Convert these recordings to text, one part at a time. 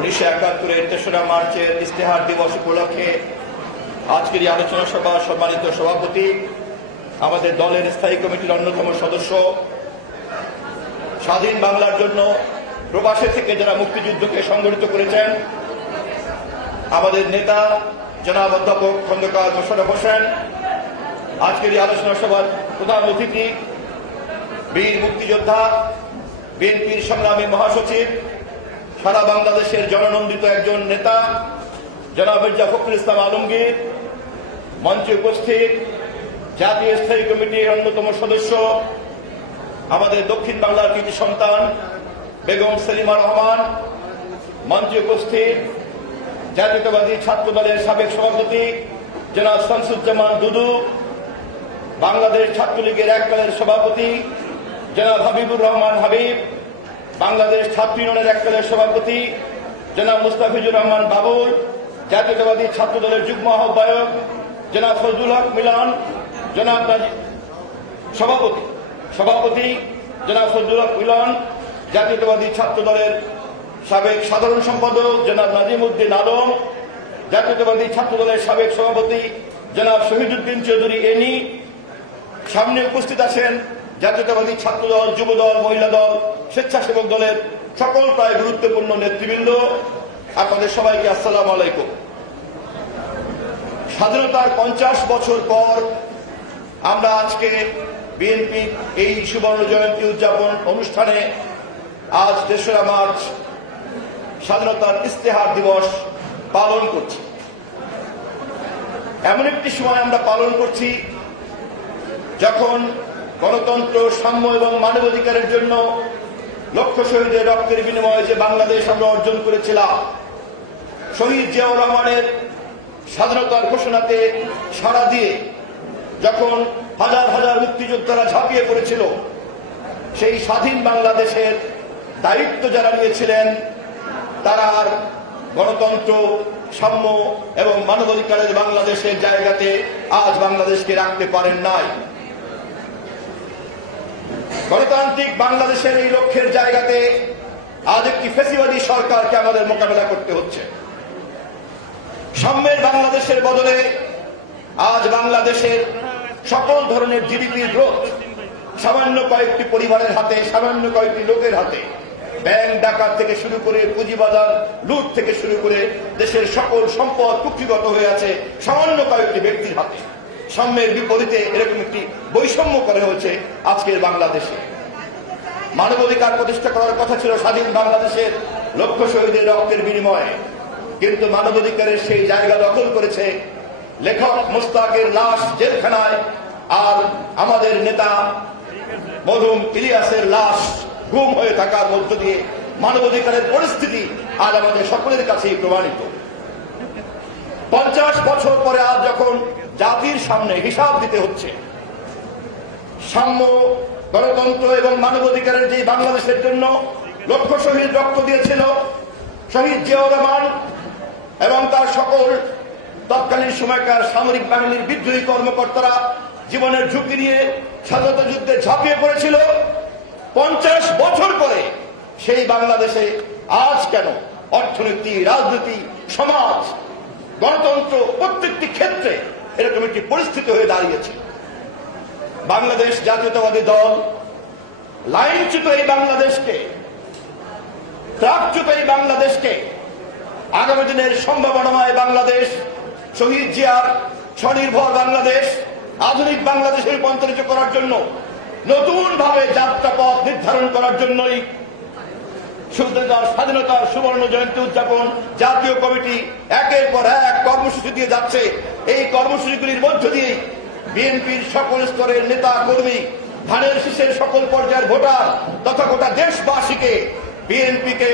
1971-এর ৩রা মার্চের ইস্তেহার দিবস উপলক্ষে আজকের এই আলোচনা সভা সম্মানিত সভাপতি, আমাদের দলের স্থায়ী কমিটির অন্যতম সদস্য, স্বাধীন বাংলার জন্য প্রবাসে থেকে যারা মুক্তিযুদ্ধকে সংগঠিত করেছেন, আমাদের নেতা জনাব অধ্যাপক খন্দকার মোশাররফ হোসেন, আজকের এই আলোচনা সভার প্রধান অতিথি বীর মুক্তিযোদ্ধা, বিএনপির সংগ্রামী মহাসচিব, সারা বাংলাদেশের জননন্দিত একজন নেতা জনাব মির্জা ফখরুল ইসলাম আলমগীর, মঞ্চে উপস্থিত জাতীয় স্থায়ী কমিটির অন্যতম সদস্য, আমাদের দক্ষিণ বাংলার কৃতি সন্তান বেগম সেলিমা রহমান, মঞ্চে উপস্থিত জাতীয়তাবাদী ছাত্র দলের সাবেক সভাপতি জনাব শামসুজ্জামান দুদু, বাংলাদেশ ছাত্রলীগের এককালের সভাপতি জনাব হাবিবুর রহমান হাবিব, বাংলাদেশ ছাত্র ইউনিয়নের এককালের সভাপতি জনাব মুস্তাফিজুর রহমান বাবুল, জাতীয়তাবাদী ছাত্র দলের যুগ্ম আহ্বায়ক জনাব ফজলুল হক মিলন, জনাব সভাপতি জনাব ফজলুল হক মিলন, জাতীয়তাবাদী ছাত্র দলের সাবেক সাধারণ সম্পাদক জনাব নাজিম উদ্দিন আলম, জাতীয়তাবাদী ছাত্র দলের সাবেক সভাপতি জনাব শহীদুদ্দিন চৌধুরী এনি, সামনে উপস্থিত আছেন জাতীয়তাবাদী ছাত্র দল, যুব দল, মহিলা দল, স্বেচ্ছাসেবক দলের সকল প্রায় গুরুত্বপূর্ণ নেতৃবৃন্দ, আপনাদের সবাইকে আসসালামু আলাইকুম। স্বাধীনতার 50 বছর পর আমরা আজকে বিএনপি এই সুবর্ণ জয়ন্তী উদযাপন অনুষ্ঠানে আজ 3রা মার্চ স্বাধীনতার ইস্তেহার দিবস পালন করছি। এমন একটি সময় আমরা পালন করছি যখন গণতন্ত্র, সাম্য এবং মানবাধিকারের জন্য লক্ষ শহীদের রক্তের বিনিময়ে যে বাংলাদেশ আমরা অর্জন করেছিলাম, শহীদ জিয়াউর রহমানের স্বাধীনতার ঘোষণাতে সাড়া দিয়ে যখন হাজার হাজার মুক্তিযোদ্ধারা ঝাঁপিয়ে পড়েছিল, সেই স্বাধীন বাংলাদেশের দায়িত্ব যারা নিয়েছিলেন তারা আর গণতন্ত্র, সাম্য এবং মানবাধিকারের বাংলাদেশের জায়গাতে আজ বাংলাদেশকে রাখতে পারেন নাই। গণতান্ত্রিক বাংলাদেশের এই লক্ষ্যের জায়গাতে আজ একটি ফ্যাসিবাদী সরকারকে আমাদের মোকাবেলা করতে হচ্ছে। সাম্যের বাংলাদেশের বদলে আজ বাংলাদেশের সকল ধরনের জিডিপির গ্রোথ সামান্য কয়েকটি পরিবারের হাতে, সামান্য কয়েকটি লোকের হাতে, ব্যাংক ডাকাত থেকে শুরু করে পুঁজিবাজার লুট থেকে শুরু করে দেশের সকল সম্পদ কুক্ষিগত হয়ে আছে সামান্য কয়েকটি ব্যক্তির হাতে। সাম্যের বিপরীতে এরকম একটি বৈষম্য করা হয়েছে আজকের বাংলাদেশে। মানবাধিকার প্রতিষ্ঠা করার কথা ছিল স্বাধীন বাংলাদেশের লক্ষ শহীদের রক্তের বিনিময়ে, কিন্তু মানবাধিকারের সেই জায়গা দখল করেছে লেখক মোস্তাকের লাশ জেলখানায়, আর আমাদের নেতা মরহুম ইলিয়াসের লাশ গুম হয়ে থাকার মধ্য দিয়ে মানবাধিকারের পরিস্থিতি আজ আমাদের সকলের কাছেই প্রমাণিত। 50 বছর পরে আজ যখন জাতির সামনে হিসাব দিতে হচ্ছে, সাম্য, গণতন্ত্র এবং মানবাধিকারের যে বাংলাদেশের জন্য লক্ষ শহীদ রক্ত দিয়েছিল শহীদ জিয়াউর রহমান এবং তার সকল তৎকালীন সময়কার সামরিক বাহিনীর বিদ্রোহী কর্মকর্তারা জীবনের ঝুঁকি নিয়ে স্বাধীনতা যুদ্ধে ঝাঁপিয়ে পড়েছিল, 50 বছর পরে সেই বাংলাদেশে আজ কেন অর্থনীতি, রাজনীতি, সমাজ, গণতন্ত্র প্রত্যেকটি ক্ষেত্রে এরকম একটি পরিস্থিতি হয়ে দাঁড়িয়েছে? বাংলাদেশ জাতীয়তাবাদী দল লাইনচ্যুত এই বাংলাদেশকে, ত্রাকচ্যুত এই বাংলাদেশকে আগামী দিনের সম্ভাবনাময় বাংলাদেশ, শহীদ জিয়ার স্বনির্ভর বাংলাদেশ, আধুনিক বাংলাদেশে রূপান্তরিত করার জন্য নতুন ভাবে যাত্রাপথ নির্ধারণ করার জন্যই স্বাধীনতার সুবর্ণ জয়ন্তী উদযাপন জাতীয় কমিটি একের পর এক কর্মসূচি দিয়ে যাচ্ছে। এই কর্মসূচিগুলির মধ্য দিয়ে বিএনপির সকল স্তরের নেতা কর্মী, ধানের শীষের সকল পর্যায়ের ভোটার তথা গোটা দেশবাসীকে বিএনপিকে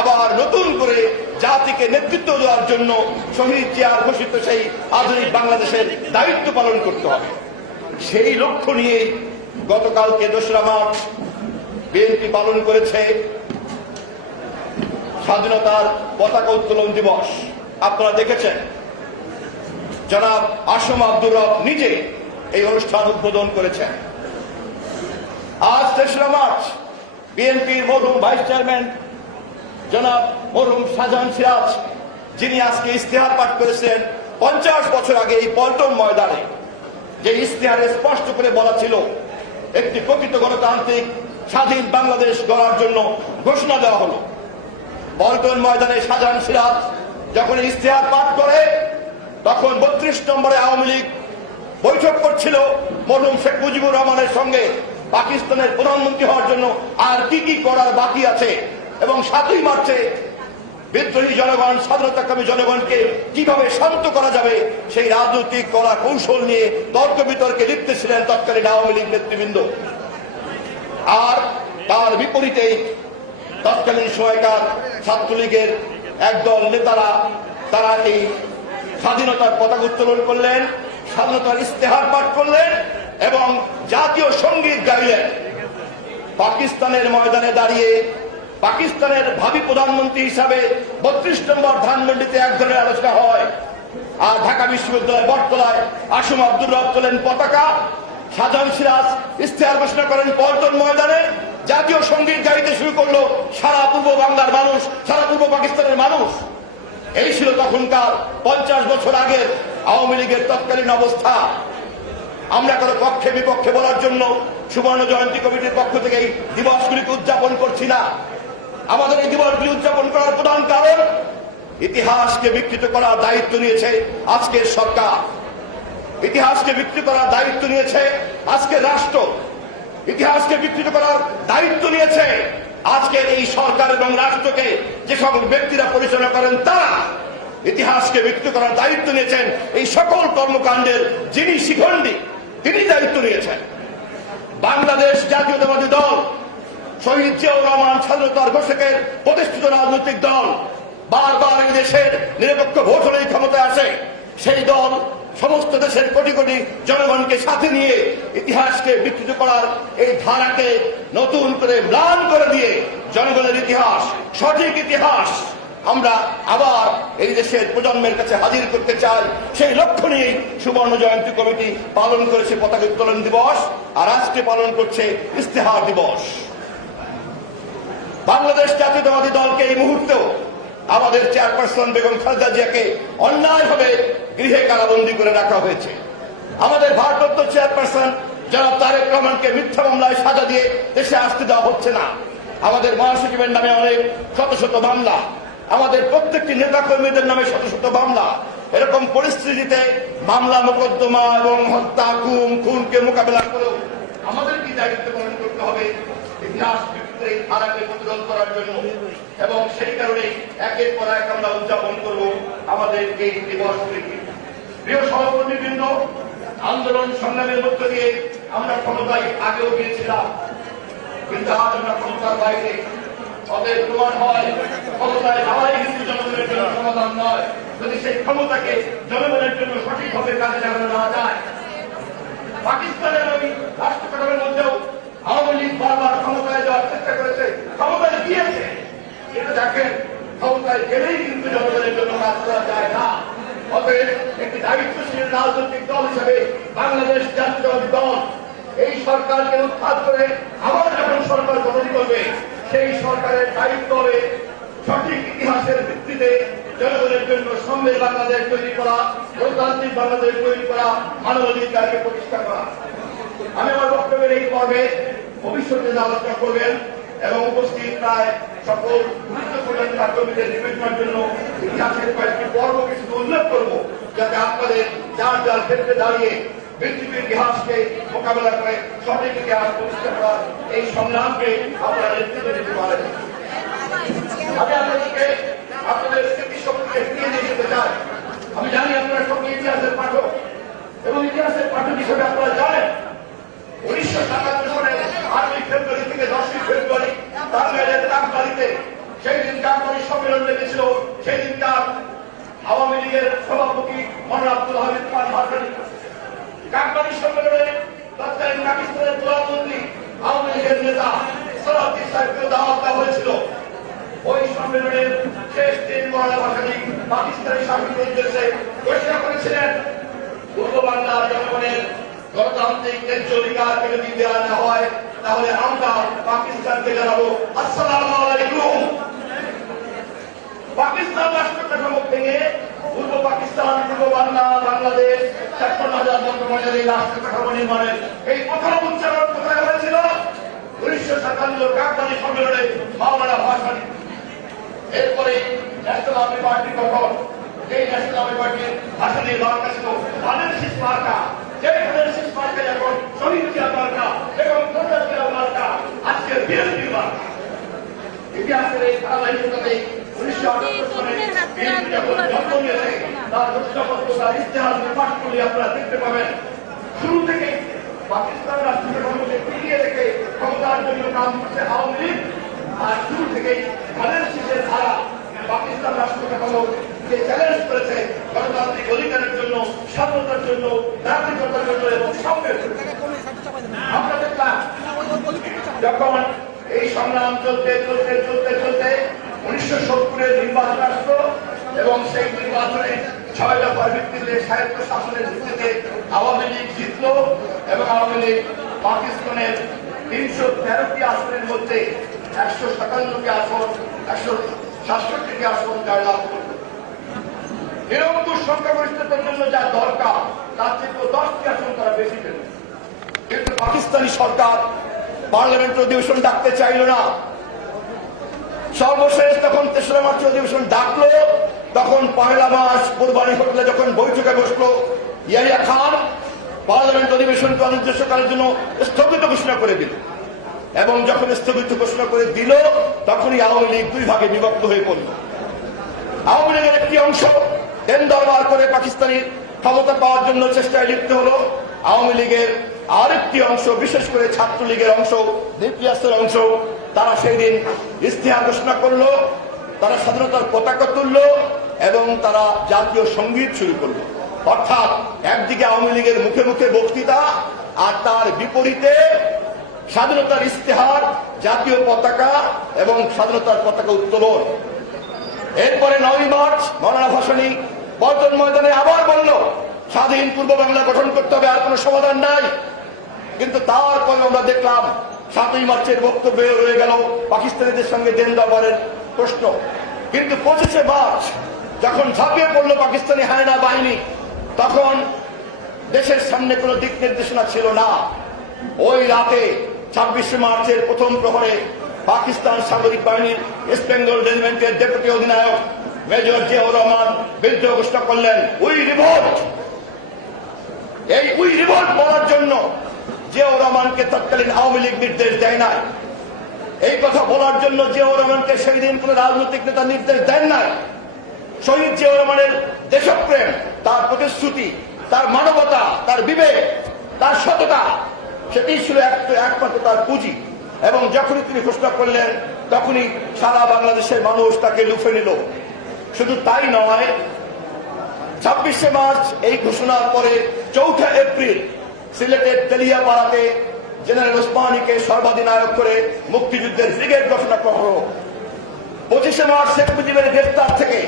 আবার নতুন করে জাতিকে নেতৃত্ব দেওয়ার জন্য শহীদ জিয়ার ঘোষিত সেই আধুনিক বাংলাদেশের দায়িত্ব পালন করতে হবে। সেই লক্ষ্য নিয়ে গতকালকে 2রা মার্চ বিএনপি পালন করেছে স্বাধীনতার পতাকা উত্তোলন দিবস। আপনারা দেখেছেন জনাব আসম আব্দুর রব নিজে এই অনুষ্ঠান উদ্বোধন করেছেন। আজ 3রা মার্চ বিএনপির মরহুম ভাইস চেয়ারম্যান জনাব মরহুম শাহজাহান সিরাজ, যিনি আজকে ইশতেহার পাঠ করেছেন 50 বছর আগে এই পল্টন ময়দানে, যে ইশতেহারে স্পষ্ট করে বলা ছিল একটি প্রকৃত গণতান্ত্রিক স্বাধীন বাংলাদেশ গড়ার জন্য ঘোষণা দেওয়া হলো। পল্টন ময়দানে শাহজাহান সিরাজ যখন ইশতেহার পাঠ করে, তখন 32 নম্বরে আওয়ামী লীগ বৈঠক করছিল মরহুম শেখ মুজিবুর রহমানের সঙ্গে পাকিস্তানের প্রধানমন্ত্রী হওয়ার জন্য আর কি কি করার বাকি আছে, এবং 7ই মার্চে বিদ্রোহী জনগণ, স্বাধীনতাকামী জনগণকে কিভাবে শান্ত করা যাবে সেই রাজনৈতিক কলা কৌশল নিয়ে তর্ক বিতর্কে লিপ্ত ছিলেন তৎকালীন আওয়ামী লীগ নেতৃবৃন্দ। আর তার বিপরীতে তৎকালীন সময়কার ছাত্রলীগের একদল নেতারা তারা এই স্বাধীনতার পতাকা উত্তোলন করলেন, স্বাধীনতার ইশতেহার পাঠ করলেন এবং জাতীয় সঙ্গীত গাইলেন। পাকিস্তানের ময়দানে দাঁড়িয়ে পাকিস্তানের ভাবী প্রধানমন্ত্রী হিসাবে 32 নম্বর ধানমন্ডিতে এক ধরনের আলোচনা হয়, আর ঢাকা বিশ্ববিদ্যালয়ের বটতলায় আসম আব্দুর রব তোলেন পতাকা, শাহজাহান সিরাজ ইশতেহার ঘোষণা করেন পল্টন ময়দানে, জাতীয় সঙ্গীত গাইতে শুরু করলো সারা পূর্ব বাংলার মানুষ, সারা পূর্ব পাকিস্তানের মানুষ। এই ছিল তখনকার 50 বছর আগের আওয়ামী লীগের তৎকালীন অবস্থা। আমরা কারো পক্ষে বিপক্ষে বলার জন্য সুবর্ণ জয়ন্তী কমিটির পক্ষ থেকে এই দিবসগুলিকে উদযাপন করছি না। আমাদের এই দিবসগুলি উদযাপন করার প্রধান কারণ, ইতিহাসকে বিকৃত করার দায়িত্ব নিয়েছে আজকের সরকার, ইতিহাসকে বিকৃত করার দায়িত্ব নিয়েছে আজকের রাষ্ট্র, ইতিহাসকে বিকৃত করার দায়িত্ব নিয়েছে আজকের এই সরকার এবং রাষ্ট্রকে যে সকল ব্যক্তিরা পরিচালনা করেন তারা। ইতিহাসকে বিকৃত করার দায়িত্ব নিয়েছেন এই সকল কর্মকাণ্ডের যিনি শিখণ্ডী, তিনি দায়িত্ব নিয়েছেন। বাংলাদেশ জাতীয়তাবাদী দল, শহীদ জিয়াউর রহমান স্বাধীনতার ঘোষকের প্রতিষ্ঠিত রাজনৈতিক দল, বারবার এই দেশের নিরপেক্ষ ভোট হলেই ক্ষমতায় আসে। সেই দল সমস্ত দেশের কোটি কোটি জনগণকে সাথে নিয়ে ইতিহাসকে বিকৃত করার এই ধারাকে নতুন করে ম্লান করে দিয়ে জনগণের ইতিহাস, সঠিক ইতিহাস আমরা আবার এই দেশের প্রজন্মের কাছে হাজির করতে চাই। সেই লক্ষ্য নিয়েই সুবর্ণ জয়ন্তী কমিটি পালন করেছে পতাকা উত্তোলন দিবস, আর আজকে পালন করছে ইশতেহার দিবস। বাংলাদেশ জাতীয়তাবাদী দলকে এই মুহূর্তেও আমাদের চেয়ারপারসন বেগম খালেদা জিয়াকে অন্যায়ভাবে গৃহে কারাবন্দী করে রাখা হয়েছে। আমাদের ভারপ্রাপ্ত চেয়ারপারসন জনাব তারেক রহমানকে মিথ্যা মামলায় সাজা দিয়ে দেশে আসতে দেওয়া হচ্ছে না। আমাদের মহাসচিবের নামে অনেক শত শত মামলা, আমাদের প্রত্যেকটি নেতা কর্মীদের নামে শত শত মামলা। এরকম পরিস্থিতিতে মামলা মোকদ্দমা এবং হত্যা, গুম, খুনকে মোকাবেলা করেও আমাদের কি দায়িত্ব পালন করতে হবে ইতিহাস এই ধারাকে প্রতিরোধ করার জন্য, এবং সেই কারণে একের পর এক আমরা উদযাপন করব আমাদের এই দিবসগুলিকে। প্রিয় সহকর্মীবৃন্দ, আন্দোলন সংগ্রামের মধ্য দিয়ে আমরা ক্ষমতায় আগেও গিয়েছিলাম, কিন্তু আজ আমরা ক্ষমতার বাইরে। অতএব প্রমাণ হয় ক্ষমতায় যাওয়াই কিন্তু জনগণের জন্য সমাধান নয়, যদি সেই ক্ষমতাকে জনগণের জন্য সঠিকভাবে কাজে লাগানো না যায়। পাকিস্তানের ওই রাষ্ট্র কাঠামোর মধ্যেও আওয়ামী লীগ বারবার ক্ষমতায় যাওয়ার চেষ্টা করেছে, ক্ষমতায় গিয়েছে, কিন্তু দেখেন ক্ষমতায় গেলেই কিন্তু জনগণের জন্য কাজ করা যায় না। অতএব একটি দায়িত্বশীল রাজনৈতিক দল হিসেবে বাংলাদেশ জাতীয়তাবাদী দল এই সরকারকে উৎখাত করে আবার যখন সরকার গঠন করবে, সেই সরকারের দায়িত্ব হবে সঠিক ইতিহাসের ভিত্তিতে জনগণের জন্য সমৃদ্ধ বাংলাদেশ তৈরি করা, গণতান্ত্রিক বাংলাদেশ তৈরি করা, মানবাধিকারকে প্রতিষ্ঠা করা। আমি আমার বক্তব্যের এই পর্বে ভবিষ্যতে আলোচনা করবেন এবং উপস্থিত প্রায় সকল গুরুত্বপূর্ণ কর্মীদের নিবেদনের জন্য ইতিহাসের কয়েকটি পর্ব কিছু উল্লেখ করব, যাতে আপনাদের যার যার ক্ষেত্রে দাঁড়িয়ে পৃথিবীর ইতিহাসকে মোকাবেলা করে সঠিক ইতিহাস প্রতিষ্ঠা করার এই সংগ্রামকে আপনারা নেতৃত্ব দিতে পারেন। আমি আপনাদের স্মৃতিশক্তিকে ফিরিয়ে নিয়ে যেতে চাই। আমি জানি আপনারা সকলে ইতিহাসের পাঠক, এবং ইতিহাসের পাঠক হিসেবে আপনারা জানেন 1957 সালের 8ই ফেব্রুয়ারি থেকে 10ই ফেব্রুয়ারি টাঙ্গাইলের কাকবাড়িতে সেই দিন কাকবাড়ি সম্মেলন লেগেছিল। সেই দিনকার আওয়ামী লীগের সভাপতি মৌলানা আব্দুল হামিদ খান ভাসানী কাকবাড়ি সম্মেলনে তৎকালীন পাকিস্তানের প্রধানমন্ত্রী আওয়ামী লীগের নেতা সলাউদ্দিন সাহেবকে দাওয়াত দেওয়া হয়েছিল। ওই সম্মেলনের শেষ দিন মৌলানা ভাসানী পাকিস্তানি শাসকের উদ্দেশ্যে ঘোষণা করেছিলেন, পূর্ব বাংলার জনগণের গণতান্ত্রিক ন্যায্য অধিকারকে যদি দেওয়া না হয়, তাহলে আমরা পাকিস্তানকে জানাবো আসসালামু আলাইকুম। পাকিস্তান রাষ্ট্র কাঠামো ভেঙে পূর্ব পাকিস্তান, পূর্ব বাংলা, বাংলাদেশ ৫৬,০০০ বর্গমাইলের এই রাষ্ট্র কাঠামো নির্মাণের এই প্রথম উচ্চারণ কোথায় হয়েছিল? ১৯৫৭ কাকরাইল সম্মেলনে মাওলানা ভাসানী। এরপরে ন্যাশনাল আর্মি পার্টি গঠন। এই ন্যাশনাল আর্মি পার্টির ভাসানীর মার্কা ছিল ধানের শীষ মার্কা। যে ধানের শীষ মার্কা এখন শহীদ জিয়া মার্কা এবং খোদা জিয়া মার্কা আজকের বিএনপির মার্কা। ইতিহাসের এই ধারাবাহিকতাতে ১৯৭৮ সালে বিএনপি যখন জন্ম নিয়েছে তার ঘোষণাপত্র, ইতিহাস পাঠ করলে আপনারা দেখতে পাবেন শুরু থেকে পাকিস্তান রাষ্ট্র কাঠামোকে টিকিয়ে রেখে ক্ষমতার জন্য কাজ করছে আওয়ামী লীগ। আর শুরু থেকেই ধানের শীষের ধারা পাকিস্তান রাষ্ট্র কাঠামোকে চ্যালেঞ্জ করেছে গণতান্ত্রিক অধিকারের জন্য, স্বাধীনতার জন্য, নাগরিকতার জন্য এবং সাম্যের জন্য। আমরা দেখলাম যখন এই সংগ্রাম চলতে ১৯৭০-এর নির্বাচন আসলো এবং সেই নির্বাচনে ৬ দফার ভিত্তিতে স্বায়ত্ত শাসনের ভিত্তিতে আওয়ামী লীগ জিতল এবং আওয়ামী লীগ পাকিস্তানের ৩১৩টি আসনের মধ্যে ১৫৭টি আসন, ১৬৭টি আসন জয়লাভ করল। নিরঙ্কুশ সংখ্যাগরিষ্ঠতার জন্য যা দরকার তার থেকে 10টি আসন তারা বেশি পেল। কিন্তু পাকিস্তানি সরকার পার্লামেন্ট অধিবেশন ডাকতে চাইল না। সর্বশেষ তখন ৩রা মার্চ অধিবেশন ডাকলো, তখন ১লা মার্চ কোরবানি হোটেলে যখন বৈঠকে বসলো ইয়াহিয়া খান পার্লামেন্ট অধিবেশনকে অনির্দিষ্টকালের জন্য স্থগিত ঘোষণা করে দিল এবং যখন স্থগিত ঘোষণা করে দিল তখনই আওয়ামী লীগ 2 ভাগে বিভক্ত হয়ে পড়ল। আওয়ামী লীগের একটি অংশ দেন দরবার করে পাকিস্তানি ক্ষমতা পাওয়ার জন্য চেষ্টায় লিপ্ত হলো। আওয়ামী লীগের আরেকটি অংশ, বিশেষ করে ছাত্রলীগের অংশ, নিউক্লিয়াসের অংশ, তারা সেই দিন ইস্তেহার ঘোষণা করলো, তারা স্বাধীনতার পতাকা তুলল এবং তারা জাতীয় সঙ্গীত শুরু করলো। অর্থাৎ একদিকে আওয়ামী লীগের মুখে মুখে বক্তৃতা আর তার বিপরীতে স্বাধীনতার ইস্তেহার, জাতীয় পতাকা এবং স্বাধীনতার পতাকা উত্তোলন। এরপরে ৯ মার্চ মাওলানা ভাসানী পল্টন ময়দানে আবার বলল স্বাধীন পূর্ব বাংলা গঠন করতে হবে, আর কোনো সমাধান নাই। কিন্তু তারপরে আমরা দেখলাম ৭ই মার্চের বক্তব্যে রয়ে গেল পাকিস্তানিদের সঙ্গে দেন দরবারের প্রশ্ন। কিন্তু ২৫শে মার্চ যখন ঝাঁপিয়ে পড়ল পাকিস্তানি হায়না বাহিনী, তখন দেশের সামনে কোনো দিক নির্দেশনা ছিল না। ওই রাতে ২৬শে মার্চের প্রথম প্রহরে পাকিস্তান সামরিক বাহিনীর ইস্ট বেঙ্গল রেজিমেন্টের ডেপুটি অধিনায়ক মেজর জিয়াউর রহমান বিদ্রোহ ঘোষণা করলেন, উই রিভোল্ট। এই উই রিভোল্ট বলার জন্য জিয়াউর রহমানকে তৎকালীন আওয়ামী লীগ নির্দেশ দেয় নাই। এই কথা বলার জন্য জিয়াউর রহমানকে সেই দিন কোন রাজনৈতিক নেতা নির্দেশ দেন নাই। শহীদ জিয়াউর রহমানের দেশপ্রেম, তার প্রতিশ্রুতি, তার মানবতা, তার বিবেক, তার সততা, সেটি ছিল একমাত্র তার পুঁজি। এবং যখনই তিনি ঘোষণা করলেন তখনই সারা বাংলাদেশের মানুষ তাকে লুফে নিল। শুধু তাই নয়, ২৬শে মার্চ এই ঘোষণার পরে ৪ঠা এপ্রিল সিলেটের তেলিয়াপাড়াতে জেনারেল ওসমানীকে সর্বাধিনায়ক করে মুক্তিযুদ্ধের ব্রিগেড ঘোষণা করা হল। ২৫শে মার্চ শেখ মুজিবের গ্রেফতার থেকে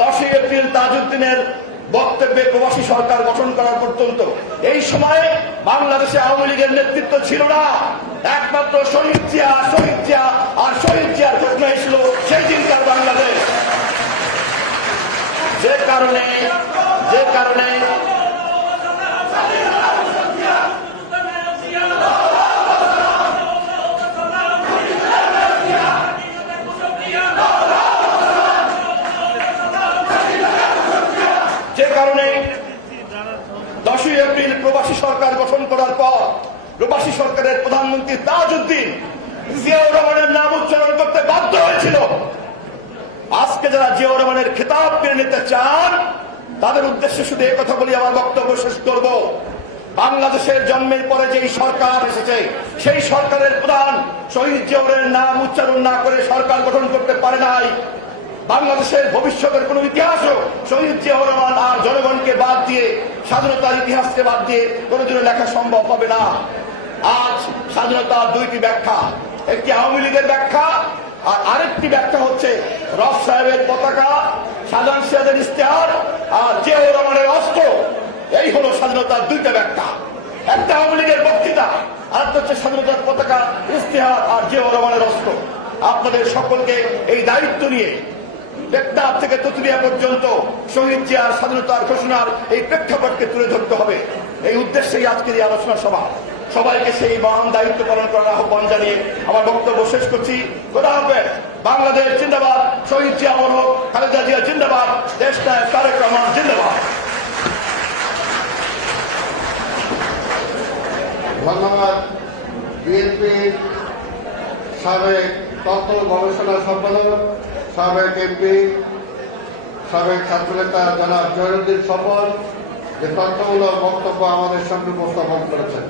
১০ই এপ্রিল তাজউদ্দিনের বক্তব্যে প্রবাসী সরকার গঠন করার পর্যন্ত এই সময়ে বাংলাদেশে আওয়ামী লীগের নেতৃত্ব ছিল না। একমাত্র শহীদ জিয়া আর শহীদ জিয়ার ঘোষণা ছিল সেই দিনকার বাংলাদেশ। যে কারণে কারণে 10ই এপ্রিল প্রবাসী সরকার গঠন করার পর প্রবাসী সরকারের প্রধানমন্ত্রী তাজউদ্দিন জিয়াউর রহমানের নাম উচ্চারণ করতে বাধ্য হয়েছিল। আজকে যারা জিয়াউর রহমানের খেতাব কেড়ে নিতে চান তাদের উদ্দেশ্যে শুধু এই কথা বলি, আমার বক্তব্য শেষ করব। বাংলাদেশের জন্মের পরে যেই সরকার এসেছে সেই সরকারের প্রধান শহীদ জিয়াউরের নাম উচ্চারণ না করে সরকার গঠন করতে পারে নাই। বাংলাদেশের ভবিষ্যতের কোন ইতিহাসও শহীদ জিয়াউর রহমান আর জনগণকে বাদ দিয়ে, স্বাধীনতার ইতিহাসকে বাদ দিয়ে কোনদিনও লেখা সম্ভব হবে না। আজ স্বাধীনতার 2টি ব্যাখ্যা, একটি আওয়ামী লীগের ব্যাখ্যা আর আরেকটি ব্যাখ্যা হচ্ছে রফ সাহেবের পতাকা, সাধারণ সিরাজের ইশতেহার আর জিয়াউর রহমানের অস্ত্র। এই হলো স্বাধীনতার 2টা ব্যাখ্যা। একটা আওয়ামী লীগের বক্তৃতা, আর একটা হচ্ছে স্বাধীনতার পতাকা, ইশতেহার আর জিয়াউর রহমানের অস্ত্র। আপনাদের সকলকে এই দায়িত্ব নিয়ে টেকনাফ থেকে তুতুলিয়া পর্যন্ত শহীদ জিয়ার স্বাধীনতার ঘোষণার এই প্রেক্ষাপটকে তুলে ধরতে হবে। এই উদ্দেশ্যেই আজকের এই আলোচনা সভা। সবাইকে সেই মহান দায়িত্ব পালন করার আহ্বান জানিয়ে আমার বক্তব্য শেষ করছি। খোদা হাফেজ। বাংলাদেশ জিন্দাবাদ, শহীদ জিয়া অমর হোক, খালেদা জিয়া জিন্দাবাদ, দেশ নায়ক তারেক রহমান জিন্দাবাদ। ধন্যবাদ। বিএনপির সাবেক তথ্য গবেষণা সম্পাদক, সাবেক এমপি, সাবেক ছাত্রনেতা জনাব জহিরুদ্দিন স্বপন যে তথ্যমূলক বক্তব্য আমাদের সামনে উপস্থাপন করেছেন।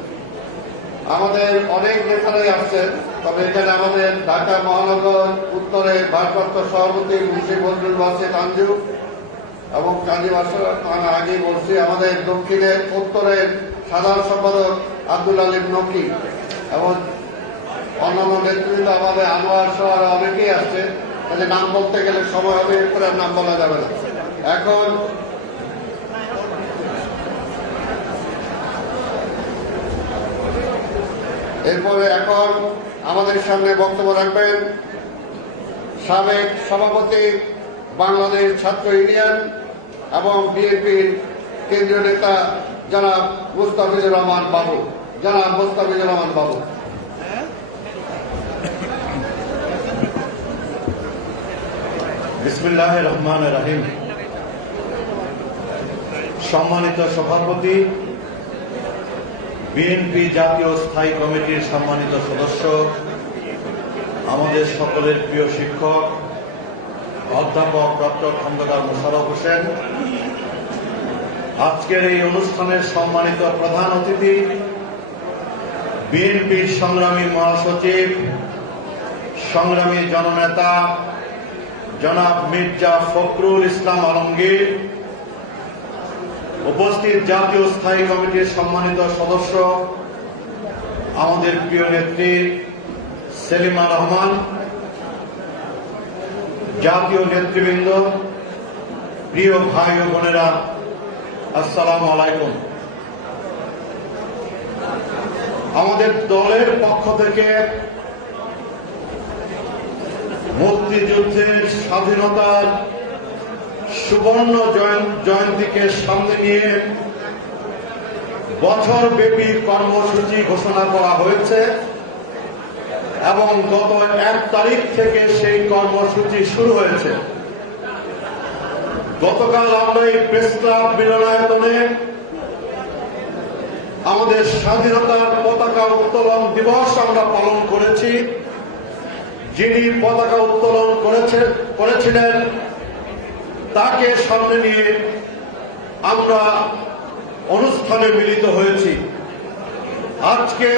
আমাদের অনেক নেতারাই আসছেন, তবে এখানে আমাদের ঢাকা মহানগর উত্তরের ভারপ্রাপ্ত সভাপতি মুন্সি বজলুল বাসির আঞ্জু এবং কাজী বাসর, আমি আগেই বলছি, আমাদের দক্ষিণের উত্তরের সাধারণ সম্পাদক আব্দুল আলিম নকি এবং অন্যান্য নেতৃত্ব আমাদের আনোয়ার সহ আরো অনেকেই আসছে। তাহলে নাম বলতে গেলে সময় হবে, এরপরে আর নাম বলা যাবে না। এখন আমাদের সামনে বক্তব্য রাখবেন সাবেক সভাপতি বাংলাদেশ ছাত্র ইউনিয়ন এবং বিএনপির কেন্দ্রীয় নেতা জনাব মুস্তাফিজুর রহমান বাবু। বিসমিল্লাহির রহমানির রহিম। সম্মানিত সভাপতি, বিএনপি জাতীয় স্থায়ী কমিটির সম্মানিত সদস্য, আমাদের সকলের প্রিয় শিক্ষক অধ্যাপক ডক্টর খন্দকার মোশাররফ হোসেন, আজকের এই অনুষ্ঠানের সম্মানিত প্রধান অতিথি বিএনপির সংগ্রামী মহাসচিব, সংগ্রামী জননেতা জনাব মির্জা ফখরুল ইসলাম আলমগীর, উপস্থিত জাতীয় স্থায়ী কমিটির সম্মানিত সদস্য, আমাদের প্রিয় নেত্রী সেলিমা রহমান, জাতীয় নেতৃবৃন্দ, প্রিয় ভাই ও বোনেরা, আসসালামু আলাইকুম। আমাদের দলের পক্ষ থেকে মুক্তিযুদ্ধের স্বাধীনতার সুবর্ণ জয়ন্তীকে সামনে নিয়ে বছরব্যাপী কর্মসূচি ঘোষণা করা হয়েছে এবং গত 1 তারিখ থেকে সেই কর্মসূচি শুরু হয়েছে। গতকাল আমরা এই প্রেস ক্লাব মিলনায়তনে আমাদের স্বাধীনতার পতাকা উত্তোলন দিবস আমরা পালন করেছি। যিনি পতাকা উত্তোলন করেছিলেন তাকে সামনে নিয়ে আমরা অনুষ্ঠানে মিলিত হয়েছি। আজকে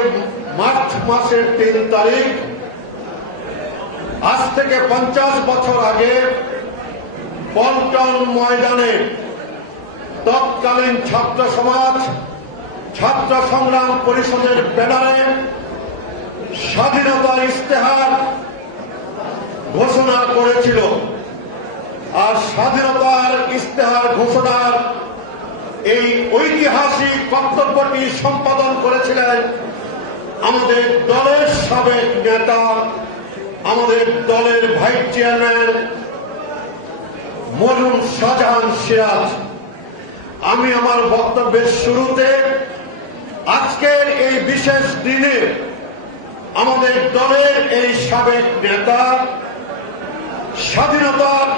মার্চ মাসের 3 তারিখ, আজ থেকে 50 বছর আগে পল্টন ময়দানে তৎকালীন ছাত্র সমাজ ছাত্র সংগ্রাম পরিষদের ব্যানারে স্বাধীনতার ইশতেহার ঘোষণা করেছিল। আর স্বাধীনতার ইশতেহার ঘোষণার এই ঐতিহাসিক কর্তব্যটি সম্পাদন করেছিলেন আমাদের দলের সাবেক নেতা, আমাদের দলের ভাইস চেয়ারম্যান মরহুম শাহজাহান সিরাজ। আমি আমার বক্তব্যের শুরুতে আজকের এই বিশেষ দিনে আমাদের দলের এই সাবেক নেতা, স্বাধীনতার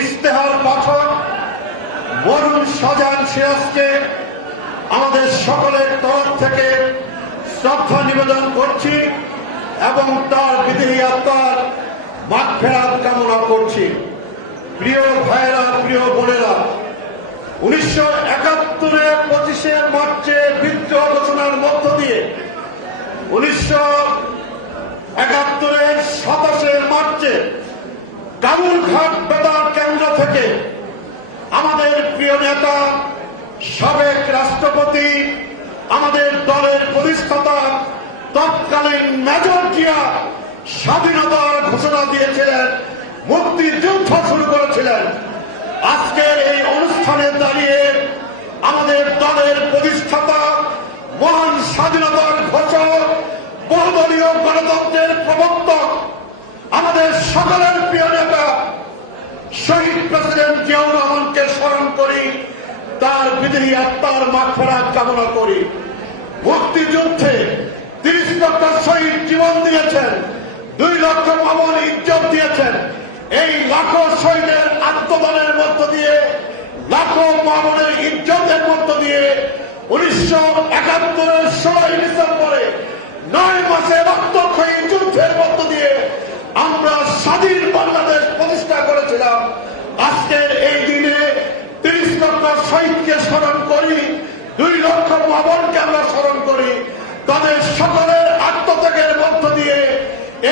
ইশতেহার পাঠক মরহুম শাহজাহান সিরাজকে আমাদের সকলের তরফ থেকে শ্রদ্ধা নিবেদন করছি এবং তার বিদেহী আত্মার মাগফিরাত কামনা করছি। প্রিয় ভাইয়েরা, প্রিয় বোনেরা, 1971-এর 25শে মার্চে বিদ্রোহ ঘোষণার মধ্য দিয়ে 1971-এর 27শে মার্চে কামুরঘাট বেতার কেন্দ্র থেকে আমাদের প্রিয় নেতা, সাবেক রাষ্ট্রপতি, আমাদের দলের প্রতিষ্ঠাতা তৎকালীন মেজর জিয়া স্বাধীনতার ঘোষণা দিয়েছিলেন, মুক্তিযুদ্ধ শুরু করেছিলেন। আজকের এই অনুষ্ঠানে দাঁড়িয়ে আমাদের দলের প্রতিষ্ঠাতা, মহান স্বাধীনতার ঘোষক, বহুদলীয় গণতন্ত্রের প্রবর্তক, আমাদের সকলের প্রিয় নেতা শহীদ প্রেসিডেন্ট জিয়াউর রহমানকে স্মরণ করি, তার বিদেহী আত্মার মাগফিরাত কামনা করি। মুক্তিযুদ্ধে ৩০ লক্ষ শহীদ জীবন দিয়েছেন, ২ লক্ষ মামুন ইজ্জত দিয়েছেন। এই লাখো শহীদের আত্মদানের মধ্য দিয়ে, লাখো মামুনের ইজ্জতের মধ্য দিয়ে 1971-এর 16 ডিসেম্বরে 9 মাসে রক্তক্ষয়ী যুদ্ধের মধ্য দিয়ে আমরা স্বাধীন বাংলাদেশ প্রতিষ্ঠা করেছিলাম। আজকের এই দিনে ৩০ লক্ষ শহীদকে স্মরণ করি, ২ লক্ষ মামুনকে আমরা স্মরণ করি। তাদের সকলের আত্মত্যাগের মধ্য দিয়ে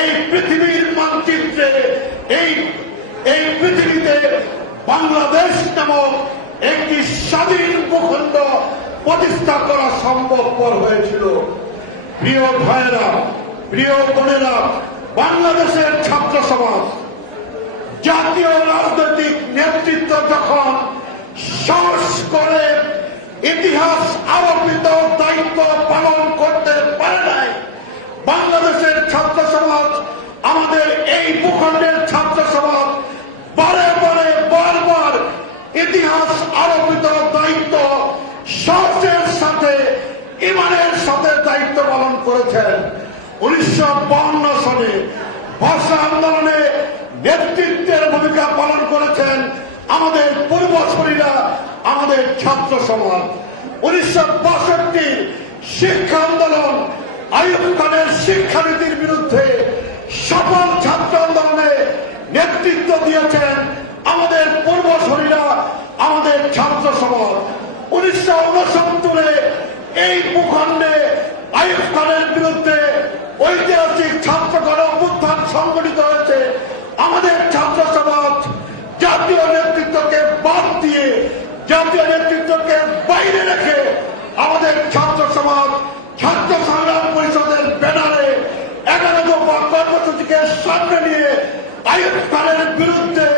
এই পৃথিবীর মানচিত্রে, এই পৃথিবীতে বাংলাদেশ নামক একটি স্বাধীন ভূখণ্ড প্রতিষ্ঠা করা সম্ভবপর হয়েছিল। প্রিয় ভাইয়েরা, প্রিয় বোনেরা, বাংলাদেশের ছাত্র সমাজ, জাতীয় রাজনৈতিক নেতৃত্ব যখন সাহস করে ইতিহাস আরোপিত দায়িত্ব পালন করতে পারে নাই, বাংলাদেশের ছাত্র সমাজ, আমাদের এই ভূখণ্ডের ছাত্র সমাজ বারবার ইতিহাস আরোপিত দায়িত্ব সাহসের সাথে, ইমানের সাথে দায়িত্ব পালন করেছেন। 1952 সালে ভাষা আন্দোলনে নেতৃত্বের ভূমিকা পালন করেছেন আমাদের পূর্বসূরীরা, আমাদের ছাত্র সমাজ। 1962 শিক্ষা আন্দোলন, আইয়ুব খানের শিক্ষানীতির বিরুদ্ধে সফল ছাত্র আন্দোলনে নেতৃত্ব দিয়েছেন আমাদের পূর্বসূরীরা, আমাদের ছাত্র সমাজ। 1969 এই ভূখণ্ডে আইয়ুব খানের বিরুদ্ধে ঐতিহাসিক ছাত্র গণ অভ্যুত্থান সংগঠিত হয়েছে। আমাদের ছাত্র সমাজ জাতীয় নেতৃত্বকে বাদ দিয়ে, জাতীয় নেতৃত্বকে বাইরে রেখে আমাদের ছাত্র সমাজ ছাত্র সংগ্রাম পরিষদের ব্যানারে 11 দফা কর্মসূচিকে সামনে নিয়ে আইয়ুব খানের বিরুদ্ধে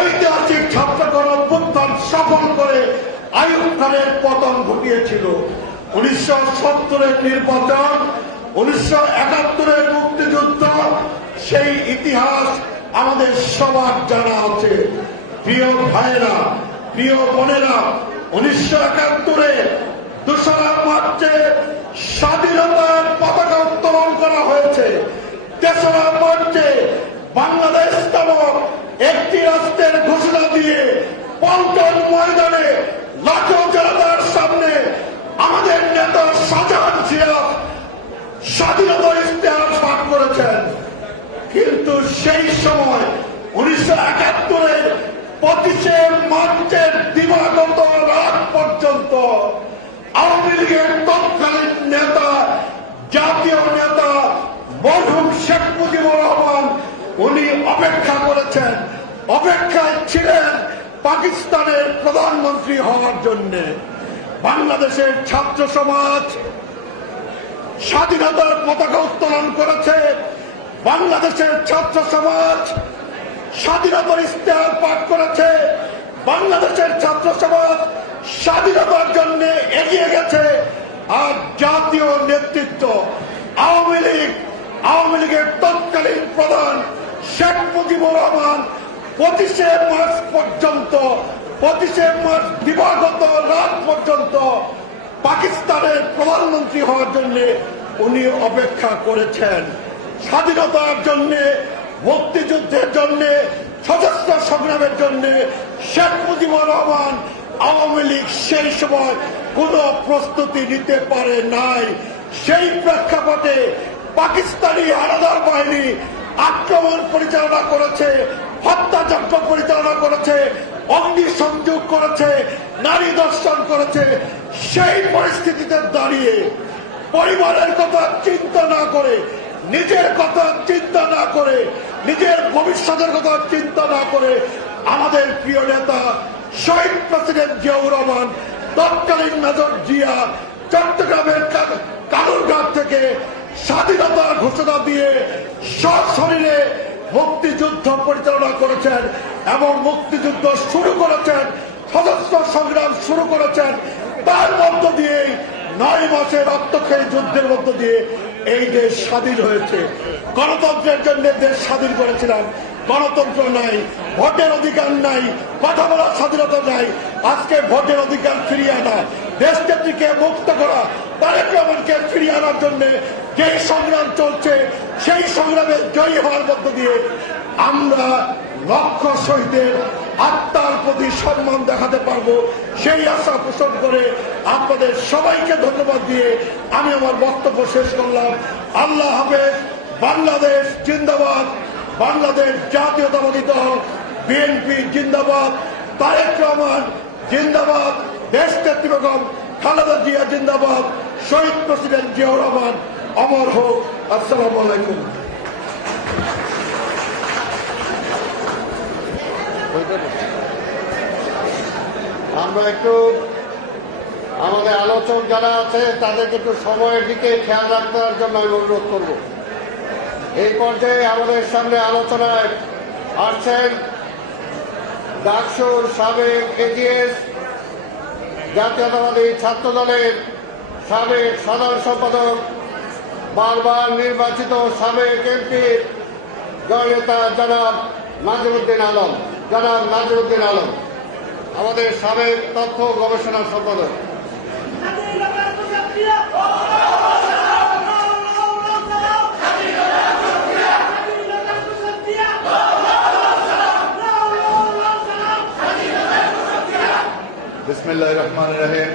ঐতিহাসিক ছাত্র গণ অভ্যুত্থান সফল করে আইয়ুব খানের পতন ঘটিয়েছিল। 1970-এর নির্বাচন, 1971-এর মুক্তিযুদ্ধ, সেই ইতিহাস আমাদের সবার জানা আছে। প্রিয় ভাইয়েরা, প্রিয় বোনেরা, 1971-এ 2রা মার্চে স্বাধীনতার পতাকা উত্তোলন করা হয়েছে। 3রা মার্চে বাংলাদেশ নামক একটি রাষ্ট্রের ঘোষণা দিয়ে পল্টন ময়দানে লাখো জনতার সামনে আমাদের নেতা শাহজাহান জিয়া স্বাধীনতার ইশতেহার পাঠ করেছেন। কিন্তু সেই সময় 1971-এর 25শে মার্চের দিবাগত রাত পর্যন্ত আওয়ামী লীগের তৎকালীন নেতা, জাতীয় নেতা মরহুম শেখ মুজিবুর রহমান, উনি অপেক্ষা করেছেন, অপেক্ষায় ছিলেন পাকিস্তানের প্রধানমন্ত্রী হওয়ার জন্য। বাংলাদেশের ছাত্র সমাজ স্বাধীনতার পতাকা উত্তোলন করেছে। বাংলাদেশের ছাত্র সমাজ স্বাধীনতার ইশতেহার পাঠ করেছে। বাংলাদেশের ছাত্র সমাজ স্বাধীনতার জন্য এগিয়ে গেছে। আর জাতীয় নেতৃত্ব, আওয়ামী লীগের তৎকালীন প্রধান শেখ মুজিবুর রহমান 25শে মার্চ পর্যন্ত, 25শে মার্চ দিবাগত রাত পর্যন্ত পাকিস্তানের প্রধানমন্ত্রী হওয়ার জন্য উনি অপেক্ষা করেছেন। স্বাধীনতার জন্য, মুক্তিযুদ্ধের জন্য, সশস্ত্র সংগ্রামের জন্য শেখ মুজিবুর রহমান, আওয়ামী লীগ সেই সময় কোনো প্রস্তুতি নিতে পারে নাই। সেই প্রেক্ষাপটে পাকিস্তানি হানাদার বাহিনী আক্রমণ পরিচালনা করেছে, হত্যাযজ্ঞ পরিচালনা করেছে, অগ্নিসংযোগ করেছে, নারী দর্শন করেছে। সেই পরিস্থিতিতে দাঁড়িয়ে পরিবারের কথা চিন্তা না করে, নিজের কথা চিন্তা না করে, নিজের ভবিষ্যতের কথা চিন্তা না করে আমাদের প্রিয় নেতা শহীদ প্রেসিডেন্ট জিয়াউর রহমান, তৎকালীন মেজর জিয়া চট্টগ্রামের কালুরঘাট থেকে স্বাধীনতার ঘোষণা দিয়ে সশরীরে মুক্তিযুদ্ধ পরিচালনা করেছেন এবং মুক্তিযুদ্ধ শুরু করেছেন, সশস্ত্র সংগ্রাম শুরু করেছেন। তার মধ্য দিয়ে 9 মাসের রক্তক্ষয়ী যুদ্ধের মধ্য দিয়ে এই দেশ স্বাধীন হয়েছে। গণতন্ত্রের জন্য দেশ স্বাধীন করেছিলাম, গণতন্ত্র নাই, ভোটের অধিকার নাই, কথা বলার স্বাধীনতা নাই। আজকে ভোটের অধিকার ফিরিয়ে আনা, দেশটাকে মুক্ত করা, তারেক রহমানকে ফিরিয়ে আনার জন্য যেই সংগ্রাম চলছে, সেই সংগ্রামে জয়ী হওয়ার মধ্য দিয়ে আমরা লক্ষ শহীদের আত্মার প্রতি সম্মান দেখাতে পারবো, সেই আশা পোষণ করে আপনাদের সবাইকে ধন্যবাদ দিয়ে আমি আমার বক্তব্য শেষ করলাম। আল্লাহ হাফেজ। বাংলাদেশ জিন্দাবাদ, বাংলাদেশ জাতীয়তাবাদী দল বিএনপি জিন্দাবাদ, তারেক রহমান জিন্দাবাদ, দেশ নেত্রী বেগম খালেদা জিয়া জিন্দাবাদ, শহীদ প্রেসিডেন্ট জিয়াউর রহমান অমর হোক। আসসালামু আলাইকুম। আমরা একটু আমাদের আলোচক যারা আছে তাদেরকে একটু সময়ের দিকে খেয়াল রাখার জন্য আমি অনুরোধ করব। এই পর্যায়ে আমাদের সামনে আলোচনায় আসছেন ডাকসুর সাবেক এজিএস, জাতীয়তাবাদী ছাত্র দলের সাবেক সাধারণ সম্পাদক, বারবার নির্বাচিত সাবেক এমপি জননেতা জনাব নাজিরউদ্দিন আলম, আমাদের সাবেক তথ্য গবেষণা সম্পাদক। বিসমিল্লাহির রহমানির রহিম।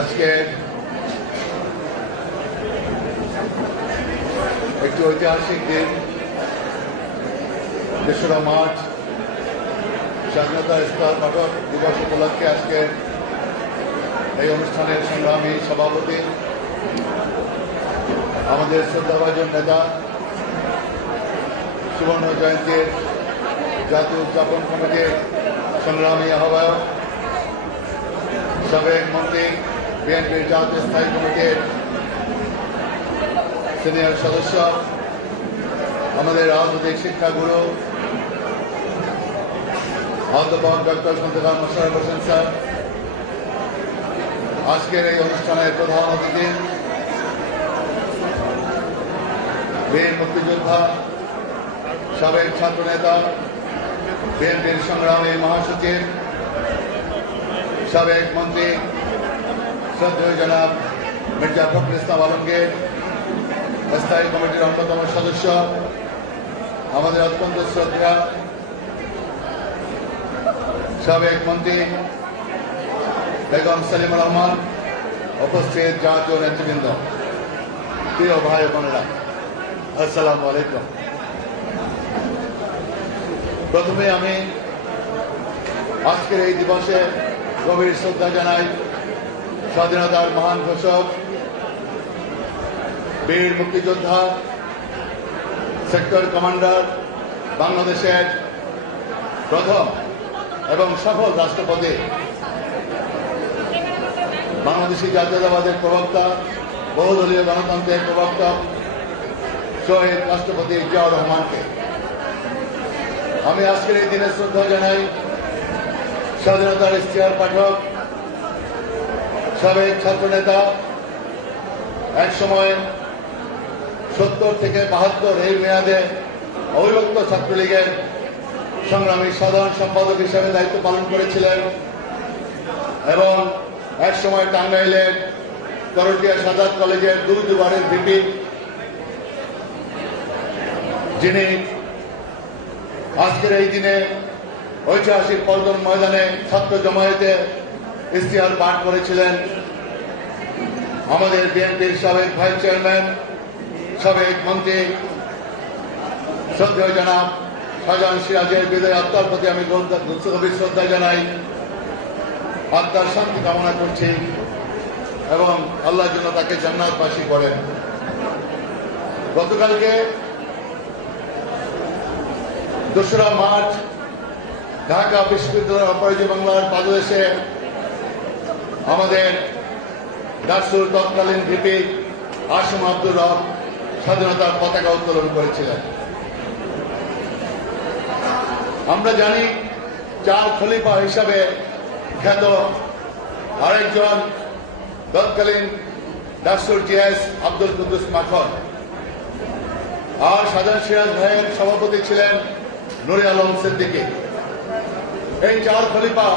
আজকে একটি ঐতিহাসিক দিন, ৩রা মার্চ স্বাধীনতা স্তর পাঠক দিবস উপলক্ষে আজকে এই অনুষ্ঠানের সংগ্রামী সভাপতি, আমাদের শ্রদ্ধাভাজন নেতা, সুবর্ণ জয়ন্তীর জাতীয় উদযাপন কমিটির সংগ্রামী আহ্বায়ক, সাবেক মন্ত্রী, বিএনপির জাতীয় স্থায়ী কমিটির সিনিয়র সদস্য, আমাদের রাজনৈতিক শিক্ষাগুরু অধ্যাপক ডক্টর খন্দকার মোশাররফ হোসেন স্যার, আজকের এই অনুষ্ঠানের প্রধান অতিথি বীর মুক্তিযোদ্ধা, সাবেক ছাত্রনেতা, বিএনপির সংগ্রামী মহাসচিব, সাবেক মন্ত্রী শ্রদ্ধেয় জনাব মির্জা ফখরুল ইসলাম আলমগীর, স্থায়ী কমিটির অন্যতম সদস্য, আমাদের অত্যন্ত শ্রদ্ধা সাবেক মন্ত্রী বেগম সালিমা রহমান, উপস্থিত জাতীয় নেতৃবৃন্দ, প্রিয় ভাই বোনেরা, আসসালামু আলাইকুম। প্রথমে আমি আজকের এই দিবসে গভীর শ্রদ্ধা জানাই স্বাধীনতার মহান ঘোষক, বীর মুক্তিযোদ্ধা, সেক্টর কমান্ডার, বাংলাদেশের প্রথম এবং সফল রাষ্ট্রপতি, বাংলাদেশী জাতীয়তাবাদের প্রবক্তা, বহুদলীয় গণতন্ত্রের প্রবক্তা শহীদ রাষ্ট্রপতি জিয়াউর রহমানকে আমি আজকের এই দিনে শ্রদ্ধা জানাই। স্বাধীনতার ইশতেহার পাঠক, সাবেক ছাত্রনেতা, একসময় 70 থেকে 72 এই মেয়াদে অবিভক্ত ছাত্রলীগের সংগ্রামী সাধারণ সম্পাদক হিসেবে দায়িত্ব পালন করেছিলেন এবং একসময় টাঙ্গাইলের করটিয়া সাজাদ কলেজের দুবারের ভিপি, যিনি আজকের এই দিনে ঐতিহাসিক পল্টন ময়দানে ছাত্র জমায়েতে ইশতেহার পাঠ করেছিলেন। আমাদের বিএনপির সাবেক ভাইস চেয়ারম্যান, সাবেক মন্ত্রী শ্রদ্ধেয় জনাব শাহজাহান সিরাজের বিদায় আত্মার প্রতি আমি গভীর শ্রদ্ধা জানাই, আত্মার শান্তি কামনা করছি এবং আল্লাহর জন্য তাকে জান্নাতবাসী করেন। গতকালকে 2রা মার্চ ঢাকা বিশ্ববিদ্যালয়ের অপরাজয় বাংলার পাদদেশে আমাদের ডাকসুর তৎকালীন ভিপি আসম আব্দুর রব স্বাধীনতার পতাকা উত্তোলন করেছিলেন। আমরা জানি 4 খলিফা হিসাবে খ্যাত আরেকজন তৎকালীন ডাকসুর জিএস আব্দুল কুদ্দুস মাখন আর শাহজাহান সিরাজ ভাইয়ের সভাপতি ছিলেন নুরে আলম সিদ্দিকী। এই 4 খলিফা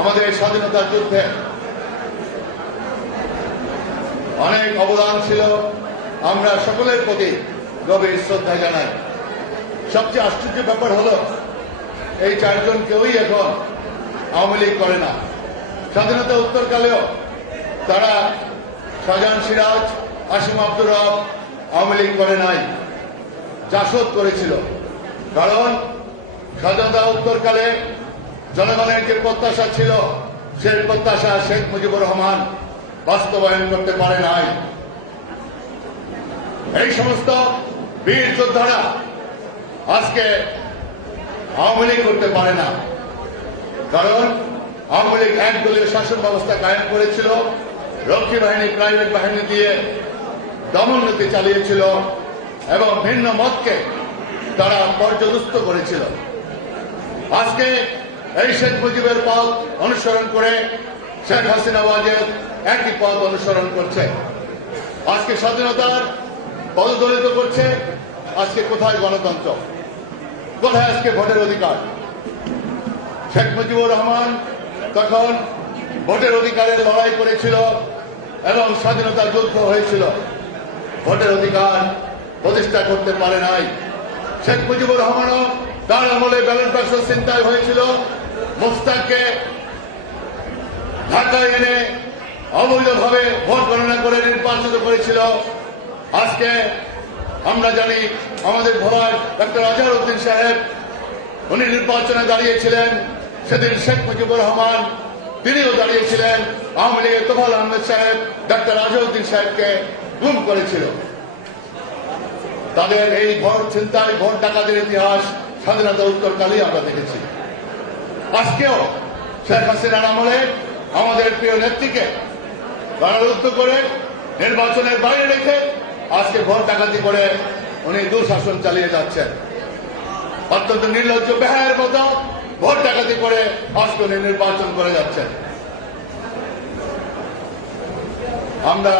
আমাদের স্বাধীনতার যুদ্ধে অনেক অবদান ছিল, আমরা সকলের প্রতি গভীর শ্রদ্ধা জানাই। সবচেয়ে আশ্চর্য ব্যাপার হলো এই 4 জন কেউই এখন আওয়ামী লীগ করে না। স্বাধীনতা উত্তরকালেও তারা শাহজাহান সিরাজ, আসিম আব্দুর রব আওয়ামী লীগ করে নাই, জাসদ করেছিল। কারণ স্বাধীনতা উত্তরকালে জনগণের যে প্রত্যাশা ছিল সেই প্রত্যাশা শেখ মুজিবুর রহমান বাস্তবায়ন করতে পারে নাই। এই সমস্ত বীর যোদ্ধারা আজকে আওয়ামী লীগ করতে পারে না, কারণ আওয়ামী লীগ একদলীয় শাসন ব্যবস্থা কায়েম করেছিল, রক্ষী বাহিনী প্রাইভেট বাহিনী দিয়ে দমন নীতি চালিয়েছিল এবং ভিন্ন মতকে তারা পর্যদস্ত করেছিল। আজকে এই শেখ মুজিবের পথ অনুসরণ করে শেখ হাসিনা ওয়াজেদ একই পথ অনুসরণ করছে। আজকে স্বাধীনতার পদদলিত করছে। আজকে কোথায় গণতন্ত্র, কোথায় আজকে ভোটের অধিকার? শেখ মুজিবুর রহমান তখন ভোটের অধিকারের লড়াই করেছিল এবং স্বাধীনতার যুদ্ধ হয়েছিল, ভোটের অধিকার প্রতিষ্ঠা করতে পারে নাই। শেখ মুজিবুর রহমানও তার আমলে ব্যালট বাক্স ছিনতাই হয়েছিল, মোস্তাককে ঢাকায় এনে অবৈধভাবে ভোট গণনা করে নির্বাচিত করেছিল। আজকে আমরা জানি আমাদের ভোলার ডক্টর আজহারউদ্দিন সাহেব, উনি নির্বাচনে দাঁড়িয়েছিলেন, সেদিন শেখ মুজিবুর রহমান তিনিও দাঁড়িয়েছিলেন। আওয়ামী লীগের তোফাল আহমেদ সাহেব ডক্টর আজহারউদ্দিন সাহেবকে গুম করেছিল। তাদের এই ভোট ছিনতাই, ভোট ডাকাতির ইতিহাস স্বাধীনতা উত্তরকালেই আমরা দেখেছি। আজকেও শেখ হাসিনার আমলে আমাদের প্রিয় নেত্রীকে কারারুদ্ধ করে নির্বাচনের বাইরে রেখে আজকে ভোট ডাকাতি করে উনি দুঃশাসন চালিয়ে যাচ্ছেন। অত্যন্ত নির্লজ্জ বেহায়ের মতো ভোট ডাকাতি করে আজকে উনি নির্বাচন করে যাচ্ছেন। আমরা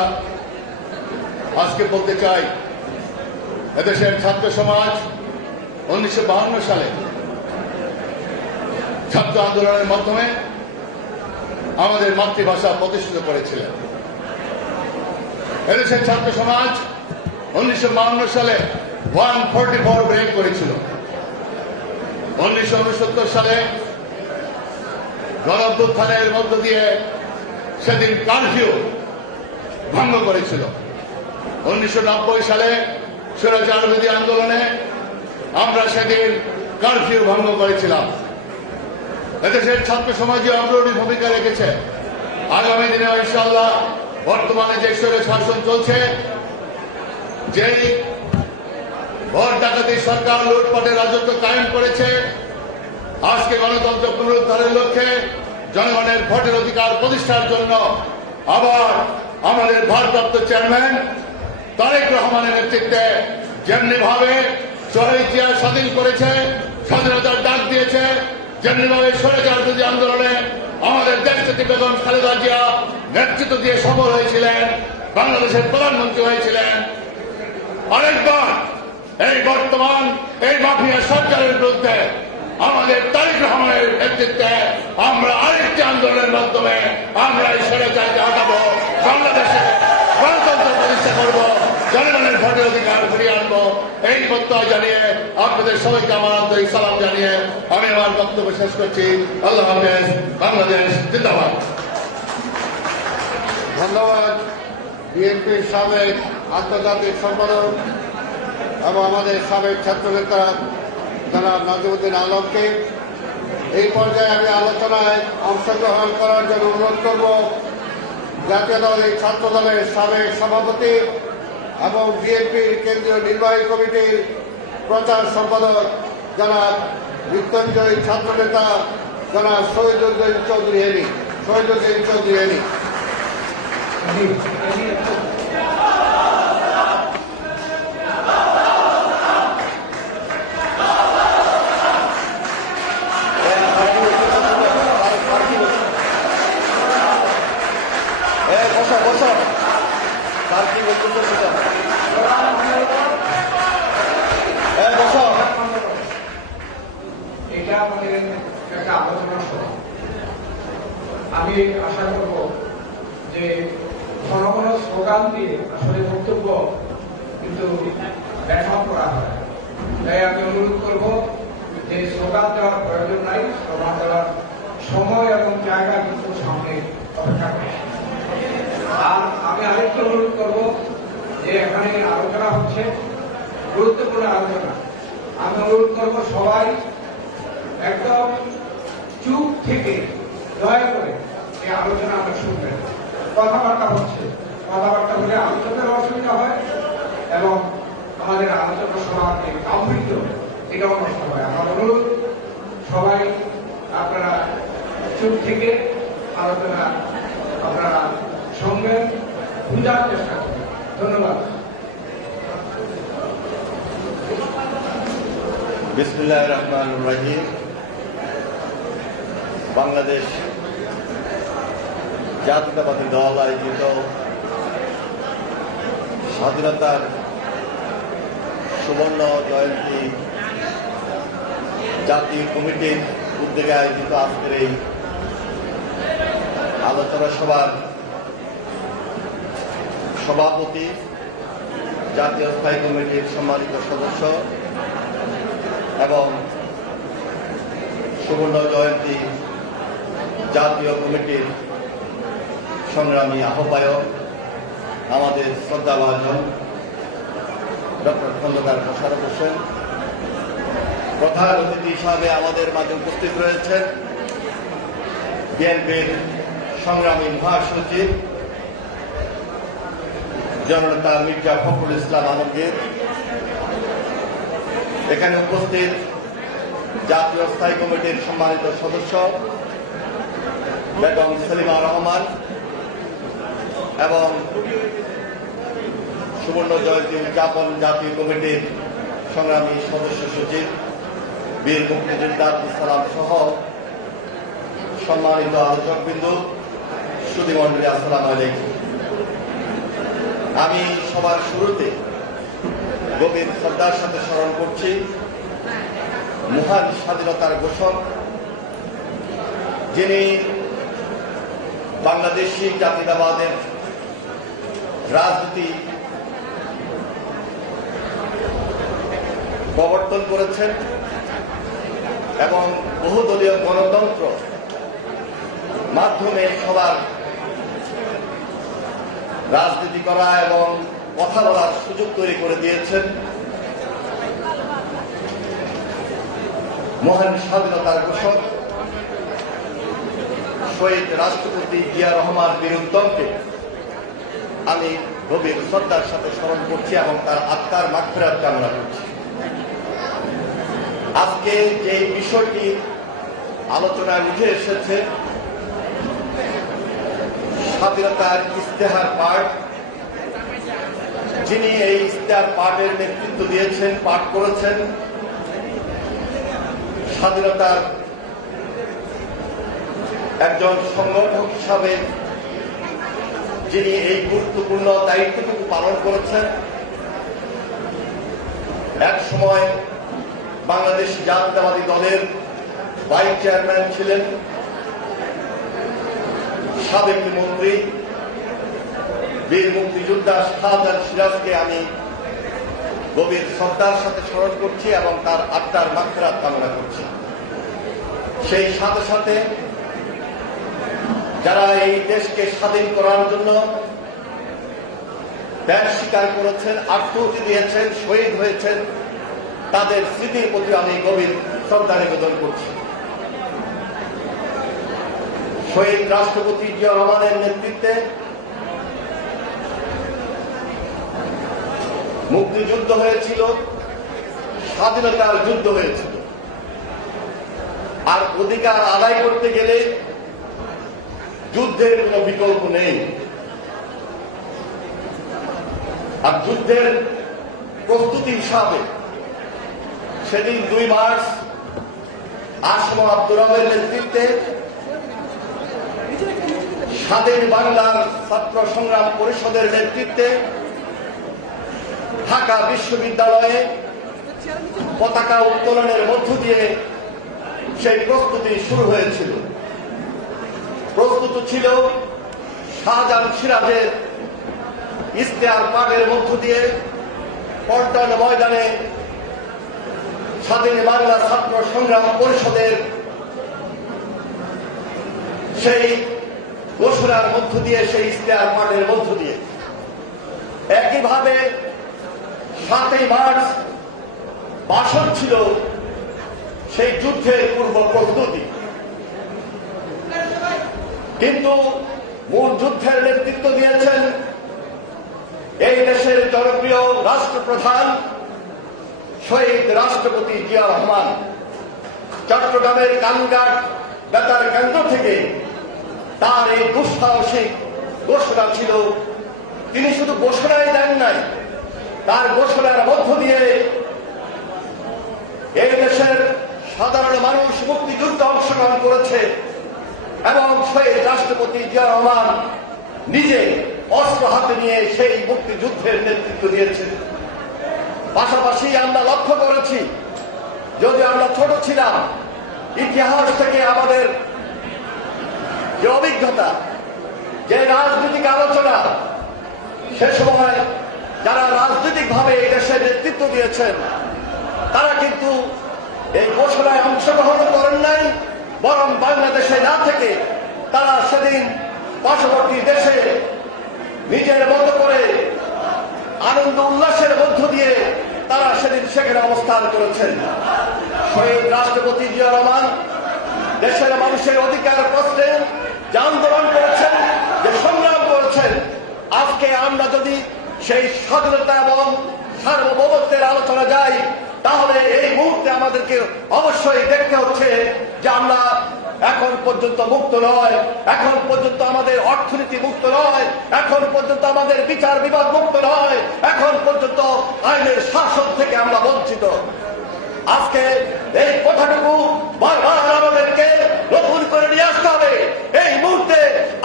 আজকে বলতে চাই, এদেশের ছাত্র সমাজ 1952 সালে ছাত্র আন্দোলনের মাধ্যমে আমাদের মাতৃভাষা প্রতিষ্ঠিত করেছিলেন। এদেশের ছাত্র সমাজ 1952 সালে 144 ব্রেক করেছিল। 1969 সালে গণঅভ্যুত্থানের মধ্য দিয়ে সেদিন কারফিউ ভঙ্গ করেছিল। 1990 সালে স্বৈরাচার বিরোধী আন্দোলনে আমরা সেদিন কারফিউ ভঙ্গ করেছিলাম। এদেশের ছাত্র সমাজে অগ্রণী ভূমিকা রেখেছে। আগামী দিনে ইনশাআল্লাহ বর্তমানে যে স্বৈর শাসন চলছে, যেই ভোট ডাকাতি সরকার লুটপাটের রাজত্ব কায়েম করেছে, আজকে গণতন্ত্র পুনরুদ্ধারের লক্ষ্যে জনগণের ভোটের অধিকার প্রতিষ্ঠার জন্য আবার আমাদের ভারপ্রাপ্ত চেয়ারম্যান তারেক রহমানের নেতৃত্বে যেমনি ভাবে শহীদ জিয়া স্বাধীন করেছে, স্বাধীনতার ডাক দিয়েছে, যেমনি ভাবে স্বৈরাচার বিরোধী আন্দোলনে আমাদের দেশনেত্রী বেগম খালেদা জিয়া নেতৃত্ব দিয়ে সফল হয়েছিলেন, বাংলাদেশের প্রধানমন্ত্রী হয়েছিলেন। আরেকবার এই বর্তমান এই মাফিয়া সরকারের বিরুদ্ধে আমাদের তারেক রহমানের নেতৃত্বে আমরা আরেকটি আন্দোলনের মাধ্যমে আমরা এই স্বৈরাচারকে হটাবো, বাংলাদেশে গণতন্ত্র প্রতিষ্ঠা করবো, জনগণের ভোটের অধিকার ফিরিয়ে আনবো। এই প্রত্যয় জানিয়ে আপনাদের সবাইকে আমার আন্তরিক সালাম জানিয়ে আমি আমার বক্তব্য শেষ করছি। আল্লাহ হাফেজ। বাংলাদেশ জিন্দাবাদ। ধন্যবাদ বিএনপির সাবেক আন্তর্জাতিক সম্পাদক এবং আমাদের সাবেক ছাত্রনেতা জনাব নাজিমুদ্দিন আলমকে। এই পর্যায়ে আমি আলোচনায় অংশগ্রহণ করার জন্য অনুরোধ করব জাতীয় দল এই ছাত্র দলের সাবেক সভাপতি এবং বিএনপির কেন্দ্রীয় নির্বাহী কমিটির প্রচার সম্পাদক জনাব মৃত্যুঞ্জয়ী ছাত্রনেতা জনাব শহীদুদ্দিন চৌধুরী এনি। বসো তার কি বলতে আমি আশা করব যে ঘন ঘন স্লোগান দিয়ে আসলে বক্তব্য কিন্তু ব্যাখ্যা করা হয়। তাই আমি অনুরোধ করব যে স্লোগান দেওয়ার প্রয়োজন নাই, স্লোগান দেওয়ার সময় এবং জায়গা কিন্তু সামনে অপেক্ষা করে। আর আমি আরেকটু অনুরোধ করব যে এখানে আলোচনা হচ্ছে, গুরুত্বপূর্ণ আলোচনা। আমি অনুরোধ করব সবাই একদম চুপ থেকে দয়া করে এই আলোচনা আমরা শুনবেন। কথাবার্তা হচ্ছে, কথাবার্তা হলে আলোচনার অসুবিধা হয় এবং আমাদের আলোচনা সভার যে গাম্ভীর্য এটাও নষ্ট হয়। আমার অনুরোধ সবাই আপনারা চুপ থেকে আলোচনা আপনারা শুনবেন, বুঝার চেষ্টা করবেন। ধন্যবাদ। বিসমিল্লাহির রহমানির রহিম। বাংলাদেশ জাতীয়তাবাদী দল আয়োজিত স্বাধীনতার সুবর্ণ জয়ন্তী জাতীয় কমিটির উদ্যোগে আয়োজিত আজকের এই আলোচনা সভার সভাপতি, জাতীয় স্থায়ী কমিটির সম্মানিত সদস্য এবং সুবর্ণ জয়ন্তী জাতীয় কমিটির সংগ্রামী আহ্বায়ক আমাদের শ্রদ্ধাভাজন ডক্টর খন্দকার মোশাররফ হোসেন, প্রধান অতিথি হিসাবে আমাদের মাঝে উপস্থিত রয়েছেন বিএনপির সংগ্রামী মহাসচিব জননেতা মির্জা ফখরুল ইসলাম আলমগীর, এখানে উপস্থিত জাতীয় স্থায়ী কমিটির সম্মানিত সদস্য বেগম সেলিমা রহমান এবং সুবর্ণ জয়ন্তী উদযাপন জাতীয় কমিটির সংগ্রামী সদস্য সচিব বীর মুক্তিযোদ্ধা আব্দুল সালাম সহ সম্মানিত আলোচকবৃন্দ, সুধীমণ্ডলী, আসসালামু আলাইকুম। আমি সবার শুরুতে গভীর শ্রদ্ধার সাথে স্মরণ করছি মহান স্বাধীনতার ঘোষক, যিনি বাংলাদেশি জাতীয়তাবাদের রাজনীতি প্রবর্তন করেছেন এবং বহুদলীয় গণতন্ত্র মাধ্যমে সবার রাজনীতি করা এবং কথা বলার সুযোগ তৈরি করে দিয়েছেন। মহান স্বাধীনতার ঘোষক শহীদ রাষ্ট্রপতি জিয়া রহমান বীর উত্তমকে আমি গভীর শ্রদ্ধার সাথে স্মরণ করছি এবং তার আত্মার মাগফিরাত কামনা করছি। আজকে যে বিষয়টি আলোচনায় উঠে এসেছে, স্বাধীনতার ইশতেহার পাঠ, যিনি এই ইশতেহার পাঠের নেতৃত্ব দিয়েছেন, পাঠ করেছেন, স্বাধীনতার একজন সংগঠক হিসাবে যিনি এই গুরুত্বপূর্ণ দায়িত্বটুকু পালন করেছেন, এক সময় বাংলাদেশ জাতীয়তাবাদী দলের ভাইস চেয়ারম্যান ছিলেন, সাবেক মন্ত্রী বীর মুক্তিযোদ্ধা শাহজাহান সিরাজকে আমি গভীর শ্রদ্ধার সাথে স্মরণ করছি এবং তার আত্মার মাগফিরাত কামনা করছি। সেই সাথে সাথে যারা এই দেশকে স্বাধীন করার জন্য ত্যাগ স্বীকার করেছেন, আত্মহতি দিয়েছেন, শহীদ হয়েছেন, তাদের স্মৃতির প্রতি আমি গভীর শ্রদ্ধা নিবেদন করছি। শহীদ রাষ্ট্রপতি জিয়া রহমানের নেতৃত্বে মুক্তিযুদ্ধ হয়েছিল, স্বাধীনতার যুদ্ধ হয়েছিল। আর অধিকার আদায় করতে গেলে যুদ্ধের কোনো বিকল্প নেই। আর যুদ্ধের প্রস্তুতি হিসাবে সেদিন 2 মার্চ আসম আব্দুর রবের নেতৃত্বে স্বাধীন বাংলার ছাত্র সংগ্রাম পরিষদের নেতৃত্বে ঢাকা বিশ্ববিদ্যালয়ে পতাকা উত্তোলনের মধ্য দিয়ে সেই প্রস্তুতি শুরু হয়েছিল। প্রস্তুত ছিল শাহজাহান সিরাজের ইশতেহার পাঠের মধ্য দিয়ে পল্টন ময়দানে স্বাধীন বাংলা ছাত্র সংগ্রাম পরিষদের সেই ঘোষণার মধ্য দিয়ে, সেই ইশতেহার পাঠের মধ্য দিয়ে একইভাবে 7ই মার্চ ভাষণ ছিল সেই যুদ্ধের পূর্ব প্রস্তুতি। কিন্তু মূল যুদ্ধের নেতৃত্ব দিয়েছেন এই দেশের জনপ্রিয় রাষ্ট্রপ্রধান শহীদ রাষ্ট্রপতি জিয়া রহমান। চট্টগ্রামের কালুঘাট বেতার কেন্দ্র থেকে তার এই দুঃসাহসিক ঘোষণা ছিল। তিনি শুধু ঘোষণাই দেন নাই, তার ঘোষণার মধ্য দিয়ে এই দেশের সাধারণ মানুষ মুক্তিযুদ্ধে অংশগ্রহণ করেছে এবং শহীদ রাষ্ট্রপতি জিয়া রহমান নিজে অস্ত্র হাতে নিয়ে সেই মুক্তিযুদ্ধের নেতৃত্ব দিয়েছেন। পাশাপাশি আমরা লক্ষ্য করেছি, যদি আমরা ছোট ছিলাম, ইতিহাস থেকে আমাদের যে অভিজ্ঞতা, যে রাজনৈতিক আলোচনা, সে সময় যারা রাজনৈতিকভাবে এই দেশের নেতৃত্ব দিয়েছেন তারা কিন্তু এই ঘোষণায় অংশগ্রহণ করেন নাই, বরং বাংলাদেশে না থেকে তারা সেদিন পার্শ্ববর্তী দেশে নিজের মতো করে আনন্দ উল্লাসের মধ্য দিয়ে তারা সেদিন সেখানে অবস্থান করেছেন। শহীদ রাষ্ট্রপতি জিয়া রহমান দেশের মানুষের অধিকার প্রশ্নে যে আন্দোলন করেছেন, যে সংগ্রাম করেছেন, আজকে আমরা যদি সেই স্বাধীনতা এবং সার্বভৌমত্বের আলোচনা যাই, তাহলে এই মুহূর্তে আমাদেরকে অবশ্যই দেখতে হচ্ছে যে আমরা এখন পর্যন্ত মুক্ত নয়, এখন পর্যন্ত আমাদের অর্থনীতি মুক্ত নয়, এখন পর্যন্ত আমাদের বিচার বিভাগ মুক্ত নয়, এখন পর্যন্ত আইনের শাসন থেকে আমরা বঞ্চিত। আজকে এই কথাটুকু বারবার আমাদেরকে নতুন করে নিয়ে আসতে হবে। এই মুহূর্তে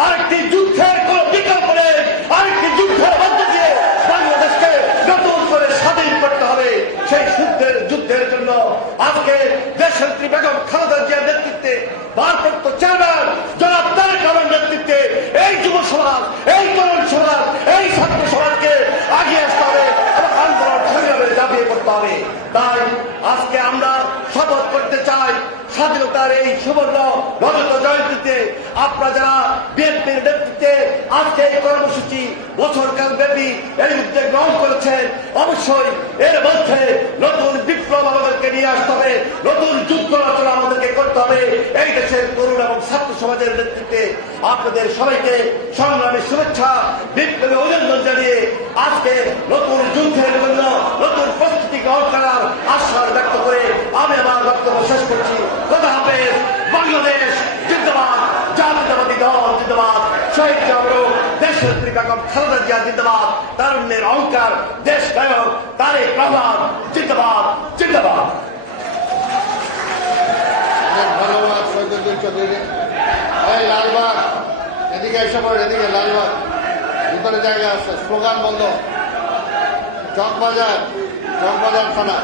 আরেকটি যুদ্ধের কোন বিকল্প নেই, আরেকটি যুদ্ধের মধ্য দিয়ে বাংলাদেশকে নতুন করে স্বাধীন করতে হবে। সেই যুদ্ধের জন্য আজকে দেশনেত্রী বেগম খালেদা জিয়ার নেতৃত্বে ভারপ্রাপ্ত চেয়ারম্যান জনাব তারেক রহমানের নেতৃত্বে এই যুব সমাজ, এই তরুণ সমাজ, এই ছাত্র সমাজকে আগিয়ে আসতে হবে এবং আন্দোলন সংগ্রামে ঝাঁপিয়ে পড়তে হবে। তাই আজকে আমরা শপথ করতে চাই, স্বাধীনতার এই সুবর্ণ রজত জয়ন্তীতে আপনারা যারা বিএনপির নেতৃত্বে আজকে এই কর্মসূচি বছরকাল ব্যাপী এই উদ্যোগ গ্রহণ করেছেন, অবশ্যই এর মধ্যে নতুন বিপ্লব আমাদেরকে নিয়ে আসতে হবে, নতুন যুদ্ধ রচনা আমাদেরকে করতে হবে। এই দেশের তরুণ এবং ছাত্র সমাজের নেতৃত্বে আপনাদের সবাইকে সংগ্রামী শুভেচ্ছা, বিপ্লবী অভিনন্দন জানিয়ে আজকে নতুন যুদ্ধের জন্য নতুন প্রস্তুতি গ্রহণ করার আশ্বাস ব্যক্ত করে আমি আমার বক্তব্য শেষ করছি। খোদা হাফেজ। বাংলাদেশ জিন্দাবাদ, জাতীয়তাবাদী দল জিন্দাবাদ, শহীদ জামরুল, দেশনেত্রী বেগম খালেদা জিয়া জিন্দাবাদ, তারুণ্যের অহংকার দেশ নায়ক তারেক রহমান জিন্দাবাদ, জিন্দাবাদ। ধন্যবাদ শহীদুদ্দিন চৌধুরী। এই লালবাগ এদিকে এসে পড়ে, এদিকে লালবাগ ভিতরে জায়গা আছে, স্লোগান বন্ধ। চকবাজার, চকবাজার থানা।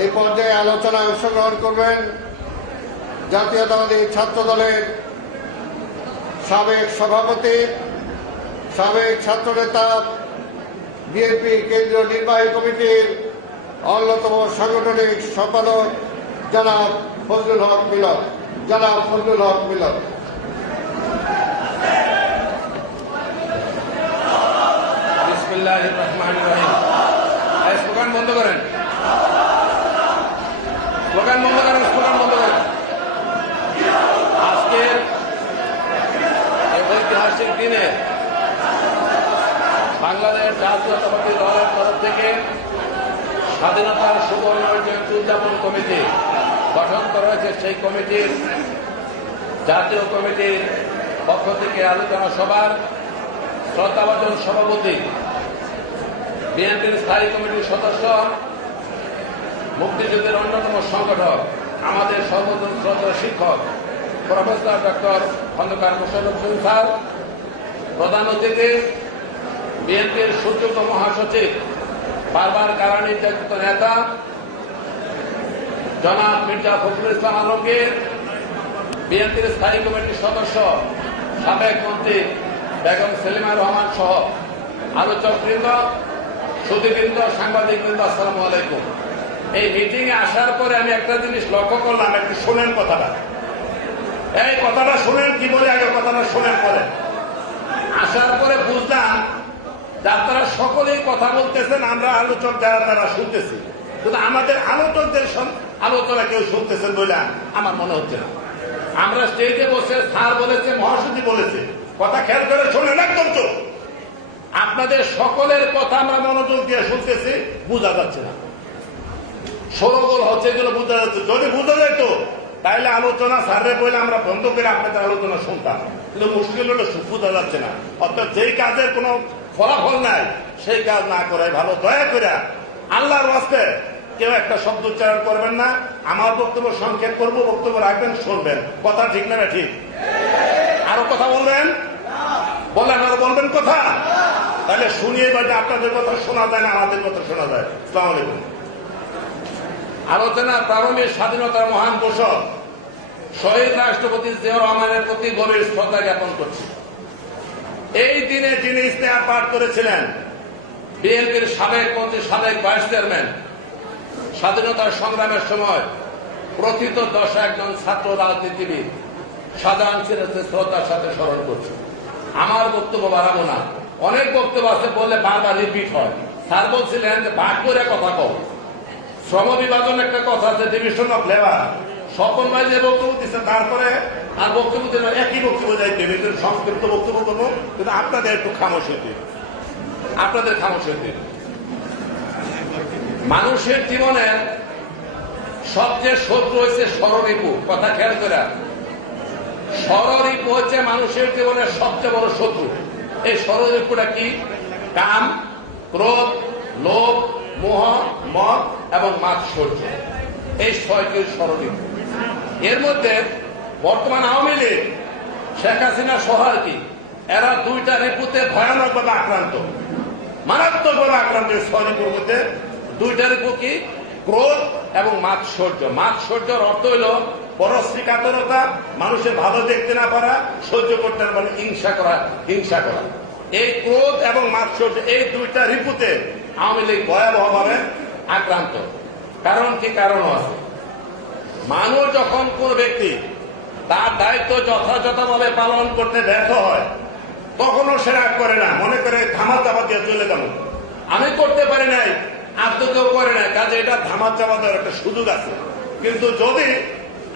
এই পর্যায়ে আলোচনায় অংশগ্রহণ করবেন জাতীয়তাবাদী ছাত্র দলের সাবেক সভাপতি, সাবেক ছাত্রনেতা, বিএনপি কেন্দ্রীয় নির্বাহী কমিটির অন্যতম সাংগঠনিক সম্পাদক জনাব ফজলুল হক মিলন। জনাব ফজলুল হক মিলন। বিসমিল্লাহির রহমানির রহিম। স্লোগান বন্ধ করেন, স্লোগান বন্ধ করেন, স্লোগান বন্ধ করেন। আজকের এই ঐতিহাসিক দিনে বাংলাদেশ জাতীয়তাবাদী দলের তরফ থেকে স্বাধীনতার সুবর্ণ জয়ন্তী উদযাপন কমিটি গঠন করা হয়েছে। সেই কমিটির জাতীয় কমিটির পক্ষ থেকে আলোচনা সভার শ্রদ্ধাভাজন সভাপতি, বিএনপির স্থায়ী কমিটির সদস্য, মুক্তিযুদ্ধের অন্যতম সংগঠক, আমাদের সর্বজন শ্রদ্ধেয় শিক্ষক professor doctor Khandakar Mosharraf Hossain sir, প্রধান অতিথি বিএনপির সুযোগ্য মহাসচিব, বারবার কারা নির্যাতিত নেতা জনাব মির্জা ফখরুল ইসলাম আলমগীর, বিএনপির স্থায়ী কমিটির সদস্য সাবেক মন্ত্রী বেগম সেলিমা রহমান সহ আলোচকবৃন্দ, সুধীবৃন্দ, সাংবাদিকবৃন্দ, আসসালামু আলাইকুম। এই মিটিং এ আসার পরে আমি একটা জিনিস লক্ষ্য করলাম, একটু শোনেন কথাটা। এই কথাটা শোনেন, কি বলে আগে কথাটা শোনেন পরে। আসার পরে বুঝলাম যে আপনারা সকলেই কথা বলতেছেন, আমরা আলোচক যারা তারা শুনতেছি, কিন্তু আমাদের আলোচকদের আলোচনা কেউ শুনতেছেন বলে আমার মনে হচ্ছে না। আমরা স্টেজে বসে স্যার বলেছে, মহাসচিব বলেছে, কথা খেয়াল করে শোনেন একদম তো। আপনাদের সকলের কথা আমরা মনোযোগ দিয়ে শুনতেছি, বোঝা যাচ্ছে না। সরগোল হচ্ছে এগুলো বোঝা যাচ্ছে। যদি বোঝা যেত তাইলে আলোচনা স্যারে বলে আমরা বন্ধ করে আপনাদের আলোচনা শুনতাম, কিন্তু মুশকিল হলো বোঝা যাচ্ছে না। অর্থাৎ যেই কাজের কোনো ফলাফল নাই সেই কাজ না করে ভালো। দয়া করে আল্লাহর ওয়াস্তে কেউ একটা শব্দ উচ্চারণ করবেন না। আমার বক্তব্য সংক্ষেপ করবো, বক্তব্য রাখবেন, শুনবেন। কথা ঠিক না ঠিক? আরো কথা বলবেন? বললেন আরো বলবেন কথা? তাহলে শুনিয়ে বাজে আপনাদের কথা শোনা যায় না, আমাদের কথা শোনা যায়। আসসালামু আলাইকুম। আলোচনা প্রারম্ভে স্বাধীনতার মহান ঘোষক শহীদ রাষ্ট্রপতি জিয়াউর রহমানের প্রতি গভীর শ্রদ্ধা জ্ঞাপন করছি। এই দিনে যিনি ইস্তেহার পাঠ করেছিলেন, বিএনপির সাবেক মন্ত্রী, সাবেক ভাইস চেয়ারম্যান, স্বাধীনতার সংগ্রামের সময় প্রথিত দশা একজন ছাত্র রাজনীতিবিদ শাহজাহান সিরাজকে শ্রদ্ধার সাথে স্মরণ করছি। আমার বক্তব্য বাড়াবো না, অনেক বক্তব্য আছে, বললে বারবার রিপিট হয়। স্যার বলছিলেন যে ভাগ করে কথা কও। শ্রম বিভাজন একটা কথা আছে, ডিভিশন অফ লেবার। স্বপন ভাই যে বক্তব্য দিচ্ছে তারপরে আর বক্তব্য দিন একই বক্তব্য যাইতে সংক্ষিপ্ত বক্তব্য করবো, কিন্তু আপনাদের একটু খামোশি দিন, আপনাদের খামোশি দিন। মানুষের জীবনের সবচেয়ে শত্রু হচ্ছে ষড়রিপু। কথা খেয়াল করে, ষড়রিপু হচ্ছে মানুষের জীবনের সবচেয়ে বড় শত্রু। এই ষড়রিপুটা কি? কাম, ক্রোধ, লোভ, মোহ, মদ এবং মাৎসর্য। এই ছয়টি ষড়রিপু। এর মধ্যে বর্তমান আওয়ামী লীগ, শেখ হাসিনা সহ আর কি, এরা দুইটা রিপুতে ভয়ানকভাবে আক্রান্ত, মারাত্মকভাবে আক্রান্ত। ছয় রিপুর মধ্যে দুইটা রিপু কি? ক্রোধ এবং মাৎসর্য। মাৎসর্যের অর্থ হইল পরশ্রীকাতরতা, মানুষের ভালো দেখতে না পারা, সহ্য করতে না পারা, হিংসা করা, হিংসা করা। এই ক্রোধ এবং মাৎসর্য, এই দুইটা রিপুতে আওয়ামী লীগ ভয়াবহভাবে আক্রান্ত। কারণ কি? কারণও আছে। মানুষ যখন কোন ব্যক্তি তার দায়িত্ব যথাযথভাবে পালন করতে ব্যর্থ হয়, তখনও সে রাগ করে না, মনে করে ধামা চাপা দিয়ে চলে যাবো, আমি করতে পারি নাই, আর তো কেউ করে নাই, কাজে এটা ধামা চাপা দেওয়ার একটা সুযোগ আছে। কিন্তু যদি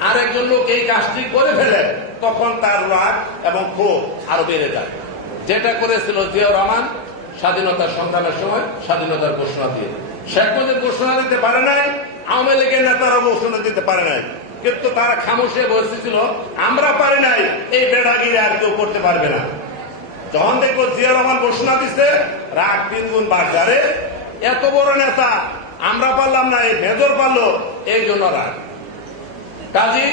আরেকজন লোক এই কাজটি করে ফেলে, তখন তার রাগ এবং ক্ষোভ আরো বেড়ে যায়। যেটা করেছিল জিয়াউর রহমান স্বাধীনতার সংগ্রামের সময়, স্বাধীনতার ঘোষণা দিয়ে। শেখ মুজিব ঘোষণা দিতে পারে নাই, আওয়ামী লীগের নেতারা ঘোষণা দিতে পারে নাই, কিন্তু তারা খামোশে বসেছিল, আমরা পারি নাই, এই বেড়াগিরি আর কেউ করতে পারবে না। যখন দেখবো জিয়া রহমান ঘোষণা দিচ্ছে, রাগ 3 গুণ বাড়ছে। এত বড় নেতা আমরা পারলাম না, এই মেজর পারলো, এই জন্য রাগ। কাজী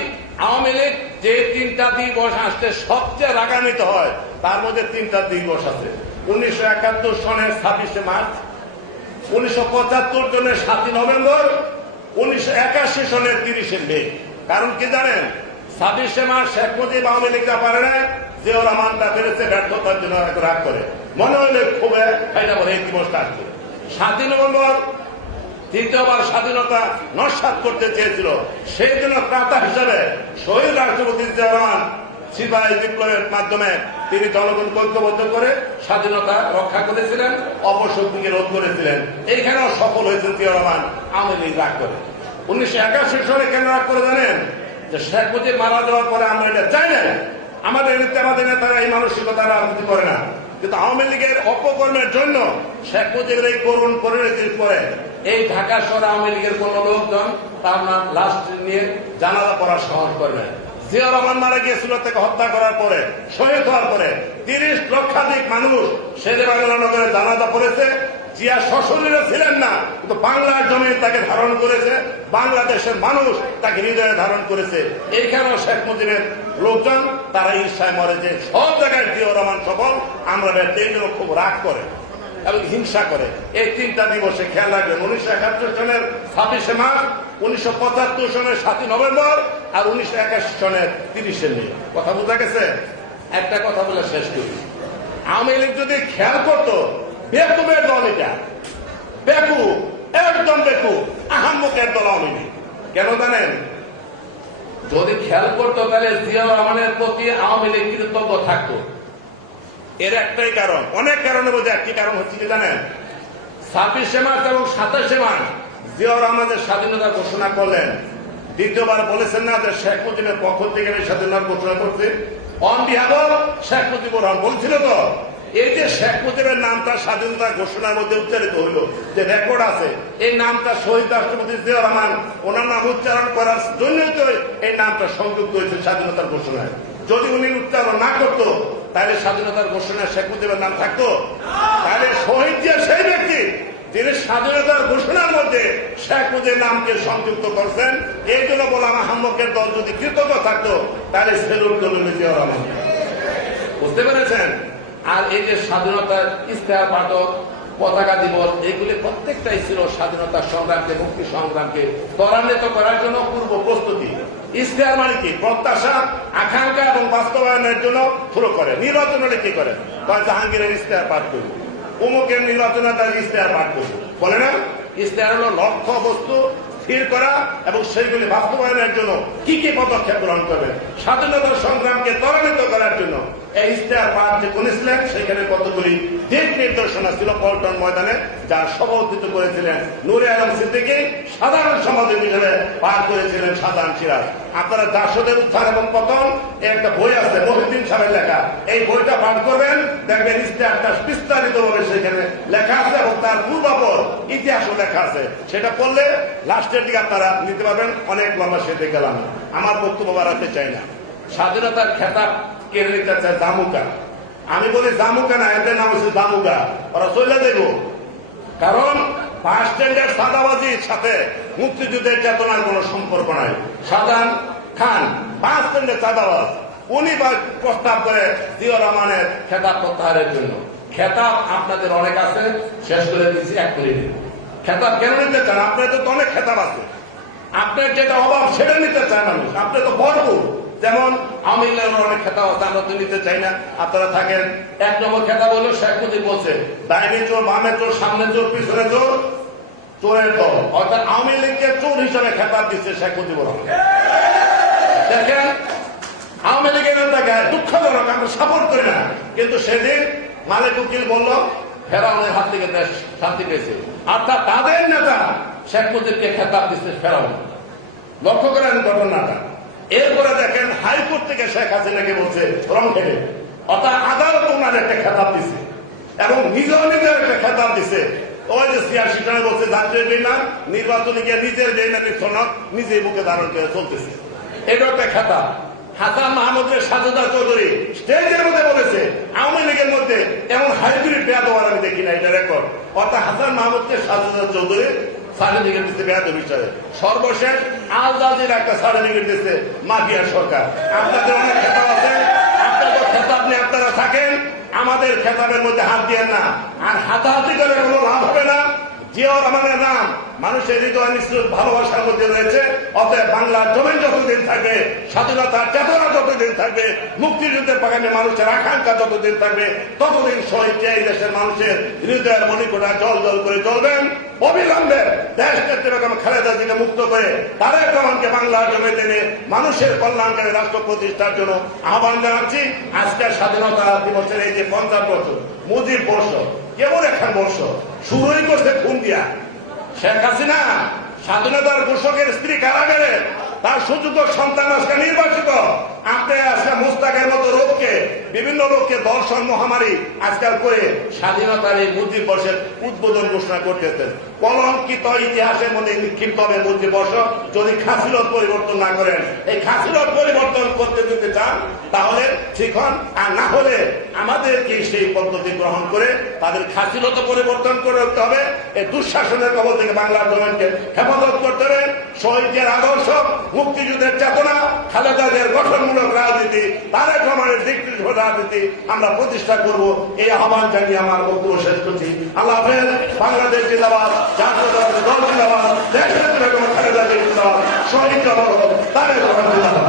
আওয়ামী লীগ যে 3টা দিবস আসতে সবচেয়ে রাগান্বিত হয়, তার মধ্যে 3টা দিবস আছে। 1971 সনের 26শে মার্চ, 1975 সনের 7ই নভেম্বর, 1981 সনের 30শে মে। কারণ কি জানেন? 26শে মার্চ শেখ মুজিব আওয়ামী লীগরা পারে না, জিয়াউর রহমানটা পেরেছে ব্যর্থতার জন্য রাগ করে, মনে হইলে খুবই এটা বলে এই দিবসটা আসছে। 7ই নভেম্বর তৃতীয়বার স্বাধীনতা নস্যাৎ করতে চেয়েছিল, সেই জন্য ত্রাতা হিসাবে শহীদ রাষ্ট্রপতি জিয়াউর রহমান সিপাহী বিপ্লবের মাধ্যমে তিনি জনগণকে ঐক্যবদ্ধ করে স্বাধীনতা রক্ষা করেছিলেন, অপশক্তিকে রোধ করেছিলেন। এইখানেও সফল হয়েছেন জিয়াউর রহমান। আওয়ামী লীগ রাগ করে 1981 সালে কেন রাগ করে জানেন? যে শেখ মুজিব মারা যাওয়ার পরে আমরা এটা চাই না, আমাদের নেতারা এই মানসিকতা রাজনীতি করে না। কিন্তু আওয়ামী লীগের অপকর্মের জন্য শেখ মুজিবের এই করুণ পরিণতির পরে এই ঢাকা শহরে আওয়ামী লীগের কোন লোকজন তার লাশ নিয়ে জানাজা পড়ার সাহস করে না। জিয়া রহমান মারা গিয়েছিল, তাকে হত্যা করার পরে, শহীদ হওয়ার পরে 30 লক্ষাধিক মানুষ শেরেবাংলা নগরে জানাজা পড়েছে। জিয়া সশরীরে ছিলেন না, কিন্তু বাংলার জমি তাকে ধারণ করেছে, বাংলাদেশের মানুষ তাকে হৃদয়ে ধারণ করেছে। এইখানেও শেখ মুজিবের লোকজন তারা ঈর্ষায় মরে যে সব জায়গায় জিয়া রহমান সফল, আমরা এই জন্য খুব রাগ করে এবং হিংসা করে। এই 3টা দিবসে খেয়াল রাখবেন। 1971 সনের 26শে মার্চ 1975 সনের 7 নভেম্বর আর 1981 সনের 30 মে। কথা বোঝা গেছে? একটা কথা বলে শেষ করি, আওয়ামী লীগ যদি খেয়াল করতো, বেকুবের দল এটা, বেকুব, একদম বেকুব, আহাম্মকের দল আওয়ামী লীগ। কেন জানেন? যদি খেয়াল করতো তাহলে জিয়াউর রহমানের প্রতি আওয়ামী লীগ কৃতজ্ঞ থাকতো। এর একটাই কারণ, অনেক কারণের মধ্যে একটি কারণ হচ্ছে কি জানেন? 26 মার্চ এবং 27 মার্চ জিয়াউর রহমানের স্বাধীনতা ঘোষণা করলেন। দ্বিতীয়বার বলেছেন না যে শেখ মুজিবের পক্ষ থেকে স্বাধীনতা ঘোষণা করছে, on behalf of Sheikh Mujibur Rahman বলছিল তো। এই যে শেখ মুজিবের নামটা স্বাধীনতা ঘোষণার মধ্যে উচ্চারিত হইল, যে রেকর্ড আছে, এই নামটা শহীদ রাষ্ট্রপতি জিয়াউর রহমান ওনার নাম উচ্চারণ করার জন্যই তো এই নামটা সংযুক্ত হয়েছে স্বাধীনতার ঘোষণায়। যদি উনি উচ্চারণ না করতো তাহলে স্বাধীনতার ঘোষণায় শেখ মুজিবের নাম থাকতো? তাহলে শহীদ যে সেই ব্যক্তি যিনি স্বাধীনতার ঘোষণার মধ্যে শেখ মুজিবের নামকে সংযুক্ত করছেন, এই জন্য বললাম আহাম্মকের দল যদি কৃতজ্ঞ থাকতো তাহলে সেলুট করলেন জিয়াউর রহমান। বুঝতে পেরেছেন? আর এই যে স্বাধীনতার ইশতেহার পাঠক, পতাকা দিবস, এগুলি প্রত্যেকটাই ছিল স্বাধীনতা সংগ্রামকে, মুক্তি সংগ্রামকে ত্বরান্বিত করার জন্য পূর্ব প্রস্তুতি। ইশতেহার মানে কি? প্রত্যাশা, আকাঙ্ক্ষা এবং বাস্তবায়নের জন্য শুরু করে। নির্বাচন হলে কি করে? জাহাঙ্গীরের ইশতেহার পাঠ করবে, অমুকের নির্বাচনে তার ইশতেহার পাঠ করবে, বলে না? ইশতেহার হলো লক্ষ্য বস্তু স্থির করা এবং সেইগুলি বাস্তবায়নের জন্য কি কি পদক্ষেপ গ্রহণ করবে স্বাধীনতার সংগ্রামকে ত্বরান্বিত করার জন্য। এই ইশতেহার পাঠ যে করেছিলেন সেখানে কতগুলি দিক নির্দেশনা ছিল পল্টন ময়দানে, যার সভাপতিত্ব করেছিলেন নূরে আলম সিদ্দিকী, সাধারণ সম্পাদক হিসেবে পাঠ করেছিলেন সাধারণ সিরাজ। আপনারা জাসদের উত্থান এবং পতন একটা বই আছে মহিউদ্দিন সাহেবের লেখা, এই বইটা পাঠ করবেন, দেখবেন ইশতেহারটা বিস্তারিত ভাবে সেখানে লেখা আছে এবং তার পূর্বাপর ইতিহাসও লেখা আছে। সেটা পড়লে লাস্টের দিকে আপনারা নিতে পারবেন। অনেক লম্বা সেতে গেলাম, আমার বক্তব্য বাড়াতে চাই না। স্বাধীনতার খেতাব কেড়ে নিতে চায় জামুকা। আমি বলি জামুকা না, এদের নাম হচ্ছে জামুকা, ওরা চলে দেব। কারণ বাস স্ট্যান্ডের সাদাবাজির সাথে মুক্তিযুদ্ধের চেতনার কোন সম্পর্ক নাই। শাহজাহান খান বাস স্ট্যান্ডের চাঁদাবাজ, উনি প্রস্তাব করে জিয়াউর রহমানের খেতাব প্রত্যাহারের জন্য। খেতাব আপনাদের অনেক আছে, শেষ করে দিচ্ছি 1 মিনিটে। খেতাব কেন নিতে চান? আপনার তো অনেক খেতাব আছে, আপনার যেটা অভাব সেটা নিতে চায় মানুষ। আপনি তো ভরপুর, যেমন আওয়ামী লীগের অনেক খেতাব আছে, আমরা তো নিতে চাই না, আপনারা থাকেন। 1 নম্বর খেতাব হলো শেখ মুজিব বলছে ডাইনে চোর, বামে চোর, সামনে চোর, পিছনে চোর, চোরের দল। অর্থাৎ আওয়ামী লীগকে চোর হিসাবে খেতাব দিচ্ছে শেখ মুজিবুর রহমান। দেখেন আওয়ামী লীগের নেতাকে দুঃখজনক, আমরা সাপোর্ট করি না, কিন্তু সেদিন মালিক উকিল বলল ফেরাউনের হাত থেকে দেশ শান্তি পেয়েছে, অর্থাৎ তাদের নেতা শেখ মুজিবকে খেতাব দিচ্ছে ফেরাউন। লক্ষ্য করেন ঘটনাটা। এরপরে দেখেন হাইকোর্ট থেকে শেখ হাসিনাকে বলছে রং খেলে, অর্থাৎ আদালত ওনার একটা খেতাব দিছে এবং নিজের একটা খেতাব দিছে। ওই যে 86 সালে বলছে জাতীয় বেইমান, নির্বাচনে গিয়ে নিজের বেইমানির সনদ নিজেই বুকে ধারণ করে চলতেছে, এটা একটা খেতাব। হাসান মাহমুদের সাজেদা চৌধুরী স্টেজের মধ্যে বলেছে আওয়ামী লীগের মধ্যে এমন হাইব্রিড বেয়াদব আমি দেখি না, এটা রেকর্ড। অর্থাৎ হাসান মাহমুদকে সাজেদা চৌধুরী সার্টিফিকেট দিচ্ছে বেয়াদব হিসাবে। সর্বশেষ আল জাজির একটা সার্টিফিকেট দিচ্ছে মাফিয়া সরকার। আপনাদের অনেক খেতাব আছে, আপনাদের খেতাব নিয়ে আপনারা থাকেন, আমাদের খেতাবের মধ্যে হাত দিয়ে না। আর হাতাহাতি করে কোনো লাভ হবে না। জিয়াউর রহমানের নাম মানুষের হৃদয় নিশ্চিত ভালোবাসার মধ্যে রয়েছে। অতএব বাংলার জমিন যতদিন থাকবে, স্বাধীনতার চেতনা যতদিন থাকবে, মুক্তিযুদ্ধের বাগানে মানুষের আকাঙ্ক্ষা যতদিন থাকবে, ততদিন শহীদ এই দেশের মানুষের হৃদয়ের মণিকোটা জল জল করে চলবেন। অবিলম্বে দেশ নেত্রী বেগম খালেদা জিয়াকে মুক্ত করে তারেক রহমানকে বাংলার জমি টেনে মানুষের কল্যাণকারী রাষ্ট্র প্রতিষ্ঠার জন্য আহ্বান জানাচ্ছি। আজকের স্বাধীনতা দিবসের এই যে 50 বছর মুজিব বর্ষ, কেমন একখান বর্ষ শুরুই করছে খুন দিয়া। শেখ হাসিনা স্বাধীনতার ঘোষকের স্ত্রী কারাগারে, তার সুযোগ্য সন্তান আজকে নির্বাচিত। আপনি আজকে মুস্তাকের মতো রোগকে, বিভিন্ন লোককে দর্শন মহামারী আজকাল করে স্বাধীনতার এই মুজিব বর্ষের উদ্বোধন ঘোষণা করতেছেন। কলঙ্কিত ইতিহাসের মধ্যে নিক্ষিপ্ত হবে মুজিব বর্ষ যদি খাসিলত পরিবর্তন না করেন। এই খাসিলত পরিবর্তন করতে যদি চান তাহলে ঠিক হন, আর না হলে আমাদেরকে সেই পদ্ধতি গ্রহণ করে তাদের খাসিলত পরিবর্তন করতে হবে। এই দুঃশাসনের কবল থেকে বাংলার জমিনকে হেফাজত করতে হবে। শহীদের আদর্শ, মুক্তিযুদ্ধের চেতনা, খালেদা জিয়ার গঠনমূলক রাজনীতি, তারেক রহমানের দিকনির্দেশ রাজনীতি আমরা প্রতিষ্ঠা করব, এই আহ্বান জানিয়ে আমার বক্তব্য শেষ করছি। আল্লাহ হাফেজ। বাংলাদেশ জিন্দাবাদ, জাতীয়তাবাদী দল জিন্দাবাদ, দেশনেত্রী বেগম খালেদা জিয়া জিন্দাবাদ, শহীদ জনগণ তারেক রহমান জিন্দাবাদ।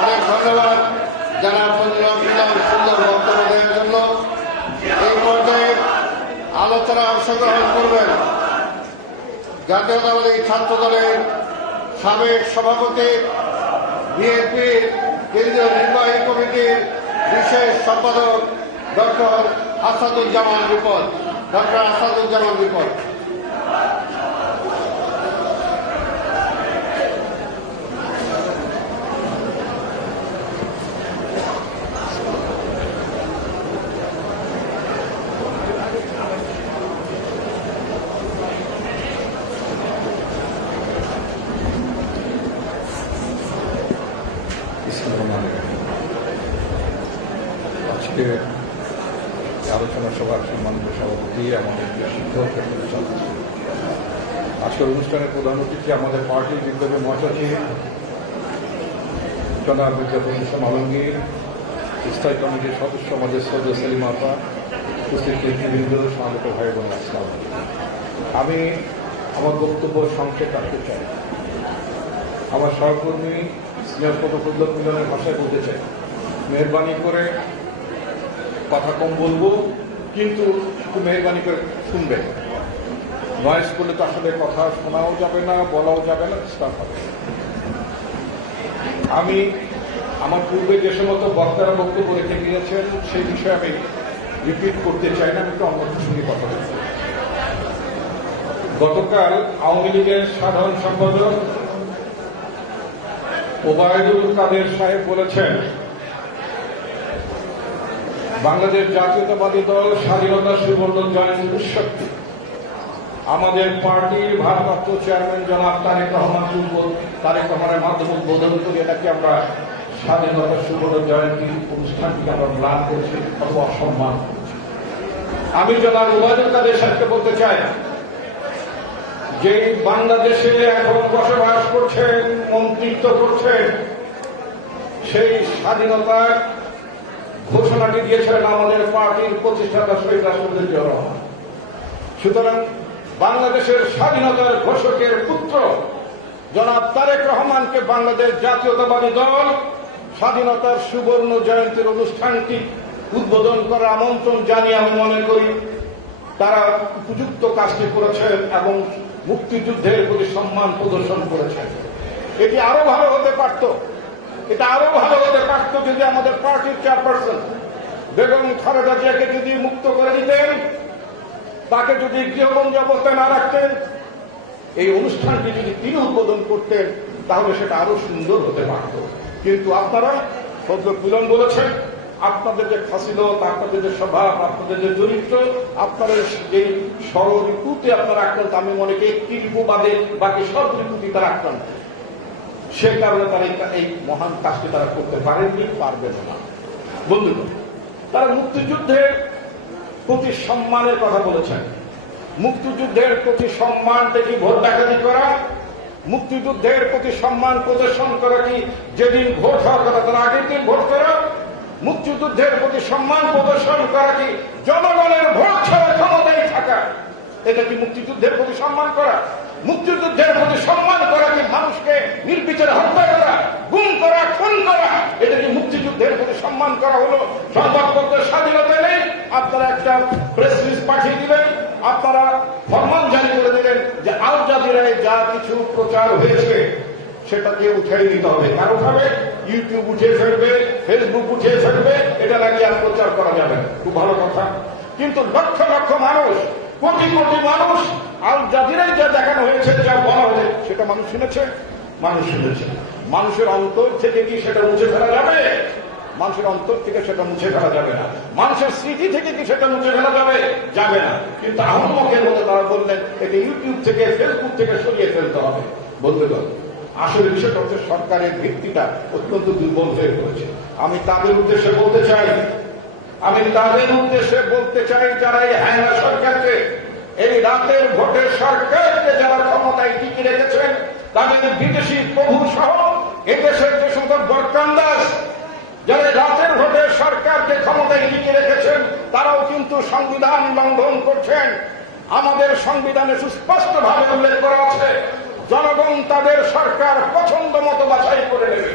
অনেক ধন্যবাদ যারা সুন্দর বক্তব্য দেওয়ার জন্য। এই পর্যায়ে আলোচনা অংশগ্রহণ করবেন জাতীয়তাবাদী ছাত্র দলের সাবেক সভাপতি, বিএনপির কেন্দ্রীয় নির্বাহী কমিটির বিশেষ সম্পাদক ডক্টর আসাদুজ্জামান রিপন। আজকে আলোচনা সভার সম্মানিত সভাপতি, আমাদের শিক্ষক আজকের অনুষ্ঠানের প্রধান অতিথি আমাদের পার্টির বিদ্রোহী মহাসচিব জনাব মির্জাফর হোসেন আলমগীর, স্থায়ী কমিটির সদস্য আমাদের সৈয়দ সেলিম আপা, উপস্থিত নেতৃবৃন্দ, সম্মানিত ভাই বোন, আসসালাম। আমি আমার বক্তব্য সংক্ষেপ রাখতে চাই। আমার সহকর্মী স্নেহপদকুল্লক মিলনের ভাষায় বলতে চাই, মেহরবানি করে কথা কম বলবো, কিন্তু একটু মেহরবানি করে শুনবেন। নয়েজ করলে তো আসলে কথা শোনাও যাবে না, বলাও যাবে না, ডিস্টার্ব হবে। আমি আমার পূর্বে যে সমস্ত বক্তারা বক্তব্য রেখে দিয়েছেন সেই বিষয়ে আমি রিপিট করতে চাই না, আমি একটু অন্য সঙ্গে কথা বলছি। গতকাল আওয়ামী লীগের সাধারণ সম্পাদক ওবায়দুল কাদের সাহেব বলেছেন, বাংলাদেশ জাতীয়তাবাদী দল স্বাধীনতা সুবর্ণ জয়ন্তী উৎসবটি আমাদের পার্টির ভারপ্রাপ্ত চেয়ারম্যান জনাব তারেক রহমানের মাধ্যমে উদ্বোধন করে এটাকে আমরা স্বাধীনতা সুবর্ণ জয়ন্তী অনুষ্ঠানটিকে আমরা ম্লান করছি অথবা অসম্মান করছি। আমি জনাব ওবায়দুল কাদের সাহেবকে বলতে চাই, যে বাংলাদেশে এখন বসবাস করছেন, মন্ত্রিত্ব করছেন, সেই স্বাধীনতার ঘোষণাটি দিয়েছিলেন আমাদের পার্টির প্রতিষ্ঠাতা শহীদ রাষ্ট্রপতি জিয়াউর রহমান। সুতরাং বাংলাদেশের স্বাধীনতার ঘোষকের পুত্র জনাব তারেক রহমানকে বাংলাদেশ জাতীয়তাবাদী দল স্বাধীনতার সুবর্ণ জয়ন্তীর অনুষ্ঠানটি উদ্বোধন করার আমন্ত্রণ জানিয়ে আমি মনে করি তারা উপযুক্ত কাজটি করেছেন এবং মুক্তিযুদ্ধের প্রতি সম্মান প্রদর্শন করেছেন। এটি আরো ভালো হতে পারত, যদি আমাদের পার্টির চেয়ারপারসন বেগম খালেদা জিয়াকে যদি মুক্ত করে দিতেন, তাকে যদি গৃহবন্দী অবস্থায় না রাখতেন, এই অনুষ্ঠানটি যদি তিনি উদ্বোধন করতেন, তাহলে সেটা আরো সুন্দর হতে পারত। কিন্তু আপনারা ফজলুল মিলন বলেছেন, আপনাদের যে খাসিলত, আপনাদের যে স্বভাব, আপনাদের যে চরিত্র, আপনাদের যে ষড়ঋতুতে আপনারা আক্রান্ত, আমি মনে করি একটি ঋতু বাদে বাকি সব ঋতুতে তারা আক্রান্ত। সে কারণে তারা এই মহান কাজটি তারা করতে পারেননি, পারবেন না। বন্ধুগণ, তারা মুক্তিযুদ্ধের প্রতি সম্মানের কথা বলেছেন। মুক্তিযুদ্ধের প্রতি সম্মান থেকে ভোট ডাকাতি করা, মুক্তিযুদ্ধের প্রতি সম্মান প্রদর্শন করা কি যেদিন ভোট হওয়ার কথা তার আগের দিন ভোট করা? মুক্তিযুদ্ধের প্রতি সম্মান প্রদর্শন করা কি জনগণের ভোট ছাড়া ক্ষমতায় থাকা? এটা কি মুক্তিযুদ্ধের প্রতি সম্মান করা? মুক্তিযুদ্ধের প্রতি সম্মান করা কি মানুষকে নির্বিচারে হত্যা করা, গুম করা, খুন করা? এটা কি মুক্তিযুদ্ধের প্রতি সম্মান করা হলো? সংবাদপত্রের স্বাধীনতা নেই, আপনারা একটা প্রেস রিলিজ পাঠিয়ে দিবেন, আপনারা ফরমান জারি করে দিলেন যে আল জাজিরায় যা কিছু প্রচার হয়েছে সেটাকে উঠিয়ে দিতে হবে। কার উঠাবে? ইউটিউব উঠিয়ে ফেলবে, ফেসবুক উঠিয়ে ফেলবে, এটা নাকি আর প্রচার করা যাবে না। খুব ভালো কথা, কিন্তু লক্ষ লক্ষ মানুষ, কোটি কোটি মানুষ আল জাজিরায় যা দেখানো হয়েছে, যা বলা হয়েছে, সেটা মানুষ শুনেছে? মানুষ শুনেছে। মানুষের অন্তর থেকে কি সেটা মুছে ফেলা যাবে? মানুষের অন্তর থেকে সেটা মুছে ফেলা যাবে না। মানুষের স্মৃতি থেকে কি সেটা মুছে ফেলা যাবে? যাবে না। কিন্তু আহম্মকের মতো তারা বললেন এটা ইউটিউব থেকে, ফেসবুক থেকে সরিয়ে ফেলতে হবে। বন্ধুগণ, আসলে বিষয়টা হচ্ছে সরকারের ভিত্তিটা অত্যন্ত দুর্বল হয়ে পড়েছে। আমি তাদের উদ্দেশ্যে বলতে চাই যারা এই হায়না সরকারকে রাতের ভোটে সরকারকে যারা ক্ষমতায় টিকে রেখেছেন, তাদের বিদেশি প্রভু সহ এদেশের যে সমস্ত বরকান্দাজ যারা রাতের ভোটে সরকারকে ক্ষমতায় টিকে রেখেছেন, তারাও কিন্তু সংবিধান লঙ্ঘন করছেন। আমাদের সংবিধানে সুস্পষ্টভাবে উল্লেখ করা আছে, জনগণ তাদের সরকার পছন্দ মতো বাছাই করে নেবে।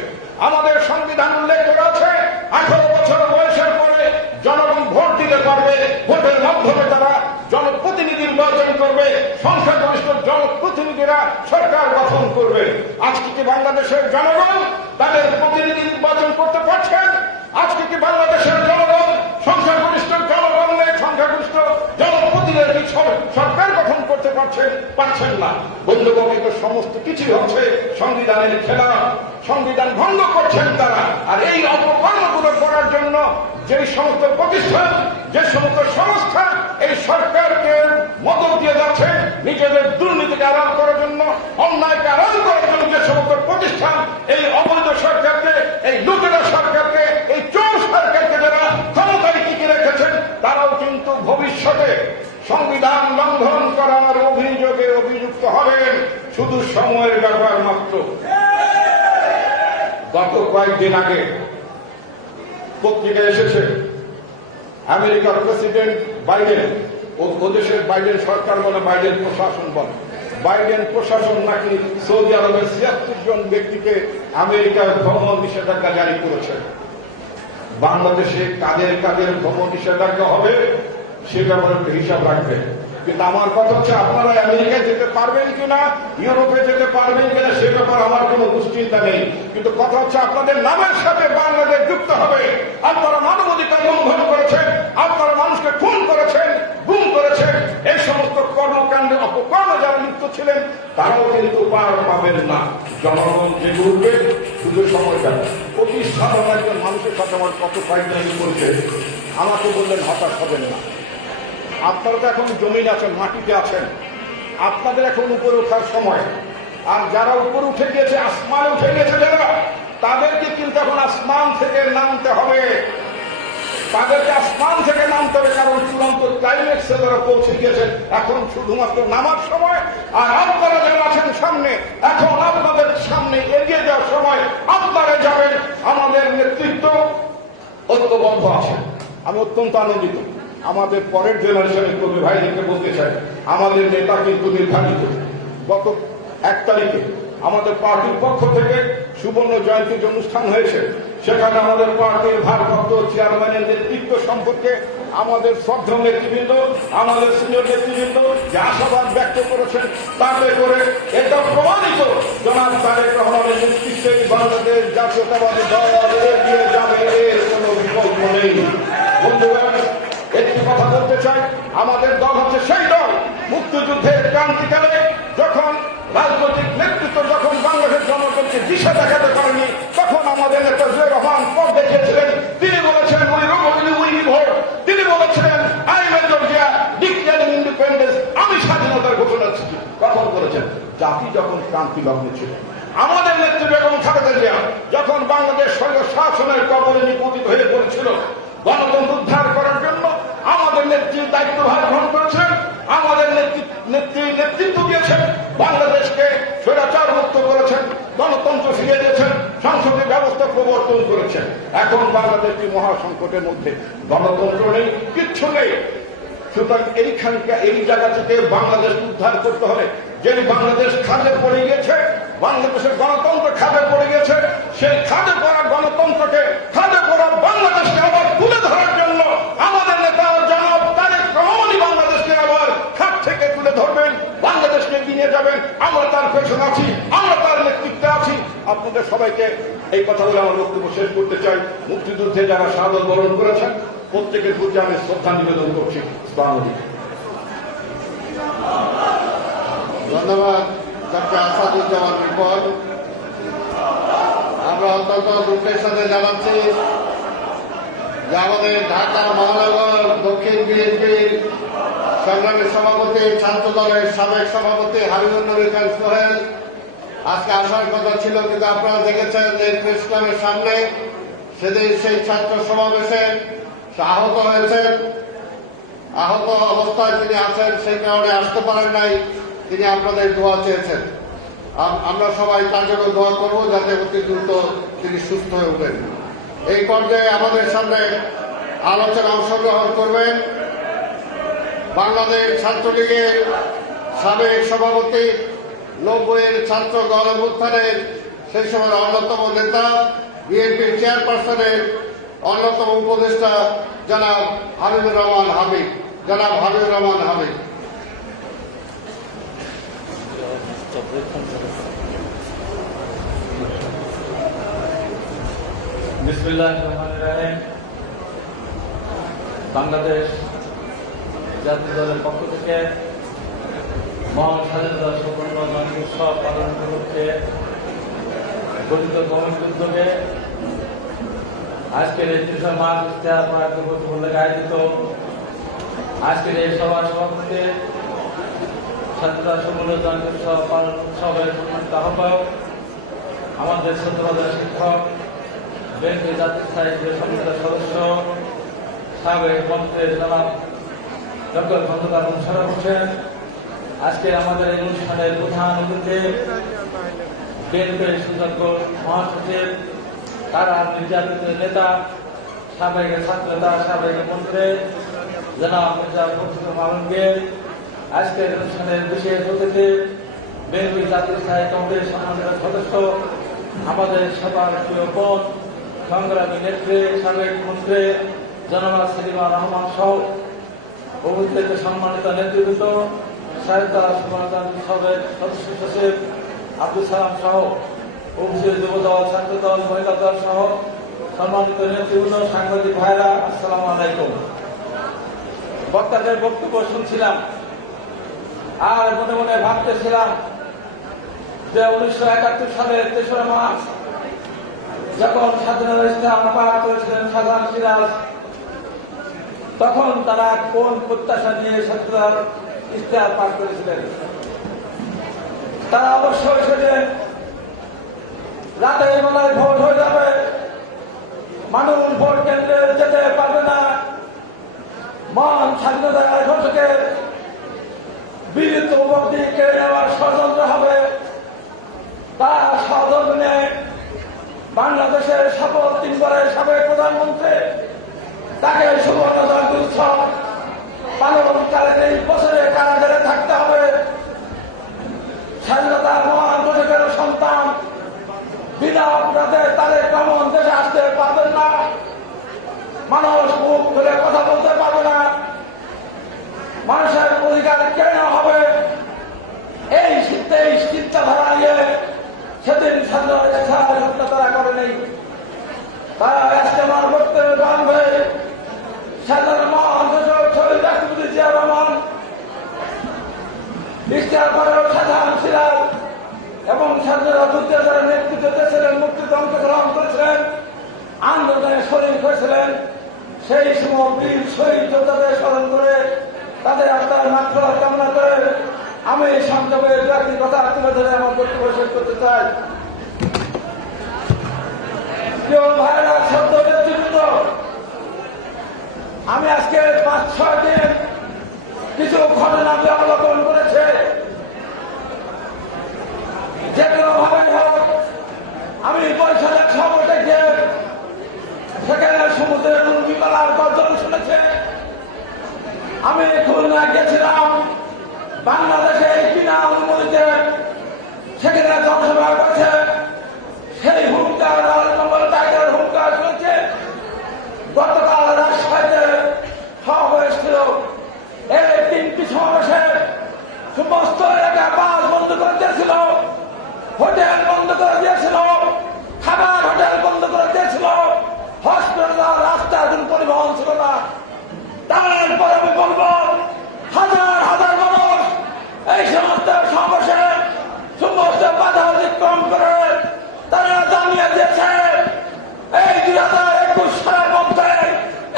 আমাদের সংবিধান উল্লেখ করা আছে 18 বছর বয়সের পরে জনগণ ভোট দিতে পারবে, ভোটের মাধ্যমে তারা জনপ্রতিনিধি নির্বাচন করবে, সংখ্যাগরিষ্ঠ জনপ্রতিনিধিরা সরকার গঠন করবে। আজকে কি বাংলাদেশের জনগণ তাদের প্রতিনিধি নির্বাচন করতে পারছেন? আজকে কি বাংলাদেশের জনগণ সংখ্যাগরিষ্ঠ সংখ্যাগরিষ্ঠ জনপ্রতিনিধি সরকার গঠন করতে পারছেন না? বন্ধুগণ, এটা সমস্ত কিছু হচ্ছে সংবিধানের খেলা, সংবিধান ভঙ্গ করছেন তারা। আর এই অপকর্মগুলো করার জন্য যে সমস্ত প্রতিষ্ঠান, যে সমস্ত সংস্থা এই সরকারকে মদত দিয়ে যাচ্ছে, নিজেদের দুর্নীতিকে আড়াল করার জন্য, অন্যায়কে আড়াল করার জন্য যে সমস্ত প্রতিষ্ঠান এই অবৈধ সরকারকে, এই লুটেরা সরকারকে, এই চোর সরকারকে যারা ক্ষমতায় টিকে রেখেছেন, তারাও কিন্তু ভবিষ্যতে সংবিধান লঙ্ঘন করার অভিযোগে অভিযুক্ত হবেন। শুধু সময়ের ব্যাপার মাত্র। গত কয়েকদিন আগে পত্রিকায় এসেছে আমেরিকার প্রেসিডেন্ট বাইডেন, ও দেশের বাইডেন সরকার বলে, বাইডেন প্রশাসন বলে, বাইডেন প্রশাসন নাকি সৌদি আরবের ৭৬ জন ব্যক্তিকে আমেরিকার ভ্রমণ নিষেধাজ্ঞা জারি করেছে। বাংলাদেশে কাদের কাদের ভ্রমণ নিষেধাজ্ঞা হবে সে ব্যাপারে একটু হিসাব রাখবেন। কিন্তু আমার কথা হচ্ছে, আপনারা আমেরিকায় যেতে পারবেন কিনা, ইউরোপে যেতে পারবেন কিনা সে ব্যাপারে আমার কোনো দুশ্চিন্তা নেই। কিন্তু কথা হচ্ছে, আপনাদের নামের সাথে বাংলাদেশ যুক্ত হবে। আপনারা মানবাধিকার লঙ্ঘন করেছেন, আপনারা মানুষকে খুন করেছেন, গুম করেছেন। এই সমস্ত কর্মকাণ্ডে অপকর্মে যারা লিপ্ত ছিলেন তারাও কিন্তু পার পাবেন না। জনগণ যে উঠবে শুধু সময় যাবে। অতি সাধারণ একজন মানুষের সাথে আমার কত ফাইনালি বলছে, আমাকে বললেন হতাশ হবেন না। আপনারা তো এখন জমিন আছেন, মাটিতে আছেন, আপনাদের এখন উপরে ওঠার সময়। আর যারা উপরে উঠে গিয়েছে, আসমানে উঠে গিয়েছে যারা, তাদেরকে কিন্তু এখন আসমান থেকে নামতে হবে। তাদেরকে আসমান থেকে নামতে হবে, কারণ চূড়ান্ত ক্লাইম্যাক্সে তারা পৌঁছে গিয়েছেন। এখন শুধুমাত্র নামার সময়। আর আপনারা যারা আছেন সামনে, এখন আপনাদের সামনে এগিয়ে যাওয়ার সময়। আপনারা যাবেন, আমাদের নেতৃত্ব ঐক্যবদ্ধ আছে। আমি অত্যন্ত আনন্দিত। আমাদের পরের জেনারেশনের কর্মী ভাইদেরকে বলতে চাই, আমাদের নেতা কিন্তু নির্ধারিত। গত 1 তারিখে আমাদের পার্টির পক্ষ থেকে সুবর্ণ জয়ন্তী অনুষ্ঠান হয়েছে। সেখানে আমাদের পার্টির ভারপ্রাপ্ত চেয়ারম্যানের নেতৃত্ব সম্পর্কে আমাদের শ্রদ্ধেয় নেতৃবৃন্দ, আমাদের সিনিয়র নেতৃবৃন্দ যে আশাবাদ ব্যক্ত করেছেন, তাতে করে এটা প্রমাণিত জনাব তারেক রহমানের নেতৃত্বে বাংলাদেশ জাতীয়তাবাদী দল এগিয়ে যাবে, এর কোনো বিকল্প নেই। বন্ধুগণ, একটি কথা বলতে চাই, আমাদের দল হচ্ছে সেই দল মুক্তিযুদ্ধের ক্রান্তিকালে যখন রাজনৈতিক নেতৃত্ব যখন বাংলাদেশের জনগণকে দিশা দেখাতে পারেনি, তখন আমাদের নেতা জিয়াউর রহমান পথ দেখিয়েছিলেন। তিনি বলেছেন তিনি বলেছিলেন I am Georgia declaring independence, আমি স্বাধীনতার ঘোষণা কখন করেছেন? জাতি যখন ক্রান্তি লগ্নে ছিল। আমাদের নেত্রী বেগম খালেদা জিয়া যখন বাংলাদেশ স্বৈর শাসনের কবলে নিপতিত হয়ে পড়েছিল, গণতন্ত্র উদ্ধার করার জন্য আমাদের নেত্রী দায়িত্বভার গ্রহণ করেছেন, আমাদের নেতৃত্ব দিয়েছেন, বাংলাদেশকে স্বৈরাচার মুক্ত করেছেন, গণতন্ত্র ফিরিয়ে দিয়েছেন, সংসদীয় ব্যবস্থা প্রবর্তন করেছেন। এখন বাংলাদেশটি মহাসংকটের মধ্যে, গণতন্ত্র নেই, কিচ্ছু নেই। সুতরাং এই জায়গা থেকে বাংলাদেশ উদ্ধার করতে হবে। যে বাংলাদেশ খাদে পড়ে গিয়েছে, বাংলাদেশের গণতন্ত্র খাদে পড়ে গেছে, সেই খাদে পড়া গণতন্ত্রকে, খাদে পড়া বাংলাদেশকে আবার তুলে ধরার জন্য আমাদের নেতা জনাব তারেক রহমানই বাংলাদেশকে আবার খাদ থেকে তুলে ধরবেন, বাংলাদেশকে নিয়ে যাবেন। আমরা তার পেছনে আছি, আমরা তার নেতৃত্বে আছি। আপনাদের সবাইকে এই কথা বলে আমার বক্তব্য শেষ করতে চাই। মুক্তিযুদ্ধে যারা শাহাদত বরণ করেছেন প্রত্যেকের প্রতি আমি শ্রদ্ধা নিবেদন করছি। ধন্যবাদ ডক্টর আসাদুজ্জামান রিপন। আমরা অত্যন্ত দুঃখের সাথে জানাচ্ছি যে আমাদের ঢাকা মহানগর দক্ষিণ বিএনপির সংগ্রামী সভাপতি, ছাত্র দলের সাবেক সভাপতি হাবিবুর নবী খান সোহেল আজকে আসার কথা ছিল, কিন্তু আপনারা দেখেছেন যে প্রেস ক্লাবের সামনে সেদিন সেই ছাত্র সমাবেশে আহত হয়েছেন। আহত অবস্থায় তিনি আছেন, সেই কারণে আসতে পারেন নাই। তিনি আপনাদের দোয়া চেয়েছেন। আমরা সবাই তার জন্য দোয়া করব যাতে অতি দ্রুত তিনি সুস্থ হয়ে ওঠেন। এই পর্যায়ে আমাদের সামনে আলোচনা অংশগ্রহণ করবেন বাংলাদেশ ছাত্রলীগের সাবেক সভাপতি, 90-এর ছাত্র গণঅভ্যুত্থানের সেই সময়ের অন্যতম নেতা, বিএনপির চেয়ারপারসনের অন্যতম উপদেষ্টা জনাব হাবিবুর রহমান হাবিব। বিসমিল্লাহির রহমানির রহিম। বাংলাদেশ জাতীয় দলের পক্ষ থেকে মহান স্বাধীনতা সুবর্ণ জয়ন্তী উৎসব পালন উপলক্ষে গঠিত কমিটির উদ্যোগে আজকের এই ৩০ মার্চ ইশতেহার প্রয়াত উপলক্ষে আয়োজিত আজকের এই সভার সভাপতি, স্বাধীনতা সুবর্ণ জয়ন্তী উৎসব পালন উৎসবের সম্মানিত আহ্বায়ক, আমাদের ১৭,০০০ শিক্ষক, বিএনপি জাতীয় স্থায়ী সম্মানিত সদস্য, সাবেক মন্ত্রী জনাব ডক্টর খন্দকার মোশাররফ হোসেন, আজকে আমাদের এই অনুষ্ঠানের প্রধান অতিথি বিএনপির সুযোগ্য মহাসচিব, তারা নির্যাতিত নেতা, সাবেক ছাত্র নেতা, সাবেক মন্ত্রী জনাব মির্জা ফখরুল আলমগীর, আজকের অনুষ্ঠানের বিশেষ অতিথি বিএনপি জাতীয় স্থায়ী কমিটির সম্মানিত সদস্য, আমাদের সবার প্রিয় বোন, সংগ্রামী নেত্রী, সাবেক মন্ত্রী জনাব সেলিমা রহমান সহ উপস্থিত সম্মানিত নেতৃবৃন্দ, স্বাধীনতা সুবর্ণ উৎসবের সদস্য সচিব আব্দুল সালাম সহ উপস্থিত যুবদল, ছাত্রদল, মহিলা দল সহ সম্মানিত নেতৃবৃন্দ, সাংবাদিক ভাইরা, আসসালামু আলাইকুম। বক্তাদের বক্তব্য শুনছিলাম আর মনে মনে ভাবতেছিলাম যে 1971 সালের ৩রা মার্চ যখন স্বাধীনতা ইশতেহার পাঠ করেছিলেন শাহজাহান সিরাজ, তখন তারা কোন প্রত্যাশা নিয়ে স্বাধীনতার ইশতেহার পাঠ করেছিলেন? তারা অবশ্যই সেদিন রাতের বেলায় ভোট হয়ে যাবে, মানুষ ভোট কেন্দ্রে যেতে পারবে না, মহান স্বাধীনতার ঘোষকের বীরত্ব উপলব্ধি কেড়ে নেওয়ার ষড়যন্ত্র হবে। তার ষড়যন্ত্র নিয়ে বাংলাদেশের শপথ 3 বারের সাবেক প্রধানমন্ত্রী, তাকে সুবর্ণ জয়ন্তী উৎসব পালনকালীন এই বছরে কারাগারে থাকতে হবে। স্বাধীনতার মহান ঘোষকের সন্তান বিনা অপরাধে তাদের কেমন দেশে আসতে পারবেন না, মানুষ মুখ খুলে কথা বলতে পারবে না, মানুষের অধিকার কেড়ে নেওয়া হবে। এই চিন্তাধারা নিয়ে সেদিন স্বাধীনতা তারা করেনি। তারা আজকে আমার বক্তব্যে বাঁধবে স্বাধীনতার মহান ঘোষক শহীদ রাষ্ট্রপতি জিয়া রহমান, ইশতেহার পরেও শাহজাহান সিরাজ এবং স্বাধীনতা যুদ্ধে যারা নেতৃত্ব দিয়েছিলেন, মুক্তিতে অংশগ্রহণ করেছিলেন, আন্দোলনে শরীর হয়েছিলেন, সেই সময় বীর শহীদ যোদ্ধাদের স্মরণ করে তাদের আত্মার মাগফিরাত কামনা করে আমি সংক্ষেপে ব্যক্তি কথা তুলে ধরে আমার বক্তব্য শেষ করতে চাই। প্রিয় ভাইরা, শব্দ নেতৃবৃন্দ, আমি আজকে 5-6 দিন কিছু ঘটনাকে অবলোকন করেছে। যে কোনো ভাবে হোক আমি বরিশালের খবর দেখে সেখানে সমুদ্রের বিপালার গর্জন শুনেছে। আমি খুলনা গেছিলাম, বাংলাদেশে বিনা অনুমতিতে সেখানে জনসভা করেছে, সেই হুঙ্কার টাইগার হুঙ্কার শুনেছে। গতকাল রাজশাহীতে সমাবেশ ছিল, এই 3টি সমাবেশে সমস্ত এলাকা বাস বন্ধ করে দিয়েছিল, হোটেল বন্ধ করে দিয়েছিল, খাবার হোটেল বন্ধ করে দিয়েছিল, হসপিটাল রাস্তার কোন পরিবহন ছিল না। তারপর আমি বলবো হাজার হাজার মানুষ এই সমস্ত সমাবেশে সমস্ত বাধা অতিক্রম করে তারা জানিয়ে দিয়েছে এই 2021 সালের মধ্যে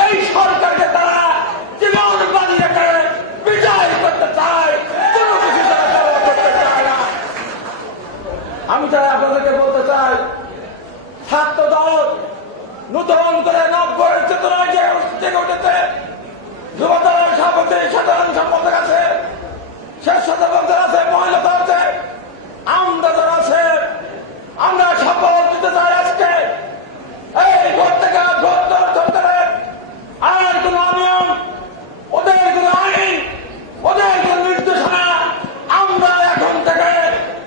এই সরকারকে তারা জীবন বাজি রেখে বিজয় করতে চায়, কোনো কিছু তারা করতে চায় না। আমি তাই আপনাদেরকে বলতে চাই, ছাত্র দল নতুন করে 90-এর চেতনায় যে উঠেছে, যুবদলের সভাপতি সাধারণ সম্পাদক আছে, স্বেচ্ছাসেবকদের আছে, মহিলাদের আছে, আমরা যারা আছে, আমরা শপথ দিতে চাই আজকে এই ভোট থেকে ভোট ধরতে আর কোন অনিয়ম, ওদের কোন আইন, ওদের কোন নির্দেশনা আমরা এখন থেকে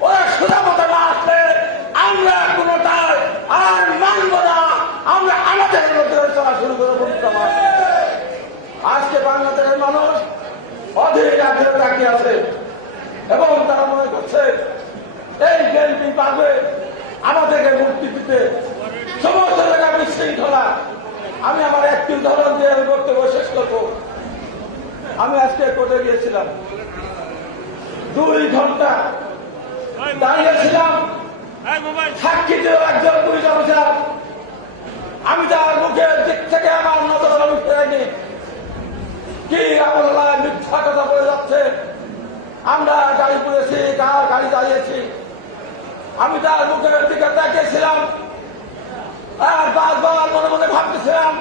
ওরা সোজা মতো না আসলে আমরা কোনটাই আর মানব না। আমরা আমাদের মধ্যে চলা শুরু করে বলতাম। আজকে বাংলাদেশের মানুষ অধীর আগ্রহে তাকিয়ে আছে এবং তারা মনে করছে এই বিএনপি পাবে আমাদেরকে মুক্তি দিতে। সমস্ত জায়গায় বিশৃঙ্খলা। আমি আমার একটি উদাহরণ দিয়ে আমি বক্তব্য শেষ করবো। আমি আজকে কোর্টে গিয়েছিলাম, 2 ঘন্টা দাঁড়িয়েছিলাম, সাক্ষী ছিল একজন পুলিশ অফিসার। আমি তার মুখের দিক থেকে আমার নজর আমি ফেরাইনি। কি আমার মিথ্যা কথা বলে যাচ্ছে। আমরা গাড়ি পুড়েছি, গাড়ি দাঁড়িয়েছি। আমি তার মুখের দিকে তাকিয়েছিলাম আর বারবার মনে মনে ভাবতেছিলাম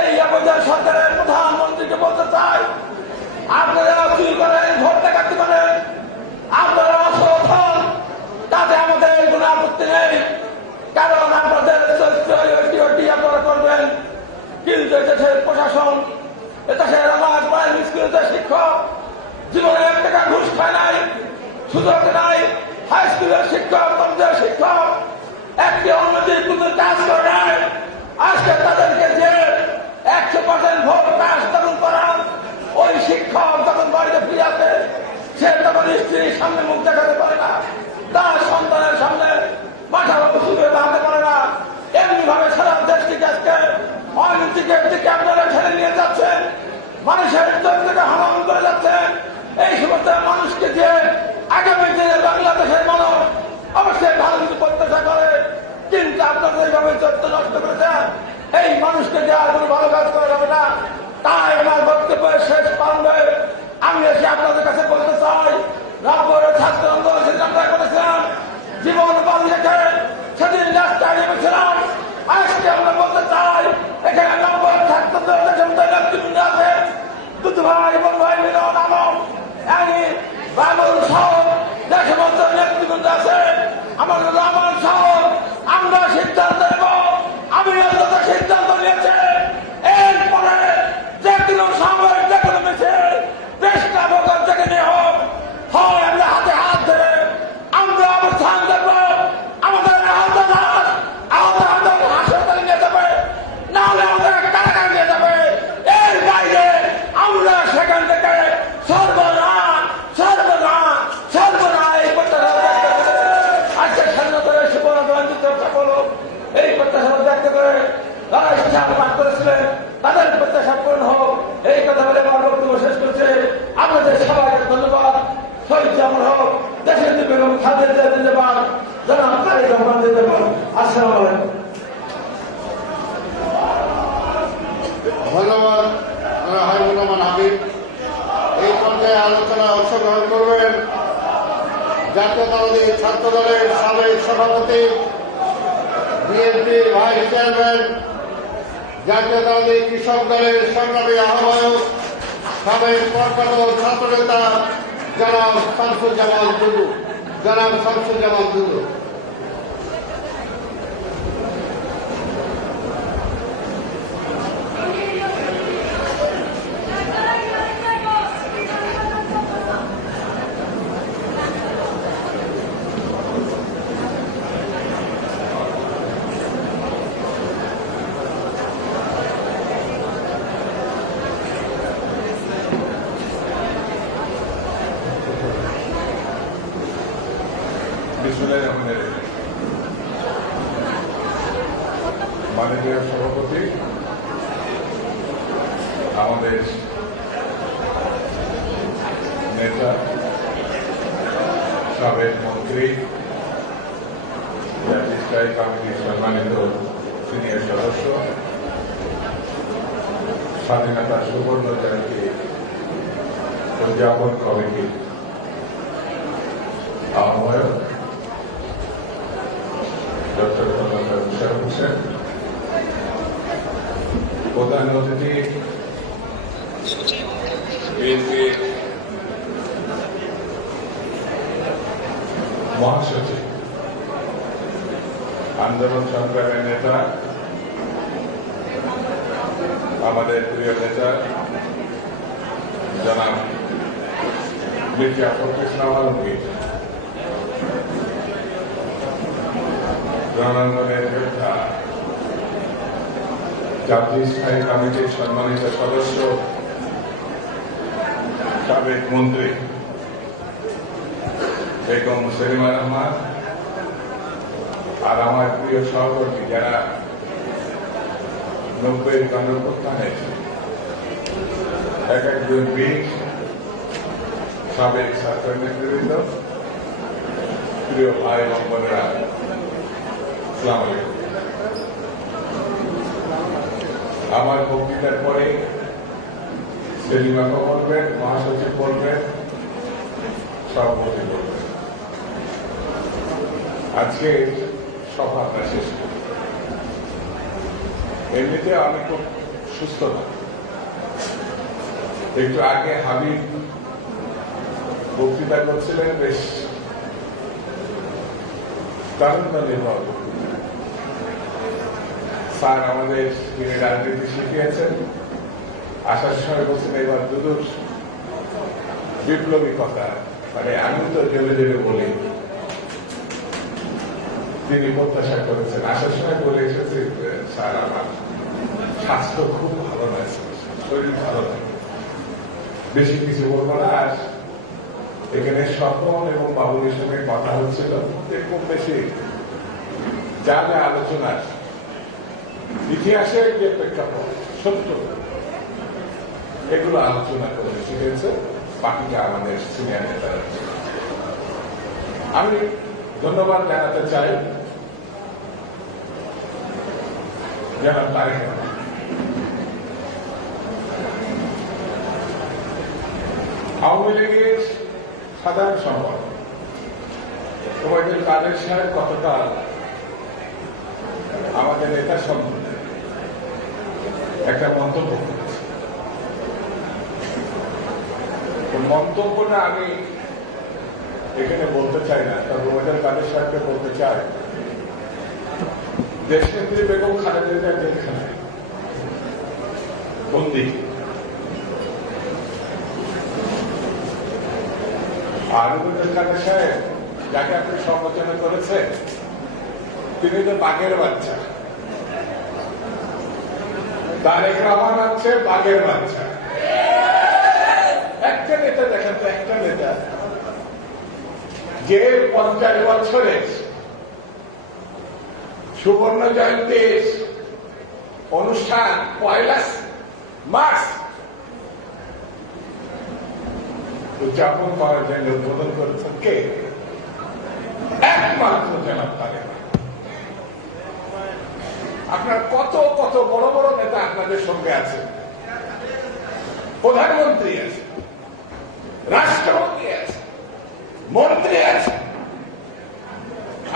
এই আমাদের সরকারের প্রধানমন্ত্রীকে বলতে চাই, আপনারা চুরি করেন, ভোট ডাকাতি করেন, আপনারা অসৎ হন, তাতে আমাদের কোনো আপত্তি নেই, কারণ আপনাদের আপনারা করবেন। কিন্তু এদেশের প্রশাসন, এদেশের আমার প্রাইমারি স্কুলের শিক্ষক জীবনে 1 টাকা ঘুষ খায় নাই, সুযোগ নাই। হাই স্কুলের শিক্ষক, কলেজের শিক্ষক একটি অন্যদের কোনো কাজ করে নাই। আজকে তাদেরকে যে 100% ভোট পাস তখন করান, ওই শিক্ষক যখন বাড়িতে ফিরে আসে সে তখন স্ত্রীর সামনে মুখ দেখাতে পারে না, তার সন্তানের সামনে মাথা উঁচু দাঁড়াতে পারে না। এমনি ভাবে সারা দেশ থেকে আজকে অনৈতিকের দিকে আপনারা ঠেলে নিয়ে যাচ্ছেন, মানুষের চোখ থেকে হারাম করে যাচ্ছেন। এই সমস্ত মানুষকে যে আগামী দিনে বাংলাদেশের মানুষ অবশ্যই ভালো কিছু প্রত্যাশা করে, কিন্তু আপনাদের এইভাবে চরিত্র নষ্ট করেছেন। এই মানুষকে যে আর কোনো ভালো কাজ করা যাবে না। তাই আমার বক্তব্যের শেষ পারবে আমি এসে আপনাদের কাছে বলতে চাই, রামপুরের ছাত্র আন্দোলন সেদিন আমরা করেছিলাম, জীবন বাজি রেখে সেদিন রাস্তায় নেমেছিলাম। আজকে আমরা বলতে চাই এখানে রামপুরের ছাত্রদের নেতৃবৃন্দ আছে, দুধ ভাই, বন ভাই, মিলন আলম, বাবুল সহ দেশমন্ত্র নেতৃবৃন্দ আছে, আমাদের রহমান সহ। আমরা সিদ্ধান্ত নেব, আমি সিদ্ধান্ত নিয়েছে এরপরে যে কোনো সময় যে কোনো মিছিল চেষ্টা ভোগের থেকে নিয়ে হোক, হয় আমরা হাতে হাত ধরে আমরা অবস্থান দেব, আমাদের হাসপাতালে নিয়ে যাবে, না হলে আমাদের কারাগারে নিয়ে যাবে। এর বাইরে আমরা সেখান থেকে সর্বনা এই প্রত্যাশা আজকে স্বাধীনতার সুবর্ণজয়ন্তী চর্চা করলো। এই প্রত্যাশা ব্যক্ত করে যারা ইচ্ছা পাঠ করেছিলেন তাদের প্রত্যাশা পূরণ হোক, এই কথা বলে আমার বক্তব্য শেষ করছে। আপনাদের সবাইকে ধন্যবাদ। শহীদ জামর হোক, দেশের দিকে এবং খাদ্যের জিন্দাবাদ, জনাব তারেক রহমান জিন্দাবাদ। আসসালামু আলাইকুম। ধন্যবাদ হাবিবুর রহমান হাবিব। এই পর্যায়ে আলোচনায় অংশগ্রহণ করবেন জাতীয়তাবাদী ছাত্র দলের সাবেক সভাপতি, বিএনপি ভাইস চেয়ারম্যান, জাতীয়তাবাদী কৃষক দলের সংগ্রামী আহ্বায়ক, সাবেক কর্মরত ছাত্র নেতা জনাব শামসুজ্জামান দুদু। মাননীয় সভাপতি, আমাদের নেতা, সাবেক মন্ত্রী, জাতীয় স্থায়ী কমিটির সম্মানিত সিনিয়র সদস্য, স্বাধীনতা সুবর্ণ জয়ন্তী উদযাপন কমিটির আহ্বায়ক ডক্টর মুশারফ হোসেন, প্রধান অতিথি বিএনপির মহাসচিব, আন্দোলন সংগ্রামের নেতা, আমাদের প্রিয় নেতা জনাব মির্জা ফখরুল ইসলাম আলমগীর, রণাঙ্গনের যোদ্ধা, জাতীয় স্থায়ী কমিটির সম্মানিত সদস্য, সাবেক মন্ত্রী বেগম সেলিমা রহমান, আর আমার প্রিয় সহকর্মী যারা 90-এর গণঅভ্যুত্থানে এক একজন বীর, সাবেক ছাত্র নেতৃবৃন্দ, প্রিয় ভাই এবং বোনেরা, আসসালামু আলাইকুম। আমার বক্তৃতার পরে সেলিমাকে বলবেন, মহাসচিব বলবেন, সভাপতি বলবেন। আজকে সভা আমরা শেষ করি। এমনিতে আমি খুব সুস্থ না। একটু আগে হাবিব বক্তৃতা করছিলেন, বেশ দারুণ নির্ভর। স্যার আমাদের তিনি রাজনীতি শিখিয়েছেন, আসার সময় বলছেন এবার দুদূর বিপ্লবী কথা, মানে আমি তো জেলে জেলে বলি, তিনি প্রত্যাশা করেছেন। আসার সময় বলে এসেছে, স্যার আমার স্বাস্থ্য খুব ভালো নয়, শরীর ভালো নয়, বেশি কিছু বলবো না। আর এখানে স্বপন এবং বাবুলের সঙ্গে কথা হচ্ছিল, খুব বেশি যা যা আলোচনার ইতিহাসের যে প্রেক্ষাপট, সত্য, এগুলো আলোচনা করে শিখেছে। বাকিটা আমাদের সিনিয়র নেতারা। আমি ধন্যবাদ জানাতে চাই জনাব তারেক রহমান। আওয়ামী লীগের সাধারণ সম্পাদক ওবায়দুল কাদের সাহেব কতটা আমাদের নেতা সম্বন্ধে একটা মন্তব্য করেছে। মন্তব্যটা আমি এখানে বলতে চাই না, তবে ওবায়দুল কাদের সাহেবকে বলতে চাই, দেশনেত্রী বেগম খালেদা জিয়া জেলখানায় বন্দী, আর ওবায়দুল কাদের সাহেব যাকে আপনি সমালোচনা করেছেন, তিনি তো বাঘের বাচ্চা। তারেক রহমান হচ্ছে বাঘের বাচ্চা। একটা নেতা দেখেন তো, একটা নেতা যে 50 বছরের সুবর্ণ জয়ন্তীর অনুষ্ঠান 1 মার্চ উদযাপন করার জন্য উদ্বোধন করেছেন কে? একমাত্র জনাব তারেক। আপনার কত কত বড় বড় নেতা আপনাদের সঙ্গে আছে, প্রধানমন্ত্রী আছে, রাষ্ট্রপতি আছে, মন্ত্রী আছে।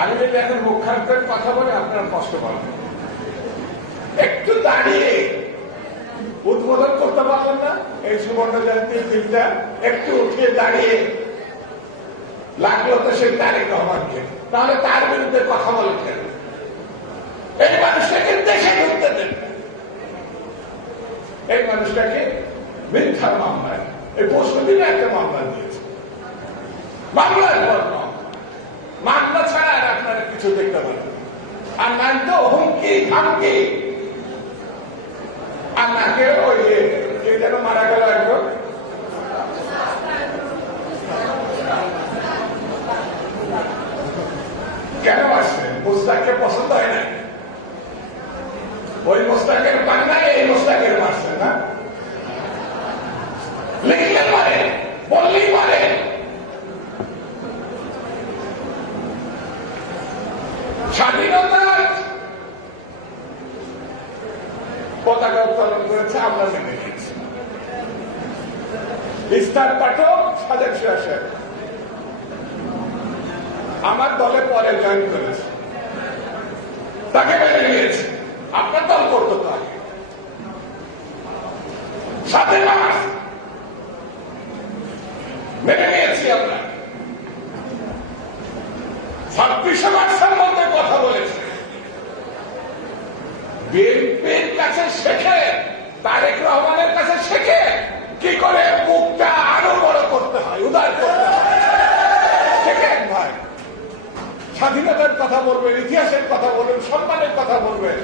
আমি যদি এখন মুখ্যান্তর কথা বলে আপনার কষ্ট পাবেন। একটু দাঁড়িয়ে উদ্বোধন করতে পারলেন না এই সুবর্ণ জয়ন্তীর দিনটা? একটু উঠিয়ে দাঁড়িয়ে লাগলো তো সেই তারেক রহমানকে, তাহলে তার বিরুদ্ধে কথা বলে কেন? এই মানুষটাকে দেখে ঢুকতে দেন। এই মানুষটাকে মিথ্যার মামলায়, এই পরশু দিনে একটা মামলা দিয়েছে, মামলার পর মামলা ছাড়া আর আপনারা কিছু দেখতে পারেন। আর নাই তো হুমকি ধামকি। আর নাকে ওই যেন মারা গেল একজন, কেন আসছে? মুস্তাককে পছন্দ হয় না, ওই মোস্তাকের বাংলায় এই মোস্তাকের মারছে না। লিখলে পারে, বললেই পারে। স্বাধীনতা পতাকা উত্তোলন করেছে, আমরা মেনে নিয়েছি। ইস্তার পাঠক সাদেক সাহেব আমার দলে পরে জয়েন করেছে, তাকে মেনে নিয়েছে। আপনার দল করতো তো আগে 7 মার্চ মেনে নিয়েছি আমরা। 26 মার্চ সম্বন্ধে কথা বলেছে, বিএনপির কাছে শেখে, তারেক রহমানের কাছে শেখে কি করে বুকটা আরো বড় করতে হয়, উদার করতে হয়। শেখেন ভাই, স্বাধীনতার কথা বলবেন, ইতিহাসের কথা বলবেন, সম্মানের কথা বলবেন।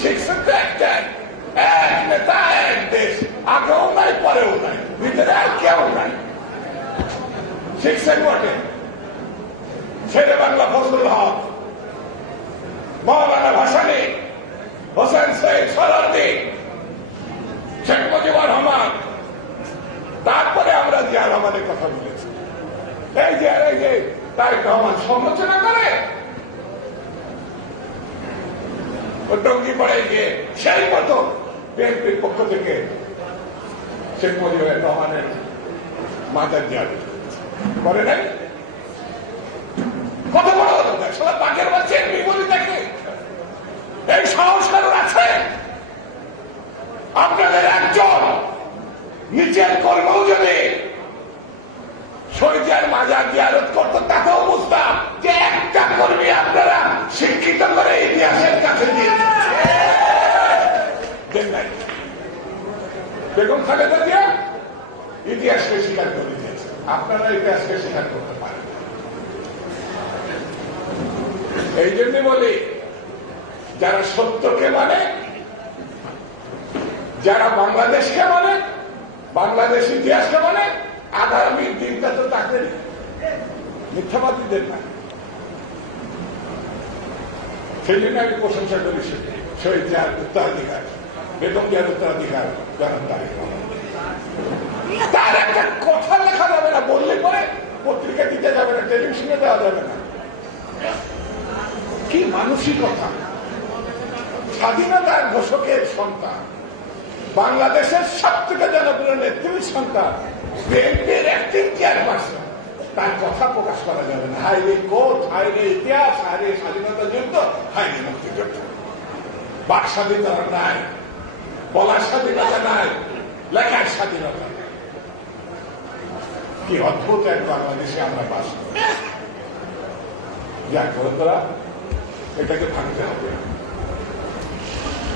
শিখছেন তো একটাই, এক নেতা এক দেশ, আগেও নাই পরেও নাই, ভিতরে আর কেউ নাই। শিখছেন বটে। শেরে বাংলা ফজলুল হক, মৌলানা ভাসানী, হোসেন শেখ সরার্দি, শেখ মুজিবুর রহমান, তারপরে আমরা জিয়া রহমানের কথা বলেছি। এই যে তারেক রহমান সমালোচনা করে, টঙ্গি পড়ে গিয়ে সেই মতো বিএনপির পক্ষ থেকে শেখ মুজিবুর রহমানের মাথার জিয়া করে নাই। কত বড় সবাই বাঘের বাচ্চা বিপরীত দেখে। এই সাহস কারণ আছে? আপনাদের একজন নিচের কর্মও যদি শহীদের মাজার জিয়ারত করতো, তাকেও বুঝতাম যে একটা কর্মী আপনারা শিক্ষিত করে ইতিহাসের কাছে দিয়েছেন নাই। বেগম খালেদা জিয়া ইতিহাসকে স্বীকার করে দিয়েছে, আপনারা ইতিহাসকে স্বীকার করতে পারেন। এই জন্য বলি, যারা সত্যকে মানে, যারা বাংলাদেশকে মানে, বাংলাদেশ ইতিহাসকে মানে, আগামী দিনটা তো তাকে মিথ্যাবাদীদের না। সেই জন্য আমি প্রশংসা করি শহীদ জিয়ার উত্তরাধিকার, বেগম জিয়ার উত্তরাধিকার জনাব তারেক রহমান। তার একটা কথা লেখা যাবে না, বললে পরে পত্রিকা দিতে যাবে না, টেলিভিশনে দেওয়া যাবে না। কি মানসিকতা! স্বাধীনতার ঘোষকের সন্তান, বাংলাদেশের সব থেকে জনপ্রিয় নেত্রীর সন্তান, বিএনপির অ্যাক্টিং চেয়ারপারসন, তার কথা প্রকাশ করা যাবে না। হাইরে কোর্ট, হাইরে ইতিহাস, হাইরে স্বাধীনতা যুদ্ধ, হাইরে মুক্তিযুদ্ধ। বাক স্বাধীনতা নাই, বলার স্বাধীনতা নাই, লেখার স্বাধীনতা নাই। কি অদ্ভুত এক বাংলাদেশে আমরা বাস করি। যা বন্ধুরা, এটাকে ভাঙতে হবে,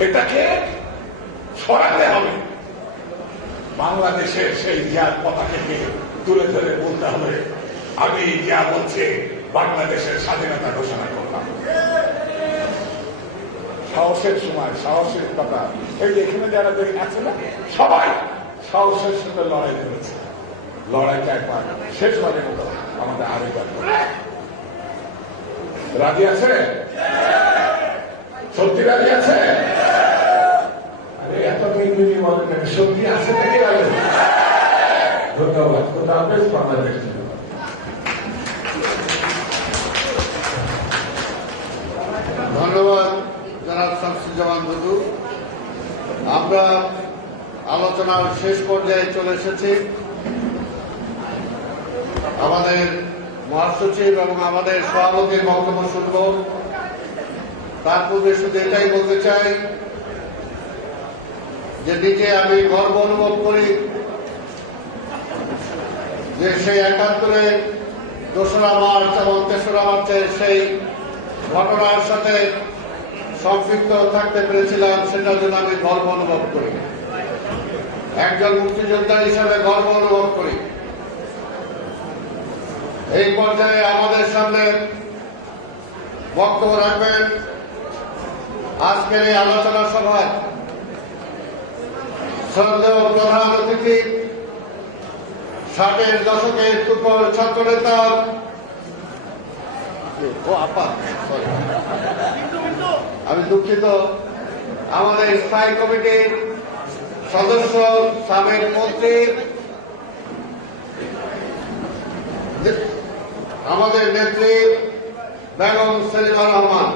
এটাকে সরাতে হবে। বাংলাদেশের সেই জিয়ার পতাকাকে তুলে ধরে বলতে হবে, আমি জিয়া বলছি বাংলাদেশের স্বাধীনতা ঘোষণা করলাম। সাহসের সময়, সাহসের কথা। এই যে এখানে যারা আছে না, সবাই সাহসের সঙ্গে লড়াই করেছে। লড়াইটা একবার শেষবারের মতো আমাদের আরেকবার রাজি আছে? সত্যি রাজি আছে? এত ইংরেজি বলেন, সত্যি আছে নাকি? ধন্যবাদ। কোথা হাফেজ। বাংলাদেশ। ধন্যবাদ জনাব শামসুজ্জামান বধু। আমরা আলোচনার শেষ পর্যায়ে চলে এসেছি। আমাদের মহাসচিব এবং আমাদের সভাপতির বক্তব্য শুনব। তার পূর্বে শুধু এটাই বলতে চাই যে নিজে আমি গর্ব অনুভব করি যে সেই ৭১-এ ২রা মার্চ এবং ৩রা মার্চের সেই ঘটনার সাথে সম্পৃক্ত থাকতে পেরেছিলাম, সেটার জন্য আমি গর্ব অনুভব করি। একজন মুক্তিযোদ্ধা হিসাবে গর্ব অনুভব করি। এই পর্যায়ে আমাদের সামনে বক্তব্য রাখবেন আজকের এই আলোচনা সভায় শ্রদ্ধেয় প্রধান অতিথি, ৬০-এর দশকের তুখোর ছাত্রনেতা, আমি দুঃখিত, আমাদের স্থায়ী কমিটির সদস্য, সাবেক মন্ত্রী, আমাদের নেত্রী বেগম সেলিমা রহমান।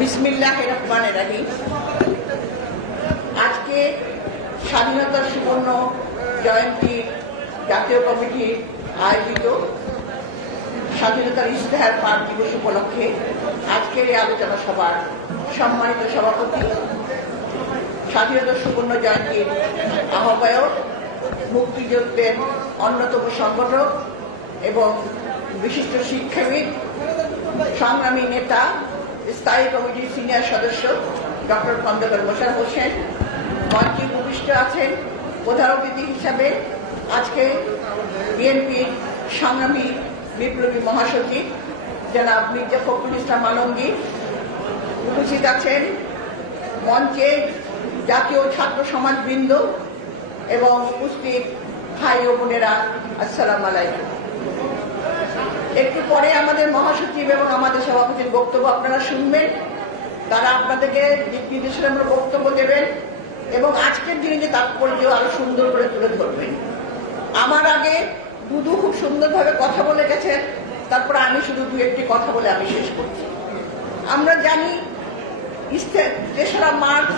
বিসমিল্লাহির রহমানির রহিম। স্বাধীনতার সুবর্ণ জয়ন্তী জাতীয় কমিটি আয়োজিত স্বাধীনতার ইশতেহার পাঠ দিবস উপলক্ষে আজকের এই আলোচনা সভার সম্মানিত সভাপতি, স্বাধীনতার সুবর্ণ জয়ন্তীর আহ্বায়ক, মুক্তিযুদ্ধের অন্যতম সংগঠক এবং বিশিষ্ট শিক্ষাবিদ, সংগ্রামী নেতা, স্থায়ী কমিটির সিনিয়র সদস্য ডক্টর খন্দকার মোশাররফ হোসেন, মঞ্চে উপবিষ্ট আছেন প্রধান অতিথি হিসাবে আজকে বিএনপির সংগ্রামী বিপ্লবী মহাসচিব জনাব মির্জা ফখরুল ইসলাম আলমগীর, উপস্থিত আছেন মঞ্চে জাতীয় ছাত্র সমাজবৃন্দ এবং উপস্থিত ভাই ও বোনেরা, আসসালামু আলাইকুম। একটু পরে আমাদের মহাসচিব এবং আমাদের সভাপতির বক্তব্য আপনারা শুনবেন। তারা আপনাদেরকে দিক নির্দেশনামূলক বক্তব্য দেবেন এবং আজকের দিনে যে তাৎপর্য আরো সুন্দর করে তুলে ধরবেন। আমার আগে দুদু খুব সুন্দরভাবে কথা বলে গেছেন, তারপর আমি শুধু দু একটি কথা বলে আমি শেষ করছি। আমরা জানি 3রা মার্চ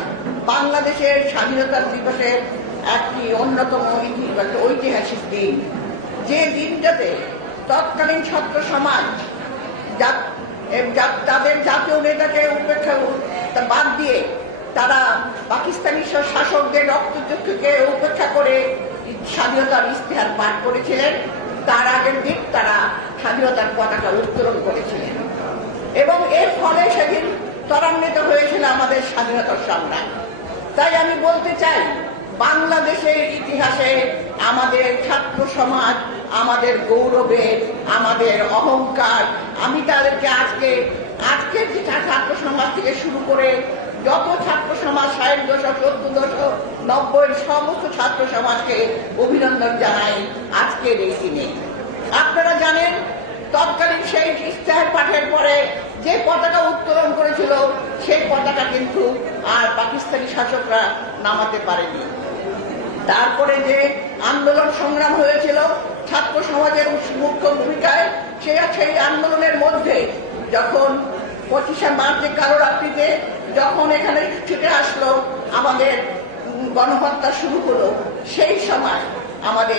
বাংলাদেশের স্বাধীনতার দিবসের একটি অন্যতম ঐতিহাসিক দিন, যে দিনটাতে তৎকালীন ছাত্র সমাজ তাদের জাতীয় নেতাকে উপেক্ষা বাদ দিয়ে তারা পাকিস্তানি শাসকদের রক্তচক্ষুকে উপেক্ষা করে স্বাধীনতার ইশতেহার পাঠ করেছিলেন। তার আগের দিন তারা স্বাধীনতার পতাকা উত্তোলন করেছিলেন এবং এর ফলে সেদিন ত্বরান্বিত হয়েছিল আমাদের স্বাধীনতার সংগ্রাম। তাই আমি বলতে চাই, বাংলাদেশের ইতিহাসে আমাদের ছাত্র সমাজ আমাদের গৌরবের, আমাদের অহংকার। আমি তাদেরকে আজকের যে ছাত্র সমাজ থেকে শুরু করে যত ছাত্র সমাজ 60 দশক, 70 দশক, 90 সমস্ত ছাত্র সমাজকে অভিনন্দন জানাই আজকের এই দিনে। আপনারা জানেন, তৎকালীন সেই ইশতেহার পাঠের পরে যে পতাকা উত্তোলন করেছিল সেই পতাকা কিন্তু আর পাকিস্তানি শাসকরা নামাতে পারেনি। তারপরে যে আন্দোলন সংগ্রাম হয়েছিল ছাত্র সমাজের মুখ্য ভূমিকায়, সেই আন্দোলনের মধ্যে যখন 25শে মার্চে কালো রাত্রিতে যখন এখানে ছুটে আসলো আমাদের গণহত্যা শুরু হলো, সেই সময় আমাদের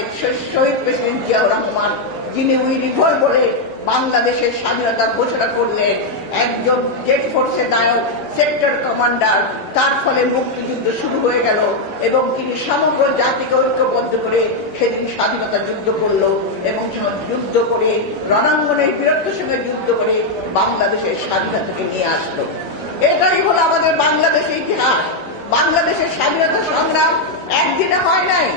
শহীদ প্রেসিডেন্ট জিয়াউর রহমান, যিনি উই রিভল্ট বলে বাংলাদেশের স্বাধীনতার ঘোষণা করলেন, একজন জেট ফোর্সের নায়ক, সেক্টর কমান্ডার, তার ফলে মুক্তিযুদ্ধ শুরু হয়ে গেল এবং তিনি সমগ্র জাতিকে ঐক্যবদ্ধ করে সেদিন স্বাধীনতা যুদ্ধ করলো এবং যুদ্ধ করে রণাঙ্গনের বীরত্বের সঙ্গে যুদ্ধ করে বাংলাদেশের স্বাধীনতাকে নিয়ে আসলো। এটাই হলো আমাদের বাংলাদেশের ইতিহাস। বাংলাদেশের স্বাধীনতা সংগ্রাম একদিনে হয় নাই।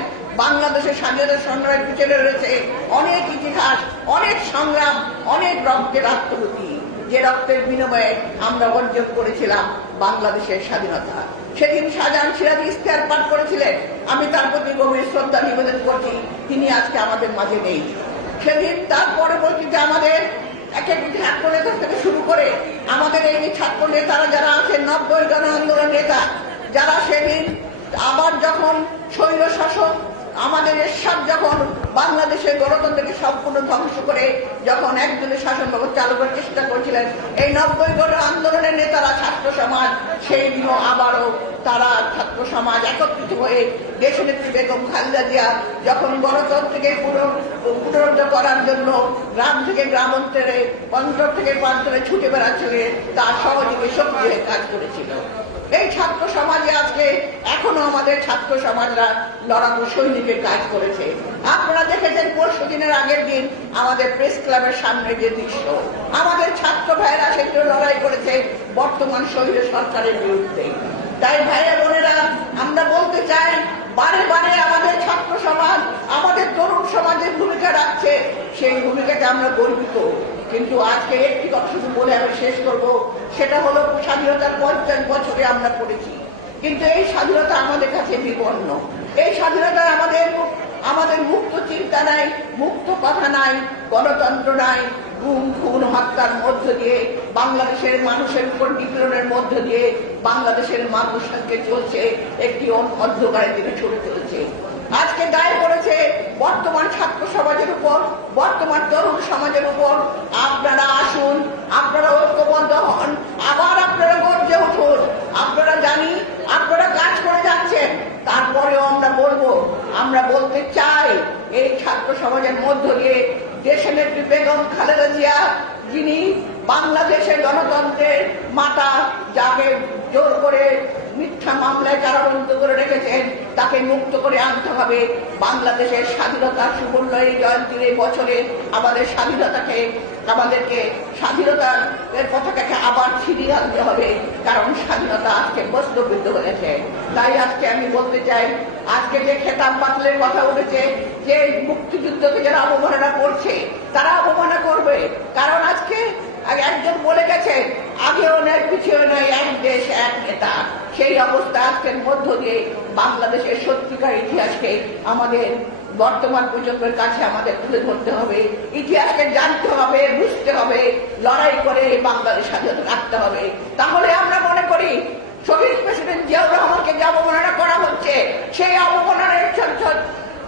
বাংলাদেশের স্বাধীনতা সংগ্রামের পিছনে রয়েছে অনেক ইতিহাস, অনেক সংগ্রাম, অনেক রক্তের আত্মহতি, যে রক্তের বিনিময়ে আমরা অর্জন করেছিলাম বাংলাদেশের স্বাধীনতা। সেদিন শাহজাহান সিরাজ ইশতেহার পাঠ করেছিলেন, আমি তার প্রতি গভীর শ্রদ্ধা নিবেদন করছি। তিনি আজকে আমাদের মাঝে নেই। সেদিন তার পরবর্তীতে আমাদের এক এক ছাত্র নেতা থেকে শুরু করে আমাদের এই যে ছাত্র নেতারা যারা আছেন, 90 গণ আন্দোলন নেতা, যারা সেদিন আবার যখন স্বৈর শাসক আমাদের এরশাদ যখন বাংলাদেশের গণতন্ত্রকে সম্পূর্ণ ধ্বংস করে যখন একজনের শাসন ব্যবস্থা চালু করার চেষ্টা করছিলেন, এই 90 গণ আন্দোলনের নেতারা, ছাত্র সমাজ, সেই দিনও আবারও তারা ছাত্র সমাজ একত্রিত হয়ে দেশনেত্রী বেগম খালেদা জিয়া যখন গণতন্ত্রকে পুনরুদ্ধার করার জন্য গ্রাম থেকে গ্রামান্তরে, অঞ্চল থেকে প্রান্তরে ছুটে বেড়াচ্ছিলেন, তার সহযোগী শক্তি হয়ে কাজ করেছিল। এই ছাত্র সমাজে আজকে এখনো আমাদের ছাত্র সমাজরা লড়াকু সৈনিকের কাজ করেছে। আপনারা দেখেছেন পরশুদিনের আগের দিন আমাদের প্রেস ক্লাবের সামনে যে দৃশ্য, আমাদের ছাত্র ভাইয়েরা সেগুলো লড়াই করেছে বর্তমান শহীদ সরকারের বিরুদ্ধে। তাই ভাইরা বোনেরা, আমরা বলতে চাই, বারে বারে আমাদের ছাত্র সমাজ, আমাদের তরুণ সমাজের ভূমিকা রাখছে, সেই ভূমিকাতে আমরা গর্বিত। কিন্তু আজকে একটি কথা শুধু বলে আমি শেষ করব, সেটা হলো স্বাধীনতার 50 বছরে আমরা পড়েছি, কিন্তু এই স্বাধীনতা আমাদের কাছে বিপন্ন। এই স্বাধীনতায় আমাদের মুক্ত চিন্তা নাই, মুক্ত কথা নাই, গণতন্ত্র নাই। গুম, খুন, হত্যার মধ্য দিয়ে, বাংলাদেশের মানুষের উপর নিপীড়নের মধ্য দিয়ে বাংলাদেশের মানুষকে চলছে একটি অন্ধকারের দিকে ছুটে চলেছে। আজকে দায় পড়েছে বর্তমান ছাত্র সমাজের উপর, বর্তমান তরুণ সমাজের উপর। আপনারা আসুন, আপনারা ঐক্যবদ্ধ হন, আবার আপনারা গর্জে উঠুন। আপনারা জানি আপনারা কাজ করে যাচ্ছেন, তারপরেও আমরা সমাজের মধ্য দিয়ে দেশনেত্রী বেগম খালেদা জিয়া, যিনি বাংলাদেশের গণতন্ত্রের মাতা, যাকে জোর করে মিথ্যা মামলায় কারাবন্ধ করে রেখেছেন, তাকে মুক্ত করে আনতে হবে। বাংলাদেশের স্বাধীনতার সুবর্ণ এই জয়ন্তীর এই বছরে আমাদের আমাদেরকে স্বাধীনতার পতাকাকে আবার ছিনিয়ে আনতে হবে, কারণ স্বাধীনতা আজকে বস্তুবিদ্ধ হয়েছে। তাই আজকে আমি বলতে চাই, আজকে যে খেতাব বাতিলের কথা উঠেছে, যে মুক্তিযুদ্ধকে যারা অবমাননা করছে তারা অবমাননা করবে, কারণ আজকে একজন বলে গেছে আগেও নেই পিছিয়েও নেই, এক দেশ এক নেতা। সেই অবস্থা আজকের মধ্য দিয়ে বাংলাদেশের সত্যিকার ইতিহাসকে আমাদের বর্তমান প্রজন্মের কাছে আমাদের তুলে ধরতে হবে, ইতিহাসকে জানতে হবে, বুঝতে হবে, লড়াই করে বাংলাদেশ স্বাধীনতা রাখতে হবে। তাহলে আমরা মনে করি শহীদ প্রেসিডেন্ট জিয়াউর রহমানকে যে অবমাননা করা হচ্ছে, সেই অবমাননার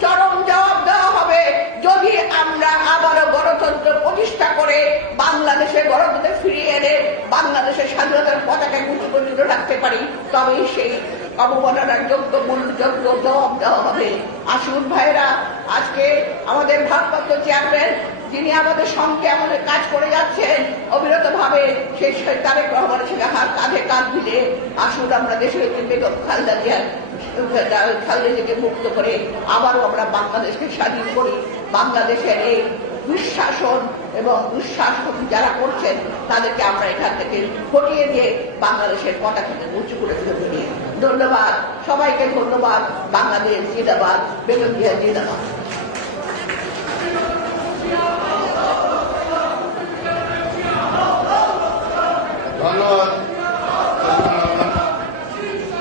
চরম জবাব দেওয়া হবে যদি আমরা আবারও গণতন্ত্র প্রতিষ্ঠা করে বাংলাদেশের গণতন্ত্র ফিরিয়ে এনে বাংলাদেশের স্বাধীনতার পতাকা উঁচু রাখতে পারি, তবেই সেই অবমাননার যোগ্য মূল্যযোগ্য জবাব দেওয়া হবে। আসুন ভাইরা, আজকে আমাদের ভারপ্রাপ্ত চেয়ারম্যান, যিনি আমাদের সঙ্গে আমাদের কাজ করে যাচ্ছেন অবিরতভাবে, সেই তারেক রহমানের সঙ্গে কাঁধে কাঁধ মিলে আসুন আমরা দেশের বেগম খালেদা জিয়াকে মুক্ত করে আবারও আমরা বাংলাদেশকে স্বাধীন করি। বাংলাদেশের এই দুঃশাসন এবং দুঃশাসন যারা করছেন তাদেরকে আমরা এখান থেকে হটিয়ে দিয়ে বাংলাদেশের পতাকাকে উঁচু করে তুলে নিয়ে। ধন্যবাদ সবাইকে, ধন্যবাদ। বাংলাদেশ জিন্দাবাদ, বেগম জিয়া জিন্দাবাদ। ধন্যবাদ।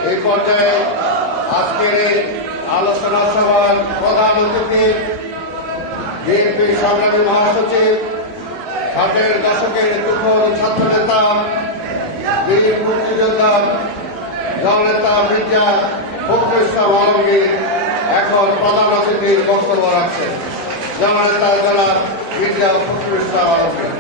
এই পর্যায়ে আজকের এই আলোচনা সভার প্রধান অতিথি বিএনপি সংগ্রামী মহাসচিব, 60-এর দশকের তুখোর ছাত্র নেতা, বীর মুক্তিযোদ্ধা, জননেতা মির্জা ফখরুল ইসলাম আলমগীর এখন প্রধান অতিথির বক্তব্য রাখছেন। জননেতা জনাব মির্জা ফখরুল ইসলাম আলমগীর।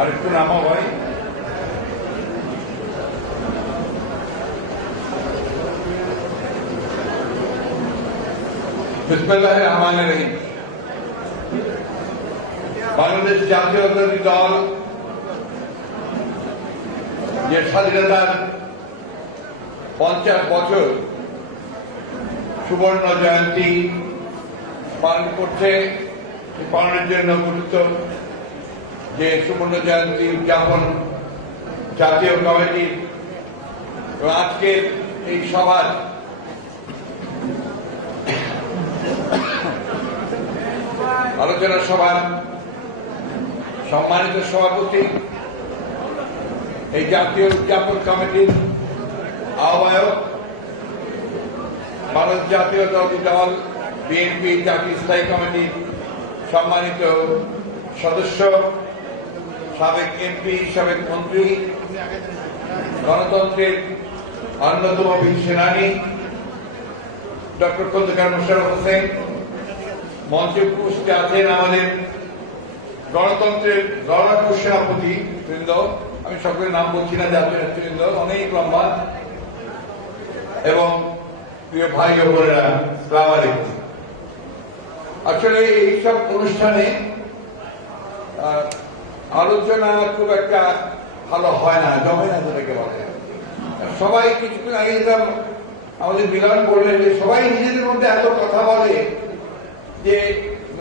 আরেকটু নামা ভাই। বিসমিল্লাহির রহমানির রহিম। বাংলাদেশ জাতীয়তাবাদী দল যে স্বাধীনতার 50 বছর সুবর্ণ জয়ন্তী পালন করছে, পালনের জন্য গঠিত যে সুবর্ণ জয়ন্তী উদযাপন জাতীয় কমিটি আজকের এই সভার আলোচনা সভার সম্মানিত সভাপতি, এই জাতীয় উদযাপন কমিটির আহ্বায়ক, বাংলাদেশ জাতীয়তাবাদী দল বিএনপি জাতীয় স্থায়ী কমিটির সম্মানিত সদস্য, সাবেক এমপি, সাবেক মন্ত্রী, গণতন্ত্রের অন্যতম বীর সেনানী ডক্টর খন্দকার মোশাররফ হোসেন, মঞ্চে উপস্থিত আছেন আমাদের গণতন্ত্রের লড়াকু সেনাপতি বৃন্দ, আমি সকলের নাম বলছি না, জাতীয় নেতৃবৃন্দ অনেক লম্বা, এবং প্রিয় ভাই ও বোনেরা, আসসালামু আলাইকুম। আসলে এইসব অনুষ্ঠানে আলোচনা খুব একটা ভালো হয় না, জমে না যেটাকে বলে। সবাই কিছুক্ষণ আগে আমাদের মিলন বললেন যে সবাই নিজেদের মধ্যে এত কথা বলে যে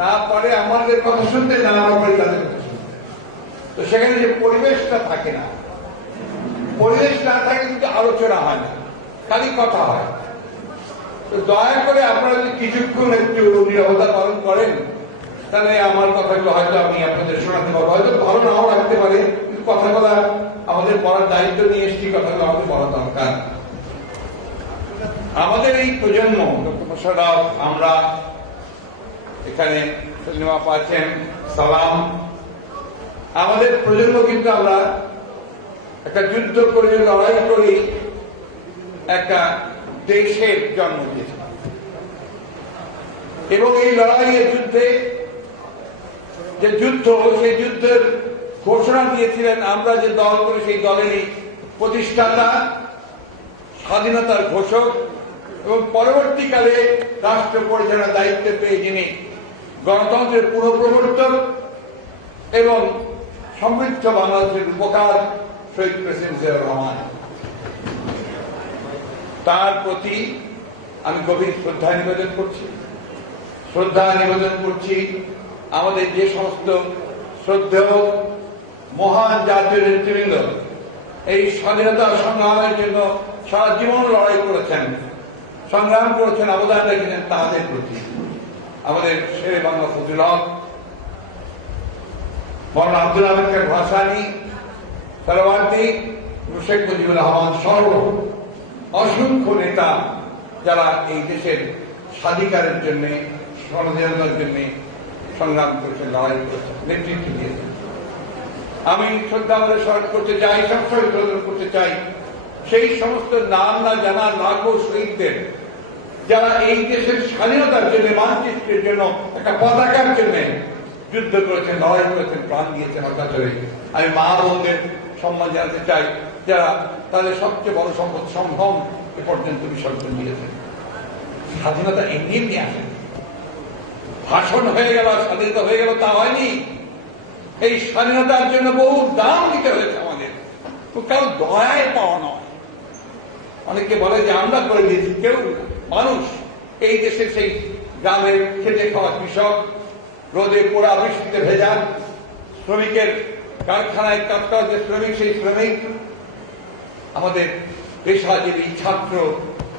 না পারে আমাদের কথা শুনতে, না আমরা পারি তাদের কথা শুনতে, তো সেখানে যে পরিবেশটা থাকে না। পরিবেশ না থাকে কিন্তু আলোচনা হয় না, খালি কথা হয়। তো দয়া করে আপনারা যদি কিছুক্ষণ একটু নীরবতা পালন করেন, তাহলে আমার কথাগুলো হয়তো আমি আপনাদের শোনাতে পারবো। হয়তো ভালো নাও লাগতে পারে, কিন্তু কথা বলা আমাদের পড়ার দায়িত্ব নিয়ে এসছি, কথাগুলো আমাদের বলা দরকার। আমাদের এই প্রজন্ম, ডক্টর মোশাররফ, আমরা এখানে সিনেমা পাচ্ছেন, সালাম, আমাদের প্রজন্ম কিন্তু আমরা একটা যুদ্ধ করে, লড়াই করি, একটা দেশের জন্ম দিয়েছিলাম। এবং এই লড়াইয়ের যুদ্ধে যে যুদ্ধ, সেই যুদ্ধের ঘোষণা দিয়েছিলেন আমরা যে দল করে, সেই দলেরই প্রতিষ্ঠাতা, স্বাধীনতার ঘোষক এবং পরবর্তীকালে রাষ্ট্র পরিচালনার দায়িত্ব পেয়ে যিনি গণতন্ত্রের পুনঃপ্রবর্তক এবং সমৃদ্ধ বাংলাদেশের উপকার শহীদ প্রেসিডেন্ট জিয়াউর রহমান, তার প্রতি আমি গভীর শ্রদ্ধা নিবেদন করছি। আমাদের যে সমস্ত শ্রদ্ধেয় মহান জাতীয় নেতৃবৃন্দ এই স্বাধীনতা সংগ্রামের জন্য সারা জীবন লড়াই করেছেন, সংগ্রাম করেছেন, অবদান রেখেছেন, তাদের প্রতি আমাদের শেরে বাংলা ফজলুল হক, মওলানা আব্দুল হামিদ খান ভাসানী, সরওয়ার্দী, শেখ মুজিবুর রহমান সহ অসংখ্য নেতা যারা এই দেশের স্বাধিকারের জন্য, স্বাধীনতার জন্য সংগ্রাম করেছেন, লড়াই করেছেন, নেতৃত্ব দিয়েছেন। আমি শ্রদ্ধা করে স্মরণ করতে চাই, সবসময় স্মরণ করতে চাই সেই সমস্ত নাম না জানা লাখো শহীদদের, যারা এই দেশের স্বাধীনতার জন্য, মানচিত্রের জন্য, একটা পতাকার জন্য যুদ্ধ করেছেন, লড়াই করেছেন, প্রাণ দিয়েছেন অত্যাচারে। আমি মা বোনদের সম্মান জানাতে চাই, যারা তাদের সবচেয়ে বড় সম্পদ সম্ভ্রম এ পর্যন্ত বিসর্জন দিয়েছেন। স্বাধীনতা এমনি এমনি আসেন, ভাষণ হয়ে গেল, স্বাধীনতা হয়ে গেল, তা হয়নি। এই স্বাধীনতার জন্য বহু দাম দিতে হয়েছে আমাদের, কারো দয়ায় পাওয়া নয়। অনেকে বলে যে আমরা করে দিয়েছি, কেউ মানুষ, এই দেশে সেই গ্রামের খেটে খাওয়া কৃষক, রোদে পোড়া বৃষ্টিতে ভেজা শ্রমিকের, কারখানায় কাজ করা যে শ্রমিক, সেই শ্রমিক, আমাদের পেশাজীবী ছাত্র,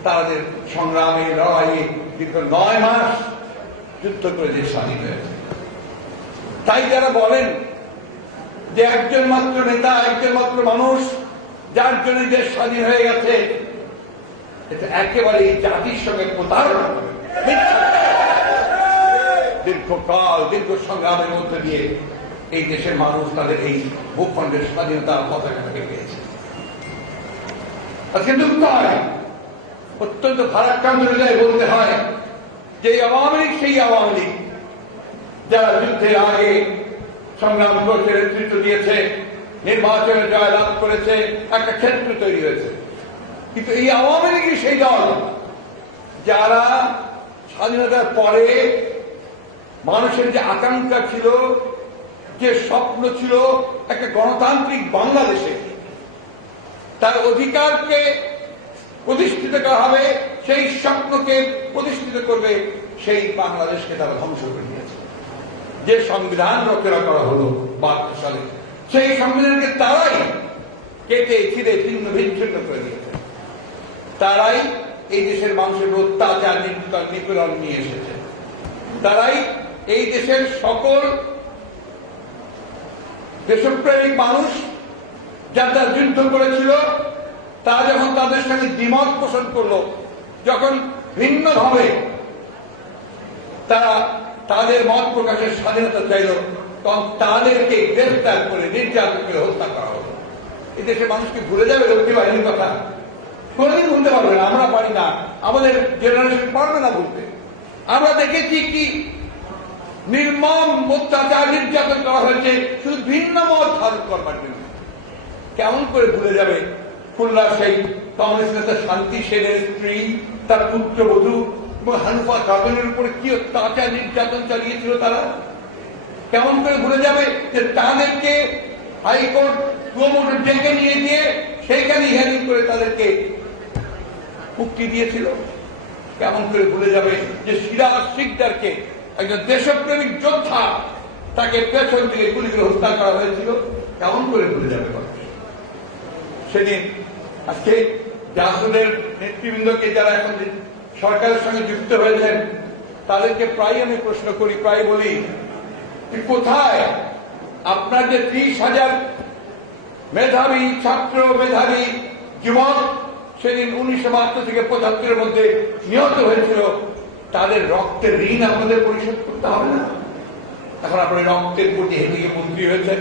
তাদের সংগ্রামে, লড়াইয়ে দীর্ঘ 9 মাস যুদ্ধ করে যে স্বাধীন হয়েছে। তাই যারা বলেন যে একজন মাত্র নেতা, একজন মাত্র মানুষ যার জন্য দেশ স্বাধীন হয়ে গেছে, এটা একেবারে জাতির সঙ্গে প্রতারণা, দীর্ঘকাল, দীর্ঘ সংগ্রামের মধ্যে দিয়ে এই দেশের মানুষ তাদের এই ভূখণ্ডের স্বাধীনতার পতাকাটাকে পেয়েছে। আজকে দুঃখ হয়, অত্যন্ত ভারাক্রান্ত হৃদয়ে বলতে হয় যে আওয়ামী লীগ সেই আওয়ামী লীগ যারা যুদ্ধের আগে সংগ্রাম করতে নেতৃত্ব দিয়েছে, নির্বাচনে জয়লাভ করেছে, একটা ক্ষেত্র তৈরি হয়েছে। কিন্তু এই আওয়ামী লীগই সেই দল যারা স্বাধীনতার পরে মানুষের যে আকাঙ্ক্ষা ছিল, যে স্বপ্ন ছিল একটা গণতান্ত্রিক বাংলাদেশে, তার অধিকারকে প্রতিষ্ঠিত করা হবে, সেই স্বপ্নকে প্রতিষ্ঠিত করবে, সেই বাংলাদেশকে তারা ধ্বংস করে দিয়েছে। যে সংবিধান রচনা করা হলো 72 সালে, সেই সংবিধানকে তারাই কেটে ছিঁড়ে ছিন্ন বিচ্ছিন্ন করে দিয়েছে। তারাই এই দেশের মানুষের অত্যাচার, নিপীড়ন নিয়ে এসেছে। তারাই এই দেশের সকল দেশপ্রেমিক মানুষ যারা যুদ্ধ করেছিল, তারা যখন তাদের সঙ্গে দ্বিমত পোষণ করলো, যখন ভিন্নভাবে তারা তাদের মত প্রকাশের স্বাধীনতা চাইল, তখন তাদেরকে গ্রেফতার করে, নির্যাতন করে হত্যা করা হলো। এই দেশের মানুষকে ভুলে যাবে রক্ষী বাহিনীর কথা? কোনদিন ভুলতে পারবে না, আমরা পারি না, আমাদের জেনারেশন পারবে না ভুলতে। আমরা দেখেছি কি নির্মম অত্যাচার, নির্যাতন করা হয়েছে শুধু ভিন্ন মত ধারণ করবার জন্য। কেমন করে ভুলে যাবে খুলনার সেই কংগ্রেস নেতা শান্তি সেনের স্ত্রী, তার পুত্রবধূ এবং হানুফা খাতুনের উপরে কি অত্যাচার, নির্যাতন চালিয়েছিল তারা? কেমন করে ভুলে যাবে যে তাদেরকে হাইকোর্ট সুমোটো ডেকে নিয়ে গিয়ে সেইখানে হিয়ারিং করে তাদেরকে মুক্তি দিয়েছিল? কেমন করে ভুলে যাবে যে সিরাজ শিকদারকে, একজন দেশপ্রেমিক যোদ্ধা, তাকে পেছন থেকে গুলি করে হত্যা করা হয়েছিল? কেমন করে ভুলে যাবে? সেদিন আজকে জাসদের নেতৃবৃন্দকে যারা এখন সরকারের সঙ্গে যুক্ত হয়েছেন তাদেরকে প্রায় আমি প্রশ্ন করি, প্রায় বলি কোথায় আপনার যে 30,000 মেধাবী ছাত্র, মেধাবী যুবক সেদিন 1972 থেকে 75-এর মধ্যে নিহত হয়েছিল, তাদের রক্তের ঋণ আপনাদের পরিশোধ করতে হবে না? এখন আপনি রক্তের প্রতি হেঁটে গিয়ে মন্ত্রী হয়েছেন,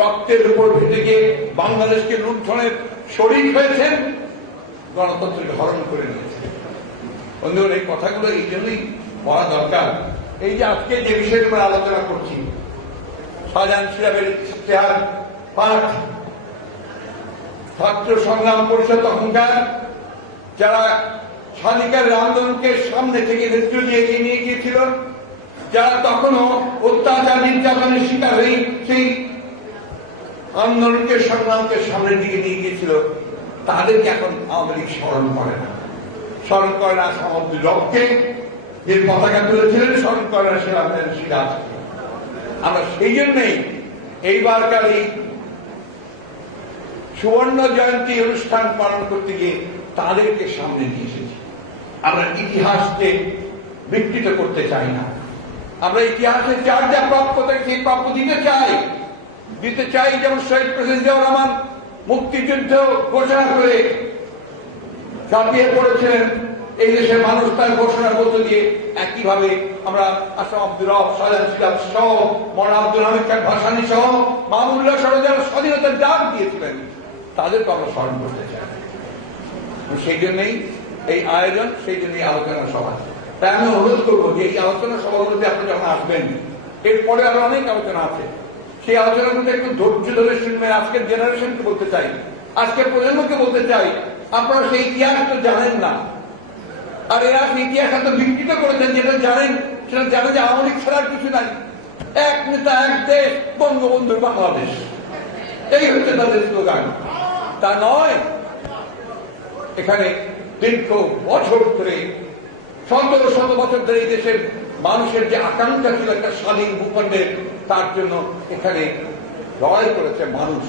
রক্তের উপর হেঁটে গিয়ে বাংলাদেশকে লুণ্ঠনের শরিক হয়েছেন, গণতন্ত্রকে হরণ করে নিয়েছেন। বন্ধুগণ, এই কথাগুলো এই জন্যই বলা দরকার। এই যে আজকে যে বিষয়ের উপর আলোচনা করছি, শাহজাহান সিরাজের ইশতেহার পাঠ, ছাত্র সংগ্রাম পরিষদ অহংকার, যারা স্বাধিকারের আন্দোলনকে সামনে থেকে নেতৃত্ব দিয়ে এগিয়ে নিয়ে গিয়েছিল, যারা তখনও অত্যাচার নির্যাতনের শিকার হয়ে সেই আন্দোলনকে সংগ্রামকে সামনের দিকে নিয়ে গিয়েছিল, তাদেরকে এখন আওয়ামী লীগ স্মরণ করে না। স্মরণ করে না আব্দুল রবকে, যে পতাকা তুলেছিলেন, স্মরণ করে না সিরাজ। আমরা সেই জন্যই এইবারকার এই সুবর্ণ জয়ন্তী অনুষ্ঠান পালন করতে গিয়ে তাদেরকে সামনে নিয়ে এসেছি। আমরা ইতিহাসকে বিকৃত করতে চাই না। আমরা ইতিহাসের যার যা প্রাপ্য থাকে সেই প্রাপ্য দিতে চাই। যেমন শহীদ প্রেসিডেন্ট জিয়াউর রহমান মুক্তিযুদ্ধ ঘোষণা করে ঝাঁপিয়ে পড়েছিলেন এই দেশের মানুষ, তার ঘোষণার মধ্য দিয়ে একইভাবে আমরা আসাম আব্দুর রব, শাহজাহান সিরাজ সহ, মৌলানা আব্দুল হামিদ খান ভাসানী সহ, মামুনুল্লাহ সহ যারা স্বাধীনতার ডাক দিয়েছিলেন তাদেরকে আমরা স্মরণ করতে চাই। সেই জন্যই এই আয়োজন, সেই জন্যই আলোচনা সভা। তাই আমি অনুরোধ করবো যে এই আলোচনা সভাগুলোতে আপনি যখন আসবেন, এরপরে আরো অনেক আলোচনা আছে, সেই আলোচনাগুলোতে একটু ধৈর্য ধরে শুনবেন। আজকের জেনারেশনকে বলতে চাই, আজকের প্রজন্মকে বলতে চাই, আপনারা সেই ইতিহাস তো জানেন না। আর এরা সেই ইতিহাস এত বিকৃত করেছেন, যেটা জানেন সেটা জানে যে আওয়ামী লীগ ছাড়ার কিছু নাই, এক নেতা, এক দেশ, বঙ্গবন্ধু বাংলাদেশ, এই হচ্ছে তাদের স্লোগান। তা নয়, এখানে দীর্ঘ বছর ধরে, শত বছর ধরে এই দেশের মানুষের যে আকাঙ্ক্ষা ছিল একটা স্বাধীন ভূখণ্ডের, তার জন্য এখানে লড়াই করেছে মানুষ।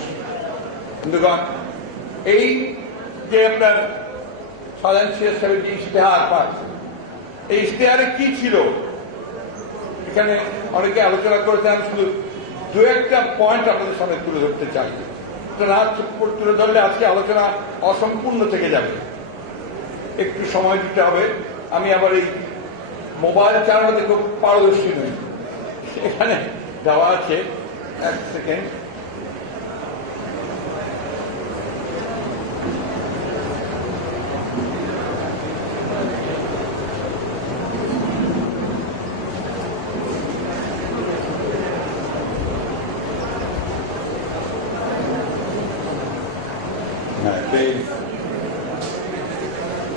বন্ধুগণ, এই যে আপনার শাহজাহান সিরাজ সাহেবের যে ইশতেহার পাঠ, এই ইশতেহারে কি ছিল এখানে অনেকে আলোচনা করেছে। আমি শুধু দু একটা পয়েন্ট আপনাদের সামনে তুলে ধরতে চাই। তুলে ধরলে আজকে আলোচনা অসম্পূর্ণ থেকে যাবে, একটু সময় দিতে হবে। আমি আবার এই মোবাইল চালানোতে খুব পারদর্শী নই। এখানে দেওয়া আছে, এক সেকেন্ড,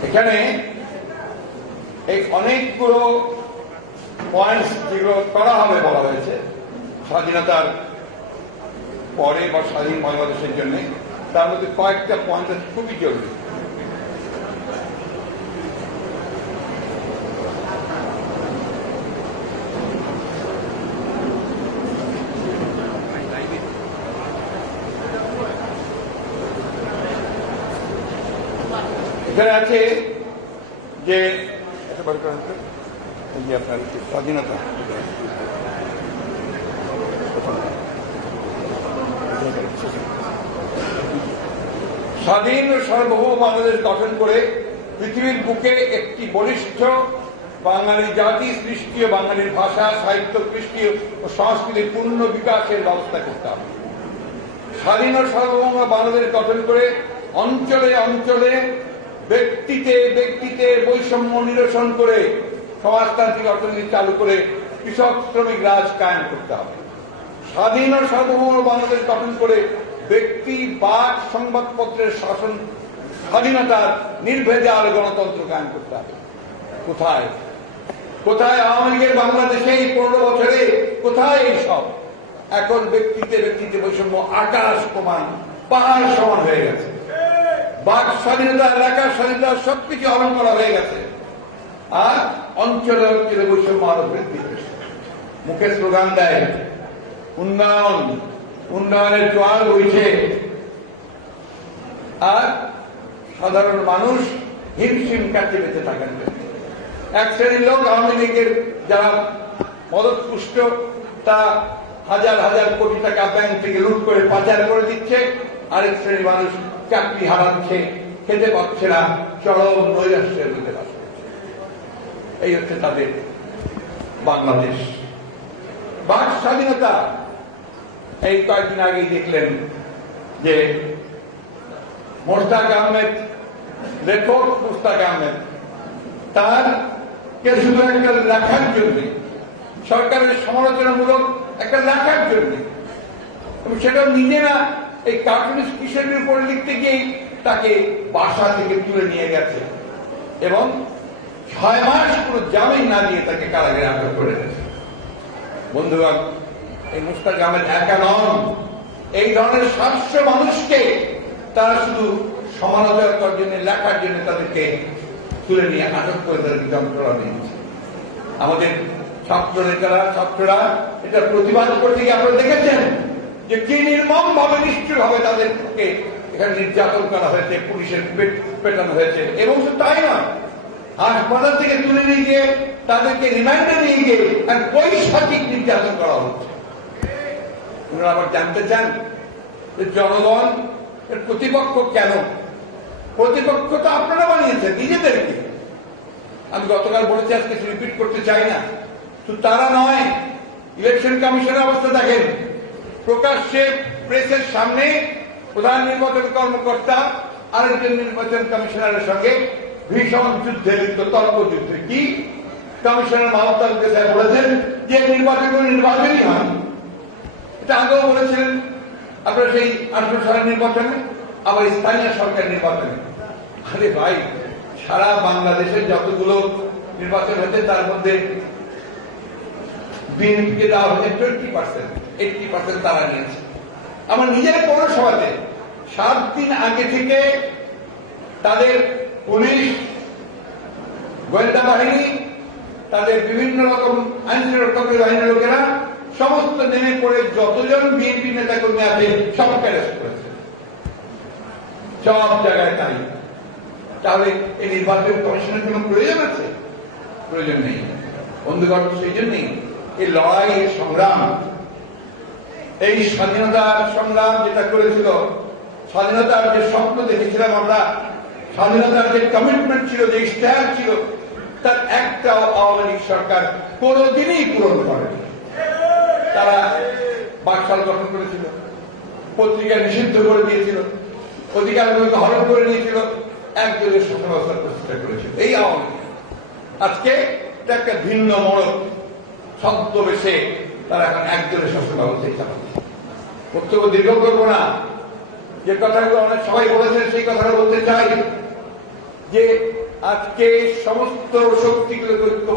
এখানে এই অনেকগুলো পয়েন্টস যেগুলো করা হবে বলা হয়েছে স্বাধীনতার পরে বা স্বাধীন বাংলাদেশের জন্য, তার মধ্যে কয়েকটা পয়েন্ট খুবই জরুরি। এখানে আছে যে আপনার স্বাধীনতা, স্বাধীন ও সার্বভৌম বাংলাদেশ গঠন করে পৃথিবীর বুকে একটি বলিষ্ঠ বাঙালি জাতি সৃষ্টি ও বাঙালির ভাষা, সাহিত্য, কৃষ্টি ও সংস্কৃতির পূর্ণ বিকাশের ব্যবস্থা করতে হবে। স্বাধীন ও সার্বভৌম বাংলাদেশ গঠন করে অঞ্চলে অঞ্চলে, ব্যক্তিতে ব্যক্তিতে বৈষম্য নিরসন করে সমাজতান্ত্রিক অর্থনীতি চালু করে কৃষক শ্রমিক রাজ কায়েম করতে হবে। স্বাধীন ও সার্বভৌম বাংলাদেশ গঠন করে ব্যক্তি, বাক, সংবাদপত্রের শাসন স্বাধীনতার নির্ভেজাল গণতন্ত্র কায়েম করতে হবে। কোথায় কোথায় আওয়ামী লীগের বাংলাদেশে এই 15 বছরে কোথায় এই সব? এখন ব্যক্তিতে ব্যক্তিতে বৈষম্য আকাশ সমান, পাহাড় সমান হয়ে গেছে। বাক স্বাধীনতা, এলাকার স্বাধীনতা সবকিছু হরণ করা হয়ে গেছে। আর অঞ্চলে অঞ্চলে বৈষম্য আরো বৃদ্ধি হয়েছে। মুখে স্লোগান দেয় উন্নয়ন, উন্নয়নের জোয়ার বইছে, আর সাধারণ মানুষ হিমশিম কাটতে বেঁচে থাকেন। এক শ্রেণীর লোক আওয়ামী লীগের যারা মদতপুষ্ট, তা হাজার হাজার কোটি টাকা ব্যাংক থেকে লুট করে পাচার করে দিচ্ছে, আরেক শ্রেণীর মানুষ চাকরি হারাচ্ছে, খেতে পাচ্ছে না, চরম নৈরাশ্যের মধ্যে বাস করছে। এই হচ্ছে তাদের বাংলাদেশ। বাক স্বাধীনতা, এই কয়েকদিন আগেই দেখলেন যে মোশতাক আহমেদ, লেখক মোশতাক আহমেদ, তার কে শুধু একটা লেখার জন্য, সরকারের সমালোচনামূলক একটা লেখার জন্য, এবং সেটা নিজে না, এই কার্টুনিস্ট কিশোরের উপরে লিখতে গিয়েই তাকে বাসা থেকে তুলে নিয়ে গেছে এবং 6 মাস কোনো জামিন না দিয়ে তাকে কারাগারে আটক করে গেছে। বন্ধুগণ, এই মোশতাক আহমেদ একা নন, এই ধরনের 700 মানুষকে তারা শুধু সমালোচনা করার জন্য, লেখার জন্য তাদেরকে তুলে নিয়ে আটক করে তাদেরকে যন্ত্রণা দিয়েছে। আমাদের ছাত্র নেতারা, ছাত্ররা এটা প্রতিবাদ করতে গিয়ে আপনারা দেখেছেন যে কি নির্মম ভাবে, নিষ্ঠুর ভাবে তাদেরকে এখানে নির্যাতন করা হয়েছে, পুলিশের পেটানো হয়েছে। এবং শুধু তাই নয়, হাসপাতাল থেকে তুলে নিয়ে গিয়ে তাদেরকে রিমান্ডে নিয়ে গিয়ে এক পৈশাচিক নির্যাতন করা হচ্ছে। আপনারা আবার জানতে চান যে জনগণ এর প্রতিপক্ষ কেন? প্রতিপক্ষ তো আপনারা বানিয়েছেন নিজেদেরকে। আমি গতকাল বলেছি, আজকে রিপিট করতে চাই না। শুধু তারা নয়, ইলেকশন কমিশনের অবস্থা দেখেন, প্রকাশ্যে প্রেসের সামনে প্রধান নির্বাচন কর্মকর্তা আরেকজন নির্বাচন কমিশনারের সঙ্গে ভীষণ যুদ্ধে লিপ্ত, তর্ক যুদ্ধে। কি কমিশনার মাহমুদ আলী সাহেব বলেছেন যে নির্বাচন কোনো নির্বাচনই হয়। এটা আগেও বলেছিলেন আপনারা সেই 18 সালের নির্বাচনে, আবার স্থানীয় সরকার নির্বাচনে। আরে ভাই, সারা বাংলাদেশের যতগুলো নির্বাচন হয়েছে তার মধ্যে বিএনপিকে দেওয়া হয়েছে 20%, 80% তারা নিয়েছে। আমার নিজের পৌরসভাতে 7 দিন আগে থেকে তাদের পুলিশ, গোয়েন্দা বাহিনী, তাদের বিভিন্ন রকম আইন রক্ষাকারী বাহিনীর লোকেরা সমস্ত নেমে পড়ে যতজন বিএনপি নেতা কর্মী আছে সবকে অ্যারেস্ট করেছে, সব জায়গায় তাই। তাহলে এই নির্বাচন কমিশনের কোনো প্রয়োজন আছে? প্রয়োজন নেই। বন্ধুগণ, সেই জন্যই এই লড়াই, এই সংগ্রাম, এই স্বাধীনতার সংগ্রাম যেটা করেছিল, স্বাধীনতার যে স্বপ্ন দেখেছিলাম আমরা, স্বাধীনতার যে কমিটমেন্ট ছিল, যে ইশতেহার ছিল, তার একটাও আওয়ামী লীগ সরকার কোনোদিনই পূরণ করেনি। তারা বাকশাল গঠন করেছিল, পত্রিকা নিষিদ্ধ করে দিয়েছিল, অধিকারগুলোকে হরণ করে নিয়েছিল, একদলীয় শাসন ব্যবস্থার প্রতিষ্ঠা করেছিল এই আওয়ামী লীগ। আজকে এটা একটা ভিন্ন মোড়ক, ছদ্মবেশে তারা এখন একদলীয় শাসন ব্যবস্থায় চালাচ্ছে। বক্তব্য দীর্ঘ করবো না, যে কথাগুলো অনেক সবাই বলেছেন সেই কথাটা বলতে চাই যে আজকে সমস্ত শক্তিগুলোকে ঐক্য